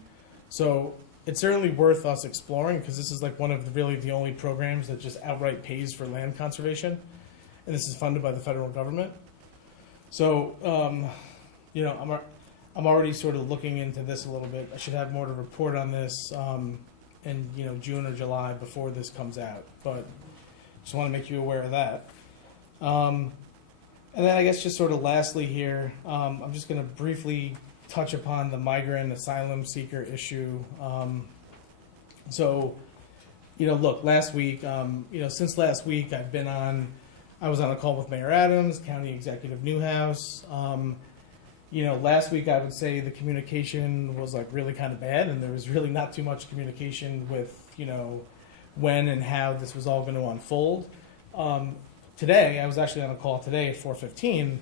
So it's certainly worth us exploring, because this is like one of the only programs that just outright pays for land conservation, and this is funded by the federal government. So, I'm already sort of looking into this a little bit. I should have more to report on this in June or July before this comes out, but just want to make you aware of that. And then I guess just sort of lastly here, I'm just going to briefly touch upon the migrant asylum seeker issue. Look, last week, since last week I was on a call with Mayor Adams, County Executive Newhouse. Last week I would say the communication was really kind of bad, and there was really not too much communication with, when and how this was all going to unfold. Today, I was actually on a call today at 4:15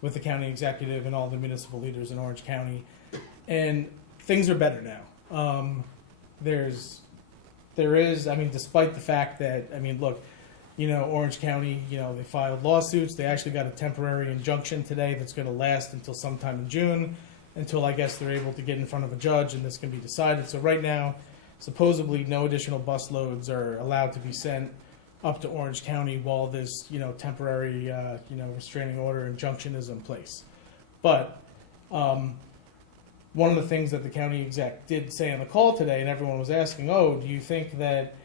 with the county executive and all the municipal leaders in Orange County, and things are better now. There is, despite the fact that, look, Orange County, they filed lawsuits. They actually got a temporary injunction today that's going to last until sometime in June, until I guess they're able to get in front of a judge and this can be decided. So right now, supposedly no additional bus loads are allowed to be sent up to Orange County while this, temporary, restraining order injunction is in place. But one of the things that the county exec did say on the call today, and everyone was asking, oh, do you think that,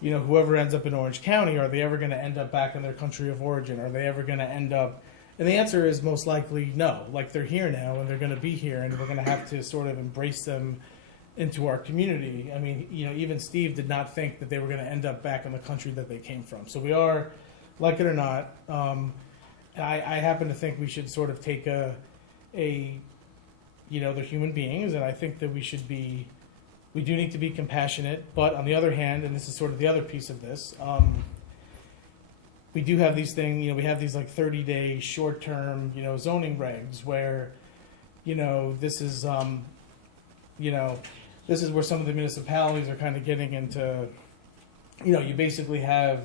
you know, whoever ends up in Orange County, are they ever going to end up back in their country of origin? Are they ever going to end up? And the answer is most likely no. Like, they're here now, and they're going to be here, and we're going to have to sort of embrace them into our community. I mean, you know, even Steve did not think that they were going to end up back in the country that they came from. So we are, like it or not, I happen to think we should sort of take you know, they're human beings, and I think that we do need to be compassionate. But on the other hand, and this is sort of the other piece of this, we do have these things, you know, we have these like 30-day short-term, you know, zoning regs where, you know, this is where some of the municipalities are kind of getting into, you know, you basically have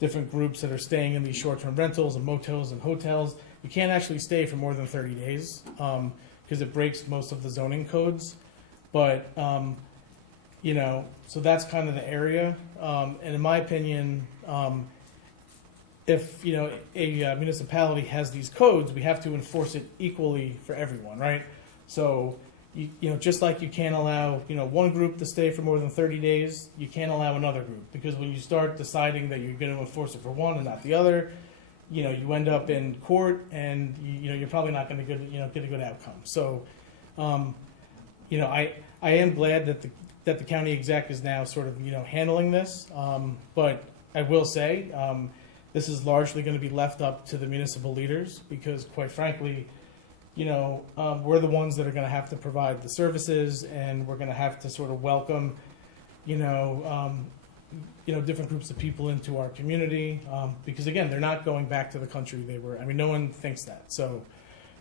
different groups that are staying in these short-term rentals and motels and hotels. You can't actually stay for more than 30 days because it breaks most of the zoning codes. But, you know, so that's kind of the area. And in my opinion, if, you know, a municipality has these codes, we have to enforce it equally for everyone, right? So, you know, just like you can't allow, you know, one group to stay for more than 30 days, you can't allow another group. Because when you start deciding that you're going to enforce it for one and not the other, you know, you end up in court, and you know, you're probably not going to get a good outcome. So, you know, I am glad that the county exec is now sort of, you know, handling this. But I will say, this is largely going to be left up to the municipal leaders because, quite frankly, you know, we're the ones that are going to have to provide the services, and we're going to have to sort of welcome, you know, different groups of people into our community, because again, they're not going back to the country they were. I mean, no one thinks that. So,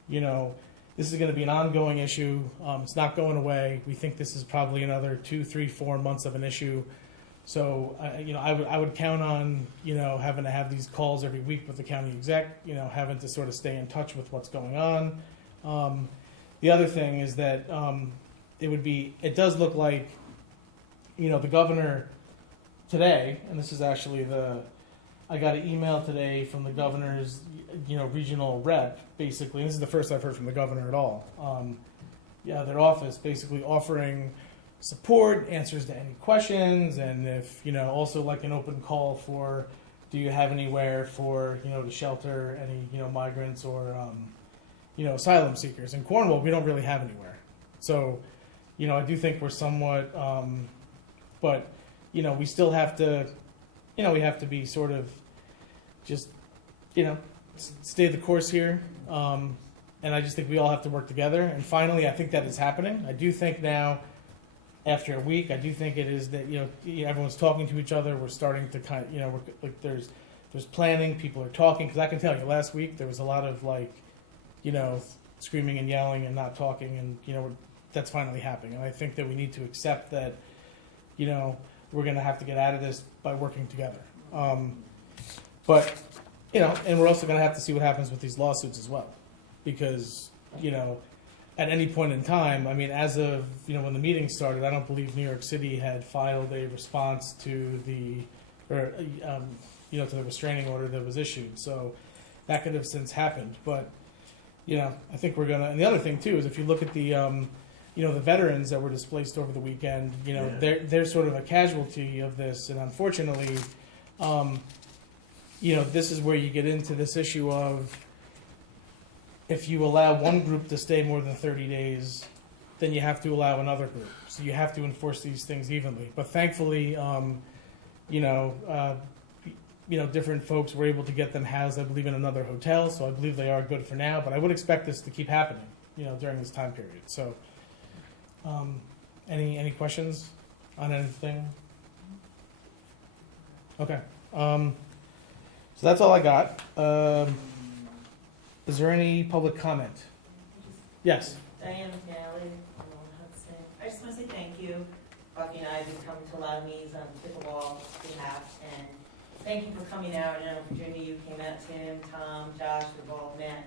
you know, this is going to be an ongoing issue. It's not going away. We think this is probably another 2, 3, 4 months of an issue. So, you know, I would count on, you know, having to have these calls every week with the county exec, you know, having to sort of stay in touch with what's going on. The other thing is that it does look like, you know, the governor today, and this is actually I got an email today from the governor's, you know, regional rep, basically, and this is the first I've heard from the governor at all. Their office basically offering support, answers to any questions, and if, you know, also like an open call for, do you have anywhere for, you know, to shelter any, you know, migrants or, you know, asylum seekers. In Cornwall, we don't really have anywhere. So, you know, I do think we're somewhat, but, you know, we still have to, you know, we have to be sort of just, you know, stay the course here. And I just think we all have to work together. And finally, I think that is happening. I do think now, after a week, I do think it is that, you know, everyone's talking to each other. We're starting to kind of, you know, there's planning. People are talking. Because I can tell you, last week there was a lot of, like, you know, screaming and yelling and not talking. And, you know, that's finally happening. And I think that we need to accept that, you know, we're going to have to get out of this by working together. But, you know, and we're also going to have to see what happens with these lawsuits as well. Because, you know, at any point in time, I mean, as of, you know, when the meeting started, I don't believe New York City had filed a response to the restraining order that was issued. So that could have since happened. But, you know, I think we're going to, and the other thing too is if you look at the, you know, the veterans that were displaced over the weekend, you know, they're sort of a casualty of this. And unfortunately, you know, this is where you get into this issue of, if you allow one group to stay more than 30 days, then you have to allow another group. So you have to enforce these things evenly. But thankfully, you know, different folks were able to get them housed, I believe, in another hotel. So I believe they are good for now. But I would expect this to keep happening, you know, during this time period. So, any questions on anything? Okay. So that's all I got. Is there any public comment? Yes. Diane Galley, Hudson. I just want to say thank you. Bucky and I have been coming to a lot of meetings on pickleball behalf, and thank you for coming out. I know Virginia, you came out, Tim, Tom, Josh, we've all met,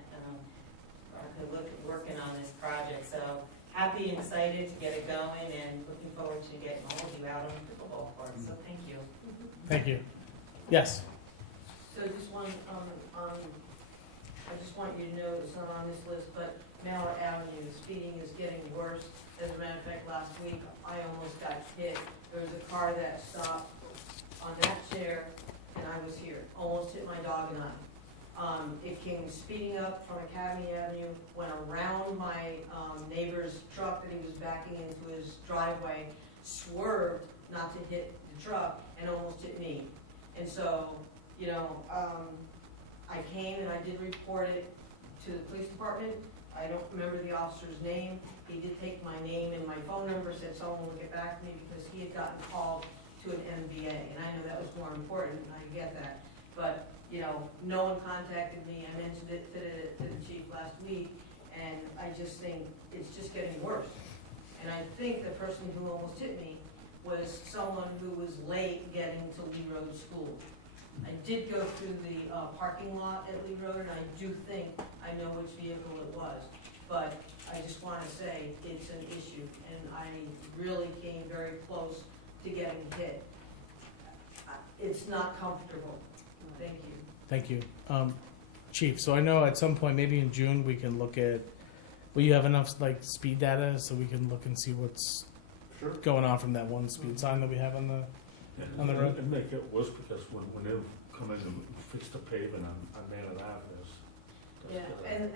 working on this project. So happy and excited to get it going, and looking forward to getting all of you out on the pickleball court. So thank you. Thank you. Yes. So just one, I just just want you to know, it's not on this list, but Mallard Avenue, speeding is getting worse. As a matter of fact, last week, I almost got hit. There was a car that stopped on that chair, and I was here, almost hit my dog and I. It came speeding up from Academy Avenue, went around my neighbor's truck that he was backing into his driveway, swerved not to hit the truck, and almost hit me. And so, you know, I came and I did report it to the police department. I don't remember the officer's name. He did take my name and my phone number, said someone will get back to me because he had gotten called to an MVA. And I know that was more important, and I get that. But, you know, no one contacted me. I mentioned it to the chief last week, and I just think it's just getting worse. And I think the person who almost hit me was someone who was late getting to Lee Road School. I did go through the parking lot at Lee Road, and I do think I know which vehicle it was. But I just want to say it's an issue, and I really came very close to getting hit. It's not comfortable. Thank you. Thank you. Chief, so I know at some point, maybe in June, we can look at, will you have enough like speed data so we can look and see what's going on from that one speed sign that we have on the road? It make it worse because when they come in and fix the pavement on Maynard Avenue. Yeah,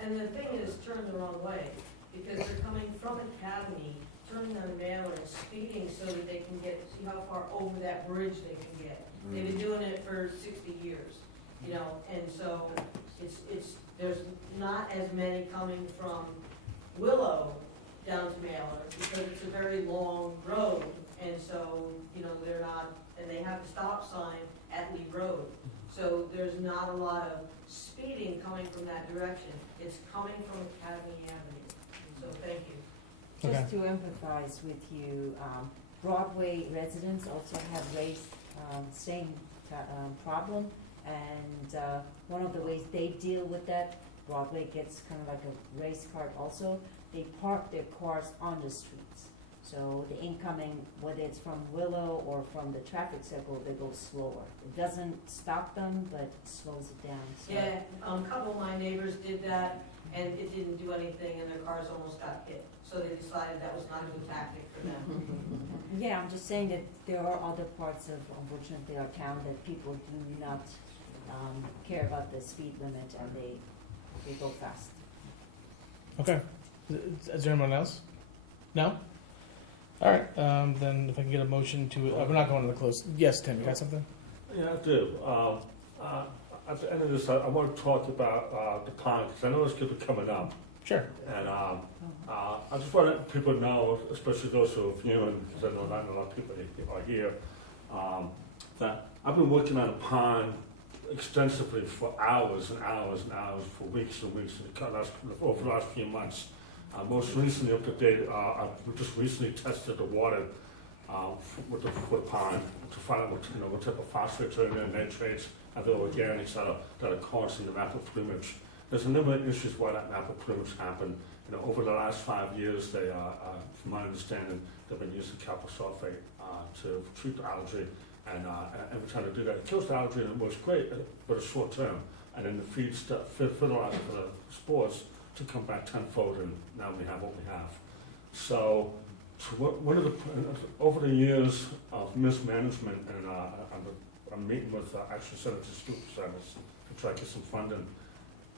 and the thing is, turn the wrong way, because they're coming from Academy, turning on Mallard, speeding so that they can get, see how far over that bridge they can get. They've been doing it for 60 years, you know, and so there's not as many coming from Willow down to Mallard, because it's a very long road, and so, you know, they're not, and they have a stop sign at Lee Road. So there's not a lot of speeding coming from that direction. It's coming from Academy Avenue. So thank you. Just to empathize with you, Broadway residents also have raised same problem, and one of the ways they deal with that, Broadway gets kind of like a race card also. They park their cars on the streets. So the incoming, whether it's from Willow or from the traffic circle, they go slower. It doesn't stop them, but slows it down. So. Yeah, a couple of my neighbors did that, and it didn't do anything, and their cars almost got hit. So they decided that was not a good tactic for them. Yeah, I'm just saying that there are other parts of, unfortunately, our town that people do not care about the speed limit, and they go fast. Okay. Is there anyone else? No? All right, then if I can get a motion to, we're not going to the close. Yes, Tim, you got something? Yeah, I do. At the end of this, I want to talk about the pond, because I know it's going to be coming up. Sure. And I just want to let people know, especially those who are viewing, because I know not a lot of people are here, that I've been working on a pond extensively for hours and hours and hours, for weeks and weeks, over the last few months. Most recently, up to date, I just recently tested the water with the pond to find out what type of phosphates are in there, nitrates, other organics that are causing the maple plumage. There's a number of issues why that maple plumage happened. Over the last 5 years, they from my understanding, they've been using copper sulfate to treat the algae, and every time they do that, it kills the algae, and it works great, but it's short term. And then the feeds fertilizer for the spores to come back tenfold, and now we have what we have. So one of the over the years of mismanagement, and I'm meeting with actually Senator Scoop's office to try to get some funding,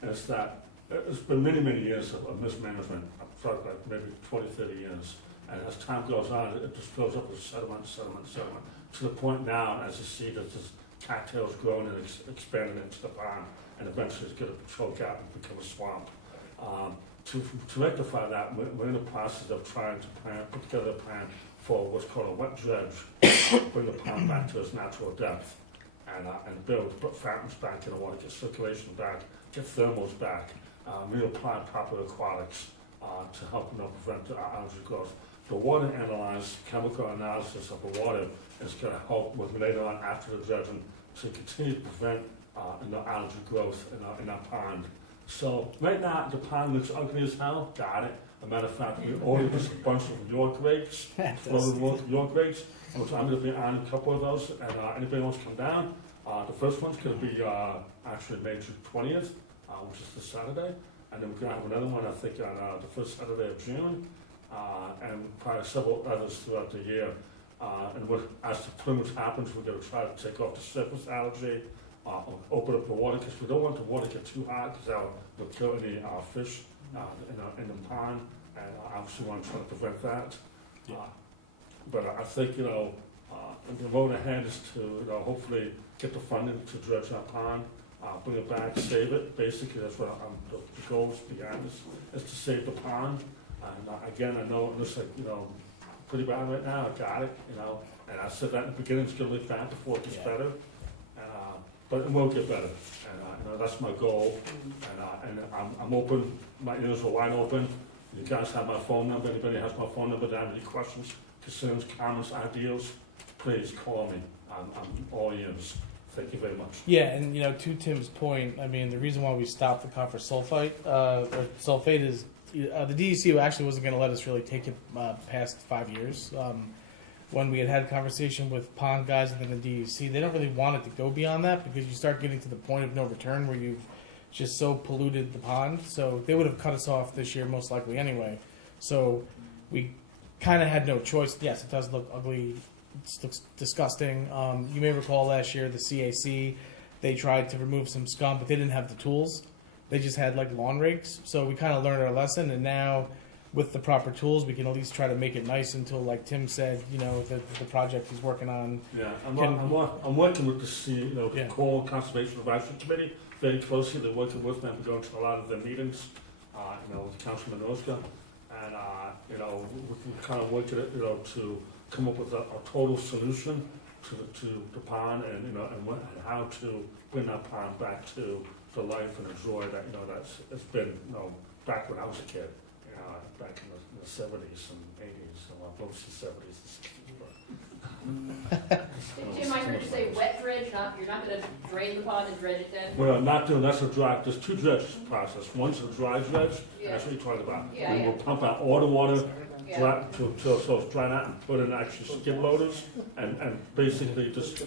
is that it's been many years of mismanagement. I've talked about maybe 20, 30 years, and as time goes on, it just fills up with sediment, to the point now, as you see, that this cattails growing and expanding into the pond, and eventually it's going to choke out and become a swamp. To rectify that, we're in the process of trying to put together a plan for what's called a wet dredge, bring the pond back to its natural depth, and put fountains back in the water, get circulation back, get thermals back, reapply proper aquatics to help prevent algae growth. The water analyze, chemical analysis of the water is going to help with later on after the dredging to continue to prevent algae growth in our pond. So right now, the pond looks ugly as hell. Got it. As a matter of fact, we ordered just a bunch of York rakes, York rakes, and I'm going to be on a couple of those. And anybody wants to come down, the first one's going to be actually May 20th. which is this Saturday. And then we're gonna have another one, I think, on the first Saturday of June, and probably several others throughout the year. And as the plumage happens, we're gonna try to take off the surface algae, open up the water, because we don't want the water to get too hot, because we'll kill any fish in the pond, and obviously want to try to prevent that. But I think, the road ahead is to, hopefully get the funding to dredge our pond, bring it back, save it. Basically, that's what the goal is behind this, is to save the pond. And again, I know it looks like, pretty bad right now, I got it, and I said that in the beginning, it's gonna look bad before it gets better. But it will get better, and that's my goal. And I'm open, my ears are wide open. You guys have my phone number, anybody has my phone number, that have any questions, concerns, comments, ideas, please call me. I'm all ears. Thank you very much. Yeah, and to Tim's point, I mean, the reason why we stopped the copper sulfate is the DEC actually wasn't going to let us really take it past 5 years. When we had a conversation with pond guys and then the DEC, they don't really want it to go beyond that, because you start getting to the point of no return where you've just so polluted the pond. So they would have cut us off this year most likely anyway. So we kind of had no choice. Yes, it does look ugly. It looks disgusting. You may recall last year the CAC, they tried to remove some scum, but they didn't have the tools. They just had like lawn rakes. So we kind of learned our lesson, and now with the proper tools, we can at least try to make it nice until, like Tim said, the project he's working on. Yeah, I'm working with the Coal Conservation Advisory Committee very closely. They're working with me. I'm going to a lot of their meetings, with Councilman Oska, and we're kind of working to come up with a total solution to the pond, and how to bring that pond back to life and enjoy that. It's been back when I was a kid. Back in the 70s and 80s, mostly 70s and 60s. Jim, I heard you say wet dredge, you're not gonna drain the pond and dredge it then? Well, I'm not doing, that's a dry, there's two dredges process. One's a dry dredge, Yeah. that's what you're talking about. Yeah, We yeah. will pump out all the water, Yeah. dry, so it's dry out, and put in actual skid loaders, and basically just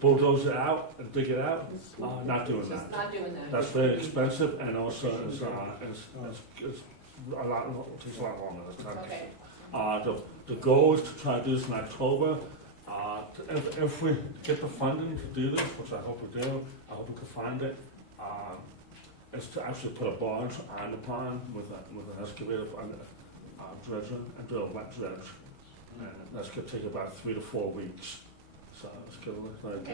bulldoze it out and dig it out. Not doing that. Not doing that. That's very expensive, and also it's a lot, it takes a lot longer this time. Okay. The goal is to try to do this in October. If we get the funding to do this, which I hope we do, I hope we can find it, is to actually put a barge on the pond with an excavator on the dredger and do a wet dredge. And that's gonna take about 3 to 4 weeks. So it's gonna look like,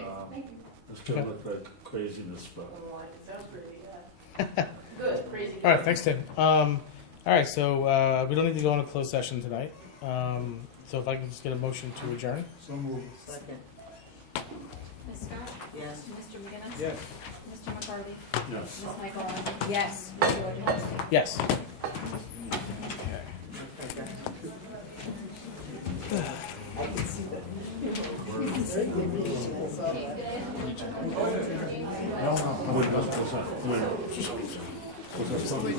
it's gonna look like craziness, but. It sounds pretty good, crazy. All right, thanks, Tim. All right, so we don't need to go into closed session tonight. So if I can just get a motion to adjourn. So moved. Second. Ms. Scott? Yes. Mr. McGinnis? Yes. Mr. McCarty? Yes. Ms. Michael? Yes. Mr. Wojciechowski? Yes. I wouldn't know what's that. Was that something?